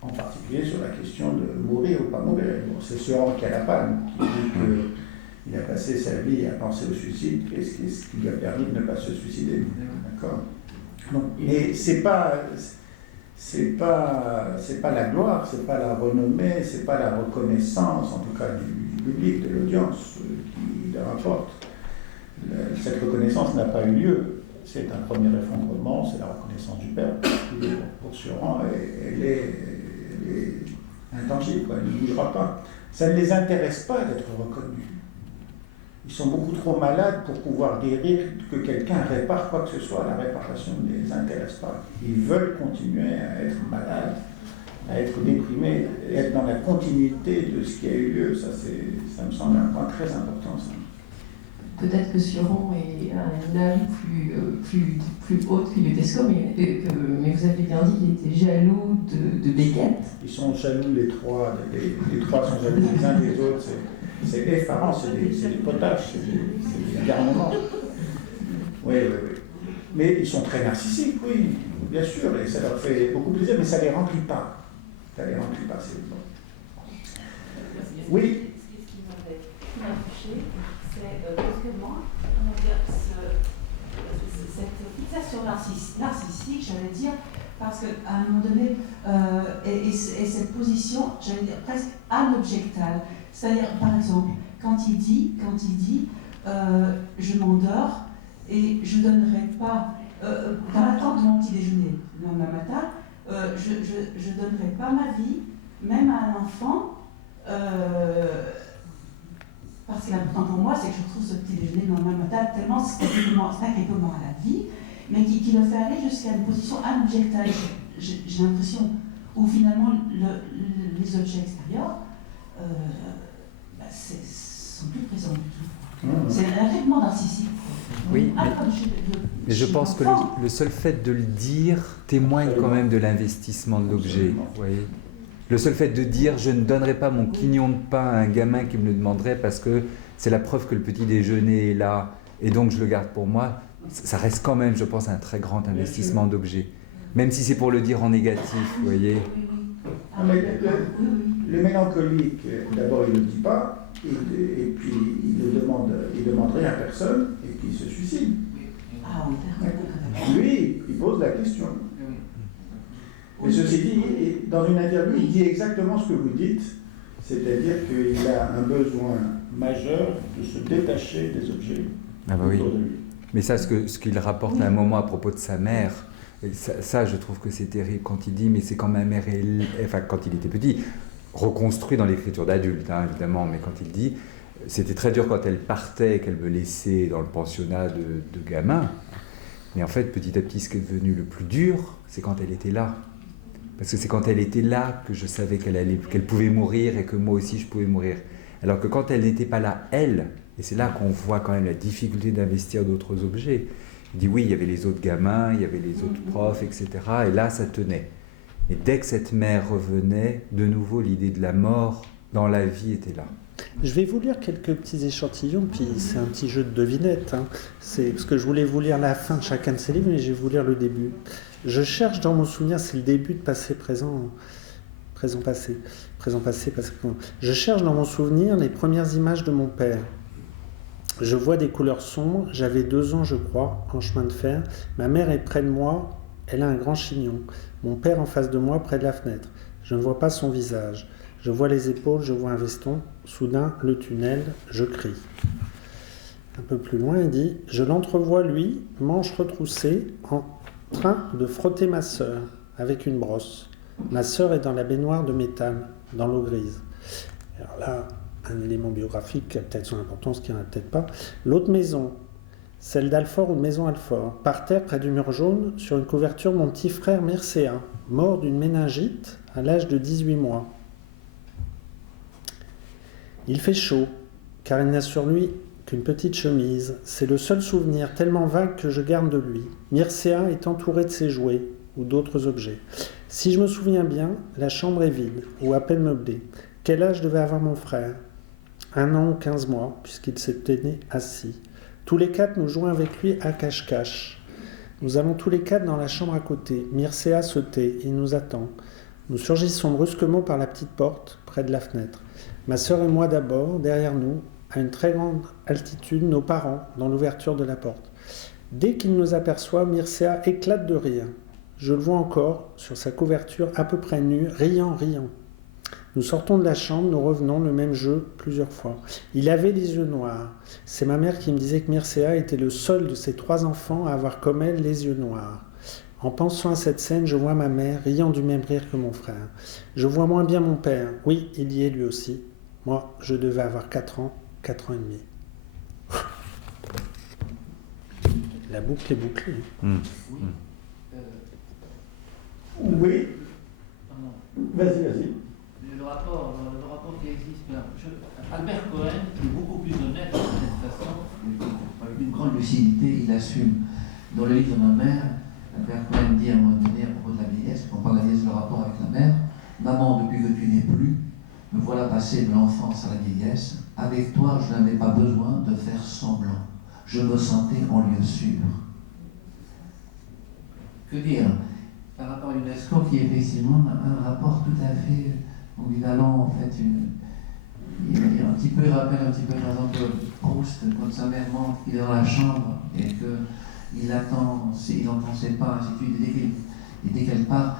en particulier sur la question de mourir ou pas mourir. Bon, c'est Sioran qui a la panne, qui dit qu'il a passé sa vie à penser au suicide, et ce qui lui a permis de ne pas se suicider. D'accord? Donc, mais c'est pas la gloire, c'est pas la renommée, c'est pas la reconnaissance, en tout cas du public, de l'audience, qui leur importe. Cette reconnaissance n'a pas eu lieu. C'est un premier effondrement, c'est la reconnaissance du père. Pour Sioran, elle est intangible, elle ne bougera pas. Ça ne les intéresse pas d'être reconnus. Ils sont beaucoup trop malades pour pouvoir guérir que quelqu'un répare quoi que ce soit. La réparation ne les intéresse pas. Ils veulent continuer à être malades, à être déprimés, être dans la continuité de ce qui a eu lieu. Ça me semble un point très important. Ça. Peut-être que Sioran a une âme plus haute que l'UNESCO, mais vous avez bien dit qu'il était jaloux de Beckett. Ils sont jaloux les trois sont jaloux les uns des autres. C'est effarant, c'est des potaches, c'est des garnements. Oui. Mais ils sont très narcissiques, oui, bien sûr, et ça leur fait beaucoup plaisir, mais ça ne les remplit pas. Ça les remplit pas, c'est bon. Oui. Ce qui m'a touché, c'est parce que moi, comment dire, cette fixation narcissique, j'allais dire, parce qu'à un moment donné, et cette position, j'allais dire, presque anobjectale. C'est-à-dire, par exemple, quand il dit je m'endors et je ne donnerai pas, dans l'attente de mon petit déjeuner, le lendemain matin, je ne donnerai pas ma vie, même à un enfant, parce que l'important pour moi, c'est que je retrouve ce petit déjeuner le lendemain matin, tellement c'est un complément à la vie, mais qui le fait aller jusqu'à une position anobjectale. J'ai l'impression où finalement les objets extérieurs sont plus présents du tout. C'est un traitement narcissique. Oui, mais je pense que le seul fait de le dire témoigne quand même de l'investissement de l'objet. Vous voyez, le seul fait de dire je ne donnerai pas mon quignon de pain à un gamin qui me le demanderait parce que c'est la preuve que le petit déjeuner est là et donc je le garde pour moi, ça reste quand même, je pense, un très grand investissement d'objet. Même si c'est pour le dire en négatif, vous voyez. Le mélancolique, d'abord il ne le dit pas, et puis il demande rien à personne, et puis il se suicide. Lui, il pose la question. Mais ceci dit, dans une interview, il dit exactement ce que vous dites, c'est-à-dire qu'il a un besoin majeur de se détacher des objets autour de lui. Mais ça, ce qu'il rapporte à un moment à propos de sa mère, et ça, je trouve que c'est terrible quand il dit, mais c'est quand ma mère est... Enfin, quand il était petit, reconstruit dans l'écriture d'adulte, hein, évidemment, mais quand il dit, c'était très dur quand elle partait, qu'elle me laissait dans le pensionnat de gamin. Mais en fait, petit à petit, ce qui est devenu le plus dur, c'est quand elle était là. Parce que c'est quand elle était là que je savais qu'elle pouvait mourir et que moi aussi je pouvais mourir. Alors que quand elle n'était pas là, elle, et c'est là qu'on voit quand même la difficulté d'investir d'autres objets. Il dit oui, il y avait les autres gamins, il y avait les autres profs, etc. Et là, ça tenait. Et dès que cette mère revenait, de nouveau, l'idée de la mort dans la vie était là. Je vais vous lire quelques petits échantillons, puis c'est un petit jeu de devinette. Hein. C'est parce que je voulais vous lire la fin de chacun de ces livres, mais je vais vous lire le début. Je cherche dans mon souvenir, c'est le début de passé, présent, passé, parce que je cherche dans mon souvenir les premières images de mon père. Je vois des couleurs sombres, j'avais 2 ans je crois, en chemin de fer. Ma mère est près de moi, elle a un grand chignon. Mon père en face de moi, près de la fenêtre. Je ne vois pas son visage. Je vois les épaules, je vois un veston. Soudain, le tunnel, je crie. Un peu plus loin, il dit « Je l'entrevois, lui, manches retroussées, en train de frotter ma sœur avec une brosse. Ma sœur est dans la baignoire de métal, dans l'eau grise. » Alors là, un élément biographique qui a peut-être son importance, qui n'en a peut-être pas. L'autre maison, celle d'Alfort ou de Maison Alfort. Par terre, près du mur jaune, sur une couverture, mon petit frère Mircea, mort d'une méningite à l'âge de 18 mois. Il fait chaud, car il n'a sur lui qu'une petite chemise. C'est le seul souvenir tellement vague que je garde de lui. Mircea est entouré de ses jouets ou d'autres objets. Si je me souviens bien, la chambre est vide ou à peine meublée. Quel âge devait avoir mon frère ? 1 an ou 15 mois, puisqu'il s'était né assis. Tous les 4, nous jouons avec lui à cache-cache. Nous allons tous les 4 dans la chambre à côté. Mircea se tait, il nous attend. Nous surgissons brusquement par la petite porte, près de la fenêtre. Ma sœur et moi d'abord, derrière nous, à une très grande altitude, nos parents, dans l'ouverture de la porte. Dès qu'il nous aperçoit, Mircea éclate de rire. Je le vois encore, sur sa couverture, à peu près nu, riant. Nous sortons de la chambre, nous revenons, le même jeu, plusieurs fois. Il avait les yeux noirs. C'est ma mère qui me disait que Mircea était le seul de ses 3 enfants à avoir comme elle les yeux noirs. En pensant à cette scène, je vois ma mère riant du même rire que mon frère. Je vois moins bien mon père. Oui, il y est lui aussi. Moi, je devais avoir 4 ans, 4 ans et demi. La boucle est bouclée. Oui. Vas-y. Le rapport qui existe là. Albert Cohen est beaucoup plus honnête de cette façon, avec une grande lucidité, il assume. Dans le livre de ma mère, Albert Cohen dit à un moment donné à propos de la vieillesse, on parle de la vieillesse, le rapport avec la mère. Maman, depuis que tu n'es plus, me voilà passer de l'enfance à la vieillesse. Avec toi, je n'avais pas besoin de faire semblant. Je me sentais en lieu sûr. Que dire par rapport à l'UNESCO qui effectivement a un rapport tout à fait ambivalent, en fait. Il un petit peu, il rappelle un petit peu par exemple Proust, quand sa mère monte, il est dans la chambre et qu'il attend, il entend ses pas, ainsi de suite, et dès qu'elle part,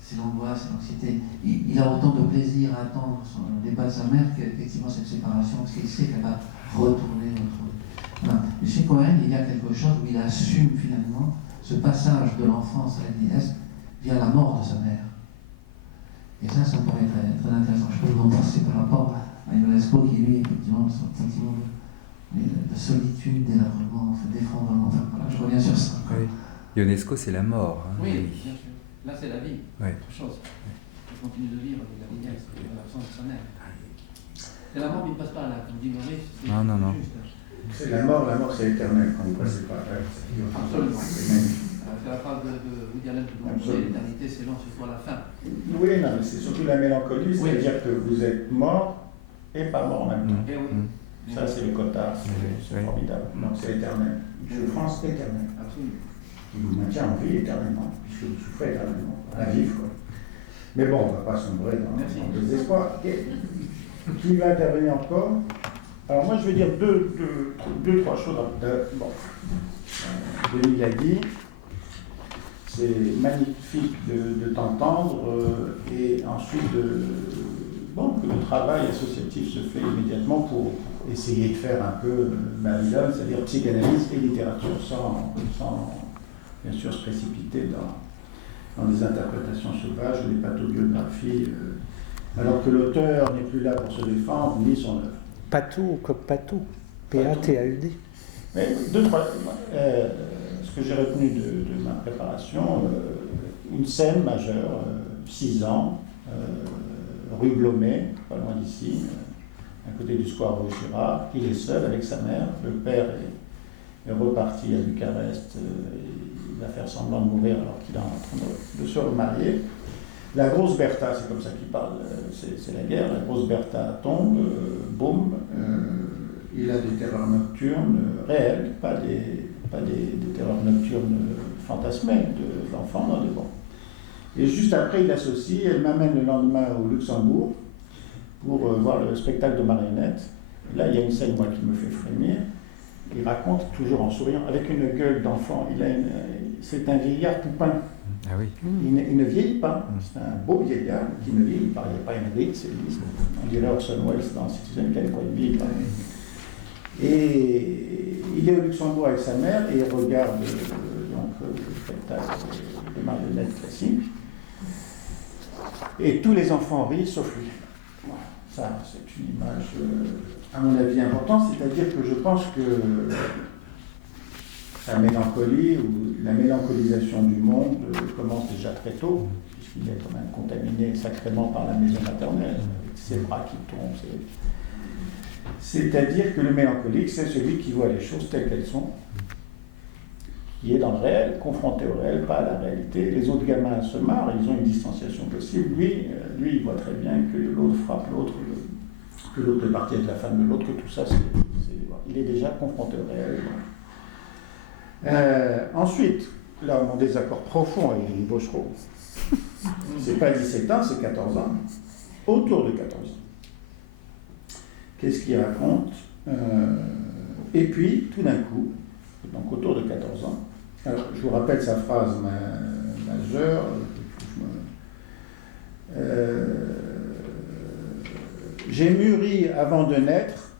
c'est l'angoisse, c'est l'anxiété. Il a autant de plaisir à attendre le départ de sa mère qu'effectivement cette séparation, parce qu'il sait qu'elle va retourner retrouver. Voilà. Mais chez Cohen, il y a quelque chose où il assume finalement ce passage de l'enfance à la vieillesse via la mort de sa mère. Et ça me paraît très, très intéressant. Je peux vous en penser par rapport à Ionesco qui, lui, effectivement, son sentiment de solitude, d'élargement, d'effondrement. Enfin, voilà, je reviens sur ça. Oui. Ionesco, c'est la mort. Hein, oui, bien sûr. Là, c'est la vie. Oui. Autre chose. Il continue de vivre avec la vieillesse, avec l'absence de sa mère. Et la mort, il ne passe pas là, comme dit Maurice. Non. Juste. C'est la mort c'est éternel quand vous passez par là. Absolument. C'est la phrase de Woody Allen tout le monde. L'éternité s'élance sur toi à la fin. Oui, non, mais c'est surtout la mélancolie, c'est-à-dire que vous êtes mort et pas mort en même temps. Et oui. Ça, c'est le quota, c'est formidable. Donc, c'est éternel. Une souffrance éternelle. Absolument. Qui vous maintient en vie éternellement, puisque vous souffrez éternellement, à vivre. Quoi. Mais bon, on ne va pas sombrer dans le désespoir. Qui va intervenir encore? Alors moi, je vais dire deux, trois choses. Bon, Denis l'a dit, c'est magnifique de t'entendre et ensuite que le travail associatif se fait immédiatement pour essayer de faire un peu Babylone, c'est-à-dire psychanalyse et littérature, sans bien sûr se précipiter dans des interprétations sauvages ou des pathobiographies, alors que l'auteur n'est plus là pour se défendre, ni son œuvre. Patou comme Patou, P-A-T-A-U-D. Mais ce que j'ai retenu de ma préparation, une scène majeure, 6 ans, rue Blomet, pas loin d'ici, à côté du square Rue Girard. Il est seul avec sa mère. Le père est reparti à Bucarest. Il va faire semblant de mourir alors qu'il est en train de se remarier. La grosse Bertha, c'est comme ça qu'il parle, c'est la guerre. La grosse Bertha tombe, boum. Il a des terreurs nocturnes réelles, pas des terreurs nocturnes fantasmées d'enfants, non, de bon. Et juste après, il associe, elle m'amène le lendemain au Luxembourg pour voir le spectacle de marionnettes. Et là, il y a une scène, moi, qui me fait frémir. Il raconte, toujours en souriant, avec une gueule d'enfant. C'est un vieillard poupin. Ah oui. Il ne vieillit pas. C'est un beau vieillard qui ne vieillit pas. Il n'y a pas une ride, c'est lisse. On dirait Orson Welles dans Citizen Kane, quoi. Il ne vieillit pas. Et il est au Luxembourg avec sa mère et il regarde le spectacle de marionnettes classiques. Et tous les enfants rient sauf lui. Voilà. Ça, c'est une image, à mon avis, importante. C'est-à-dire que je pense que la mélancolie ou la mélancolisation du monde commence déjà très tôt, puisqu'il est quand même contaminé sacrément par la maison maternelle, avec ses bras qui tombent. C'est-à-dire que le mélancolique, c'est celui qui voit les choses telles qu'elles sont, qui est dans le réel, confronté au réel, pas à la réalité. Les autres gamins se marrent, ils ont une distanciation possible. Lui, il voit très bien que l'autre frappe l'autre, que l'autre est parti avec la femme de l'autre, que tout ça, il est déjà confronté au réel. Ensuite, là, mon désaccord profond avec Denis Bouchereau, c'est pas 17 ans, c'est 14 ans, autour de 14 ans. Qu'est-ce qu'il raconte? Et puis, tout d'un coup, donc autour de 14 ans, alors, je vous rappelle sa phrase majeure, j'ai mûri avant de naître,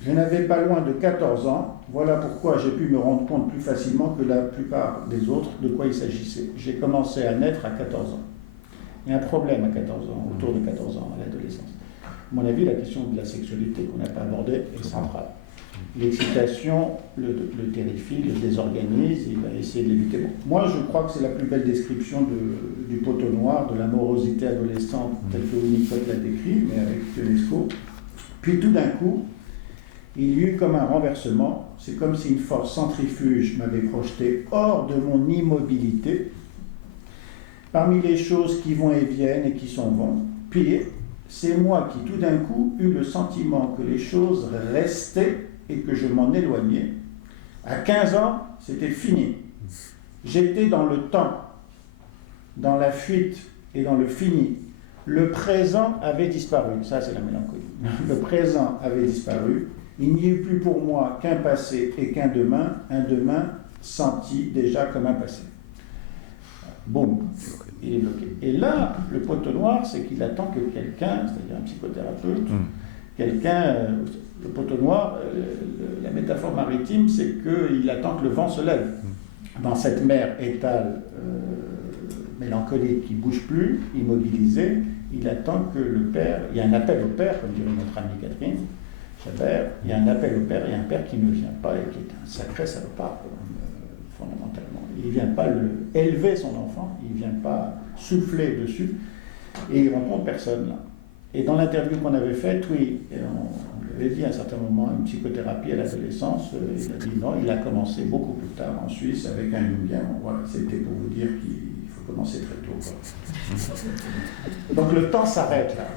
je n'avais pas loin de 14 ans, voilà pourquoi j'ai pu me rendre compte plus facilement que la plupart des autres de quoi il s'agissait. J'ai commencé à naître à 14 ans. Il y a un problème à 14 ans, autour de 14 ans, à l'adolescence. À mon avis, la question de la sexualité qu'on n'a pas abordée est centrale. L'excitation le terrifie, le désorganise, il va essayer de l'éviter. Bon, moi, je crois que c'est la plus belle description du poteau noir, de la morosité adolescente, telle que Winnicott l'a décrit, mais avec Ionesco. Puis tout d'un coup, il y eut comme un renversement, c'est comme si une force centrifuge m'avait projeté hors de mon immobilité, parmi les choses qui vont et viennent et qui s'en vont. Pire, c'est moi qui tout d'un coup eus le sentiment que les choses restaient et que je m'en éloignais. À 15 ans, c'était fini. J'étais dans le temps, dans la fuite et dans le fini. Le présent avait disparu. Ça, c'est la mélancolie. Le présent avait disparu. Il n'y eut plus pour moi qu'un passé et qu'un demain, un demain senti déjà comme un passé. Boum, il est bloqué. Et là, le poteau noir, c'est qu'il attend que quelqu'un, c'est-à-dire un psychothérapeute, quelqu'un, le poteau noir, la métaphore maritime, c'est qu'il attend que le vent se lève. Dans cette mer étale mélancolique qui ne bouge plus, immobilisée, il attend que le père, il y a un appel au père, comme dirait notre amie Catherine Chabert, il y a un appel au père, et un père qui ne vient pas et qui est un sacré salopard, fondamentalement. Il ne vient pas élever son enfant, il ne vient pas souffler dessus, et il rencontre personne là. Et dans l'interview qu'on avait faite, oui, on lui avait dit à un certain moment une psychothérapie à l'adolescence, il a dit non, il a commencé beaucoup plus tard en Suisse avec un Jungien. Voilà, c'était pour vous dire qu'il faut commencer très tôt, quoi. Donc le temps s'arrête là,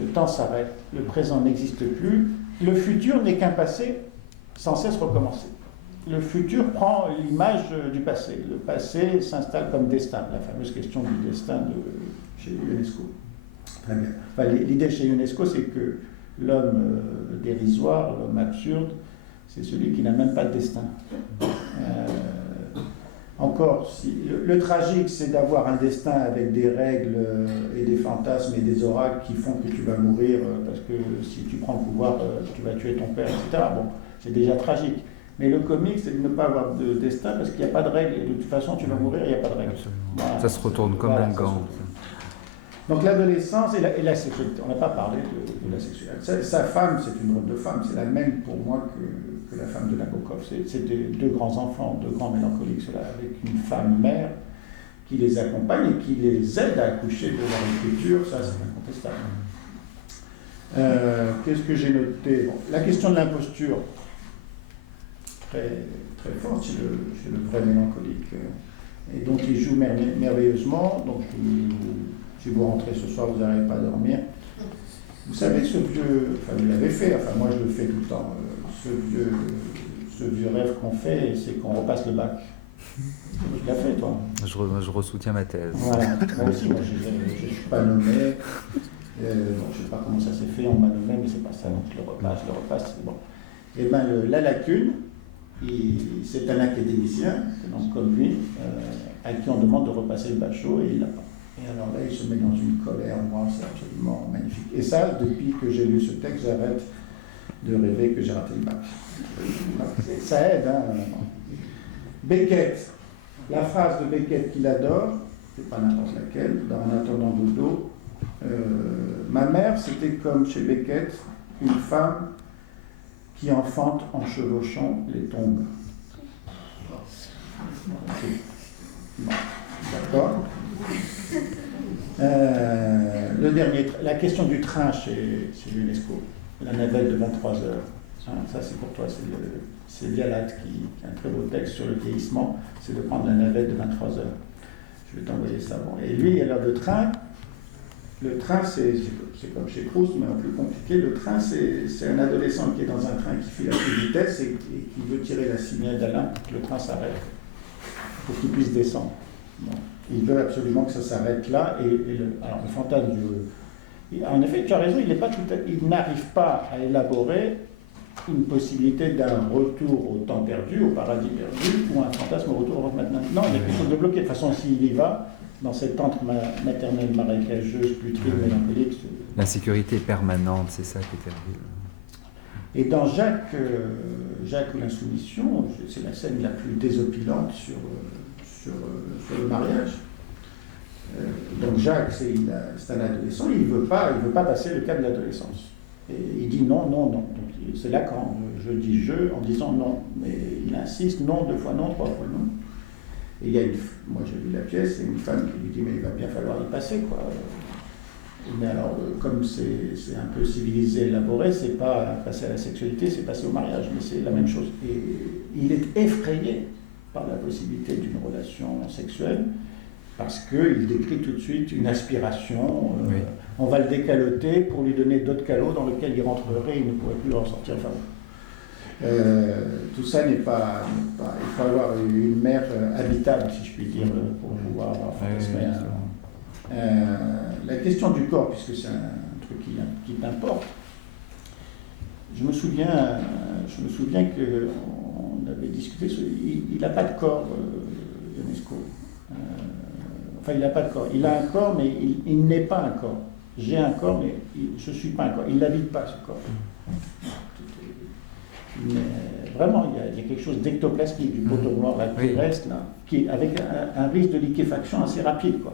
le temps s'arrête, le présent n'existe plus, le futur n'est qu'un passé sans cesse recommencer. Le futur prend l'image du passé. Le passé s'installe comme destin, la fameuse question du destin chez Ionesco. Très bien. Enfin, l'idée chez Ionesco, c'est que l'homme dérisoire, l'homme absurde, c'est celui qui n'a même pas de destin. encore, le tragique, c'est d'avoir un destin avec des règles et des fantasmes et des oracles qui font que tu vas mourir parce que si tu prends le pouvoir, tu vas tuer ton père, etc. Bon, c'est déjà tragique. Mais le comique, c'est de ne pas avoir de destin parce qu'il n'y a pas de règles. Et de toute façon, tu vas mourir, il n'y a pas de règles. Voilà. Ça se retourne comme un gant. Donc l'adolescence et la sexualité. On n'a pas parlé de la sexualité. Sa femme, c'est une drôle de femme. C'est la même pour moi que la femme de Nabokov. C'est deux grands enfants, deux grands mélancoliques, cela, avec une femme mère qui les accompagne et qui les aide à accoucher de leur écriture. Ça, c'est incontestable. Qu'est-ce que j'ai noté? Bon, la question de l'imposture, très, très forte chez le vrai mélancolique, et dont il joue merveilleusement. Donc, si vous rentrez ce soir, vous n'arrivez pas à dormir. Vous savez, ce vieux, enfin vous l'avez fait, enfin moi je le fais tout le temps, ce vieux rêve qu'on fait, c'est qu'on repasse le bac. Tu l'as fait, toi? Je ressoutiens ma thèse. Voilà, moi aussi, moi je ne suis pas nommé. Bon, je ne sais pas comment ça s'est fait, on m'a nommé, mais c'est pas ça, donc je le repasse, c'est bon. Et bien, la lacune, c'est un académicien, donc comme lui, à qui on demande de repasser le bachot, et il l'a pas. Et alors là, il se met dans une colère, moi, c'est absolument magnifique. Et ça, depuis que j'ai lu ce texte, j'arrête de rêver que j'ai raté le bac. Ça aide, hein. Beckett, la phrase de Beckett qu'il adore, c'est pas n'importe laquelle, dans En attendant dodo, ma mère, c'était comme chez Beckett, une femme qui enfante en chevauchant les tombes. Bon, d'accord. Le dernier, la question du train chez l'UNESCO, la navette de 23 heures. Hein, ça, c'est pour toi, c'est Vialat qui a un très beau texte sur le vieillissement, c'est de prendre la navette de 23 heures. Je vais t'envoyer ça. Bon. Et lui, alors le train, c'est comme chez Proust, mais en plus compliqué. Le train, c'est un adolescent qui est dans un train qui file à toute vitesse et qui veut tirer la signale d'alarme pour que le train s'arrête, pour qu'il puisse descendre. Bon. Il veut absolument que ça s'arrête là. Alors le fantasme en effet, tu as raison, il n'arrive pas à élaborer une possibilité d'un retour au temps perdu, au paradis perdu, ou un fantasme au retour au maintenant. Non, il y a quelque chose de bloqué. De toute façon, s'il y va, dans cette antre maternelle marécageuse, putride, mélancolique. L'insécurité est permanente, c'est ça qui est terrible. Et dans Jacques ou l'Insoumission, c'est la scène la plus désopilante sur le mariage. Donc Jacques, c'est un adolescent, il ne veut pas passer le cap de l'adolescence. Et il dit non. Donc c'est Lacan, je dis je en disant non. Mais il insiste, non, 2 fois non, 3 fois non. Et il y a moi j'ai lu la pièce, et une femme qui lui dit mais il va bien falloir y passer, quoi. Mais alors, comme c'est un peu civilisé, élaboré, c'est pas passer à la sexualité, c'est passer au mariage, mais c'est la même chose. Et il est effrayé par la possibilité d'une relation sexuelle, parce qu'il décrit tout de suite une aspiration. Oui. On va le décaloter pour lui donner d'autres calots dans lesquels il rentrerait et il ne pourrait plus en sortir. Enfin, tout ça n'est pas. Il faut avoir une mère habitable, si je puis dire, pour pouvoir fantasmer. La question du corps, puisque c'est un truc qui t'importe, je me souviens qu'on avait discuté, il n'a pas de corps, Ionesco. Enfin, il n'a pas de corps. Il a un corps, mais il n'est pas un corps. J'ai un corps, mais je ne suis pas un corps. Il n'habite pas, ce corps. Mais vraiment, il y a quelque chose d'ectoplasmique, du poteau noir là, qui reste, là, avec un risque de liquéfaction assez rapide, quoi.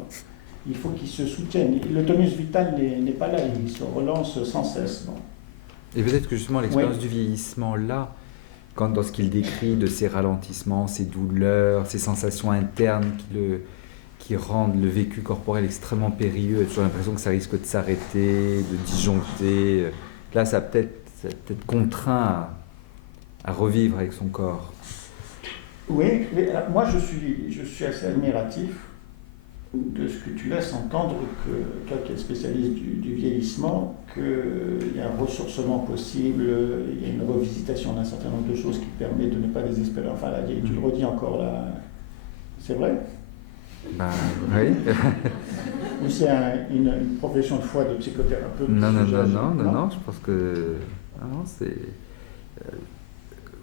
Il faut qu'il se soutienne. Le tonus vital n'est pas là, il se relance sans cesse. Bon. Et peut-être que justement l'expérience du vieillissement là, dans ce qu'il décrit de ses ralentissements, ses douleurs, ses sensations internes qui rendent le vécu corporel extrêmement périlleux, et toujours l'impression que ça risque de s'arrêter, de disjoncter. Là, ça a peut-être contraint à revivre avec son corps. Oui, mais moi je suis assez admiratif de ce que tu laisses entendre, que toi qui es spécialiste du vieillissement, qu'il y a un ressourcement possible, il y a une revisitation d'un certain nombre de choses qui permet de ne pas désespérer. Enfin, là, tu le redis encore là. C'est vrai? Ben, oui. Ou c'est une profession de foi de psychothérapeute? Non, je pense que... Non, c'est...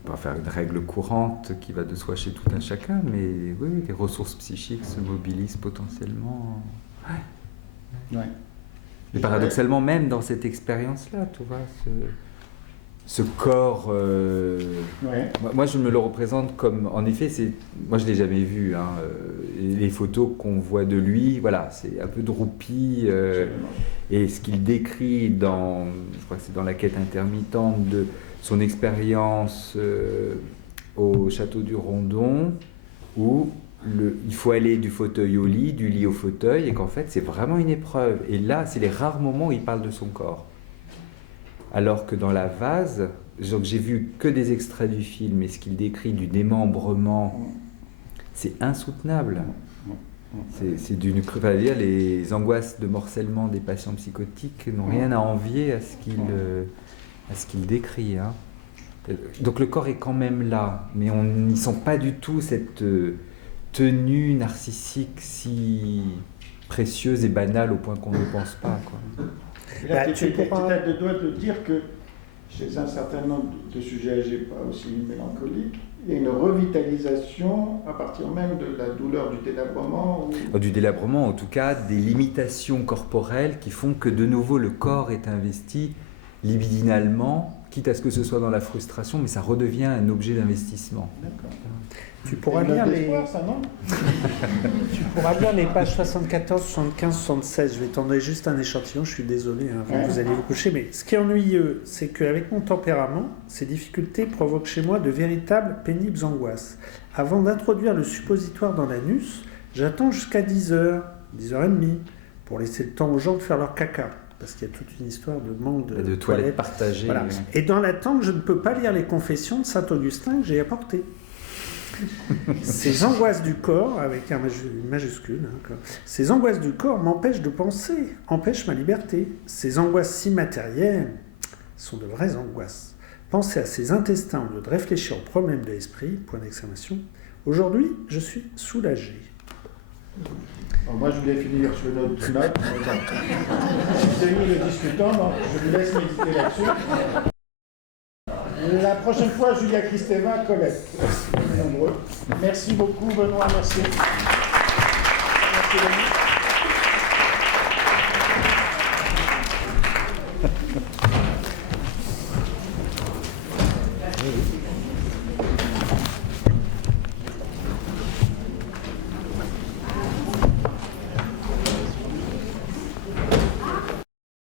pas faire une règle courante qui va de soi chez tout un chacun, mais oui, les ressources psychiques se mobilisent potentiellement. Ouais. Et paradoxalement, même dans cette expérience-là, tu vois, ce corps, moi je me le représente comme, en effet, moi je ne l'ai jamais vu, hein, les photos qu'on voit de lui, voilà, c'est un peu droupi, et ce qu'il décrit dans, je crois que c'est dans la quête intermittente de son expérience au château du Rondon, où il faut aller du fauteuil au lit, du lit au fauteuil, et qu'en fait c'est vraiment une épreuve, et là c'est les rares moments où il parle de son corps. Alors que dans la vase, donc j'ai vu que des extraits du film, et ce qu'il décrit du démembrement, c'est insoutenable. C'est d'une cruauté. Les angoisses de morcellement des patients psychotiques n'ont rien à envier à ce qu'il décrit. Hein. Donc le corps est quand même là, mais on n'y sent pas du tout cette tenue narcissique si précieuse et banale au point qu'on ne pense pas, quoi. Là, tu es peut-être de doigt de dire que chez un certain nombre de sujets âgés, pas aussi mélancoliques, il y a une revitalisation à partir même de la douleur du délabrement Du délabrement, en tout cas, des limitations corporelles qui font que de nouveau le corps est investi libidinalement, quitte à ce que ce soit dans la frustration, mais ça redevient un objet d'investissement. D'accord. Tu pourras lire les pages 74, 75, 76. Je vais t'en donner juste un échantillon, je suis désolé, hein, vous allez vous coucher. Mais ce qui est ennuyeux, c'est qu'avec mon tempérament, ces difficultés provoquent chez moi de véritables pénibles angoisses. Avant d'introduire le suppositoire dans l'anus, j'attends jusqu'à 10h, 10h30, pour laisser le temps aux gens de faire leur caca. Parce qu'il y a toute une histoire de manque de toilettes partagées. Voilà. Et dans l'attente, je ne peux pas lire les confessions de saint Augustin que j'ai apportées. Ces angoisses du corps, avec une majuscule, hein, ces angoisses du corps m'empêchent de penser, empêchent ma liberté. Ces angoisses si matérielles sont de vraies angoisses. Penser à ces intestins au lieu de réfléchir aux problèmes de l'esprit, point d'exclamation. Aujourd'hui, je suis soulagé. Alors moi, je voulais finir sur une autre note. C'est nous le discutant, donc je vous laisse méditer là-dessus. La prochaine fois, Julia Kristeva, Colette. Merci beaucoup, Benoît, merci. Merci, Denis.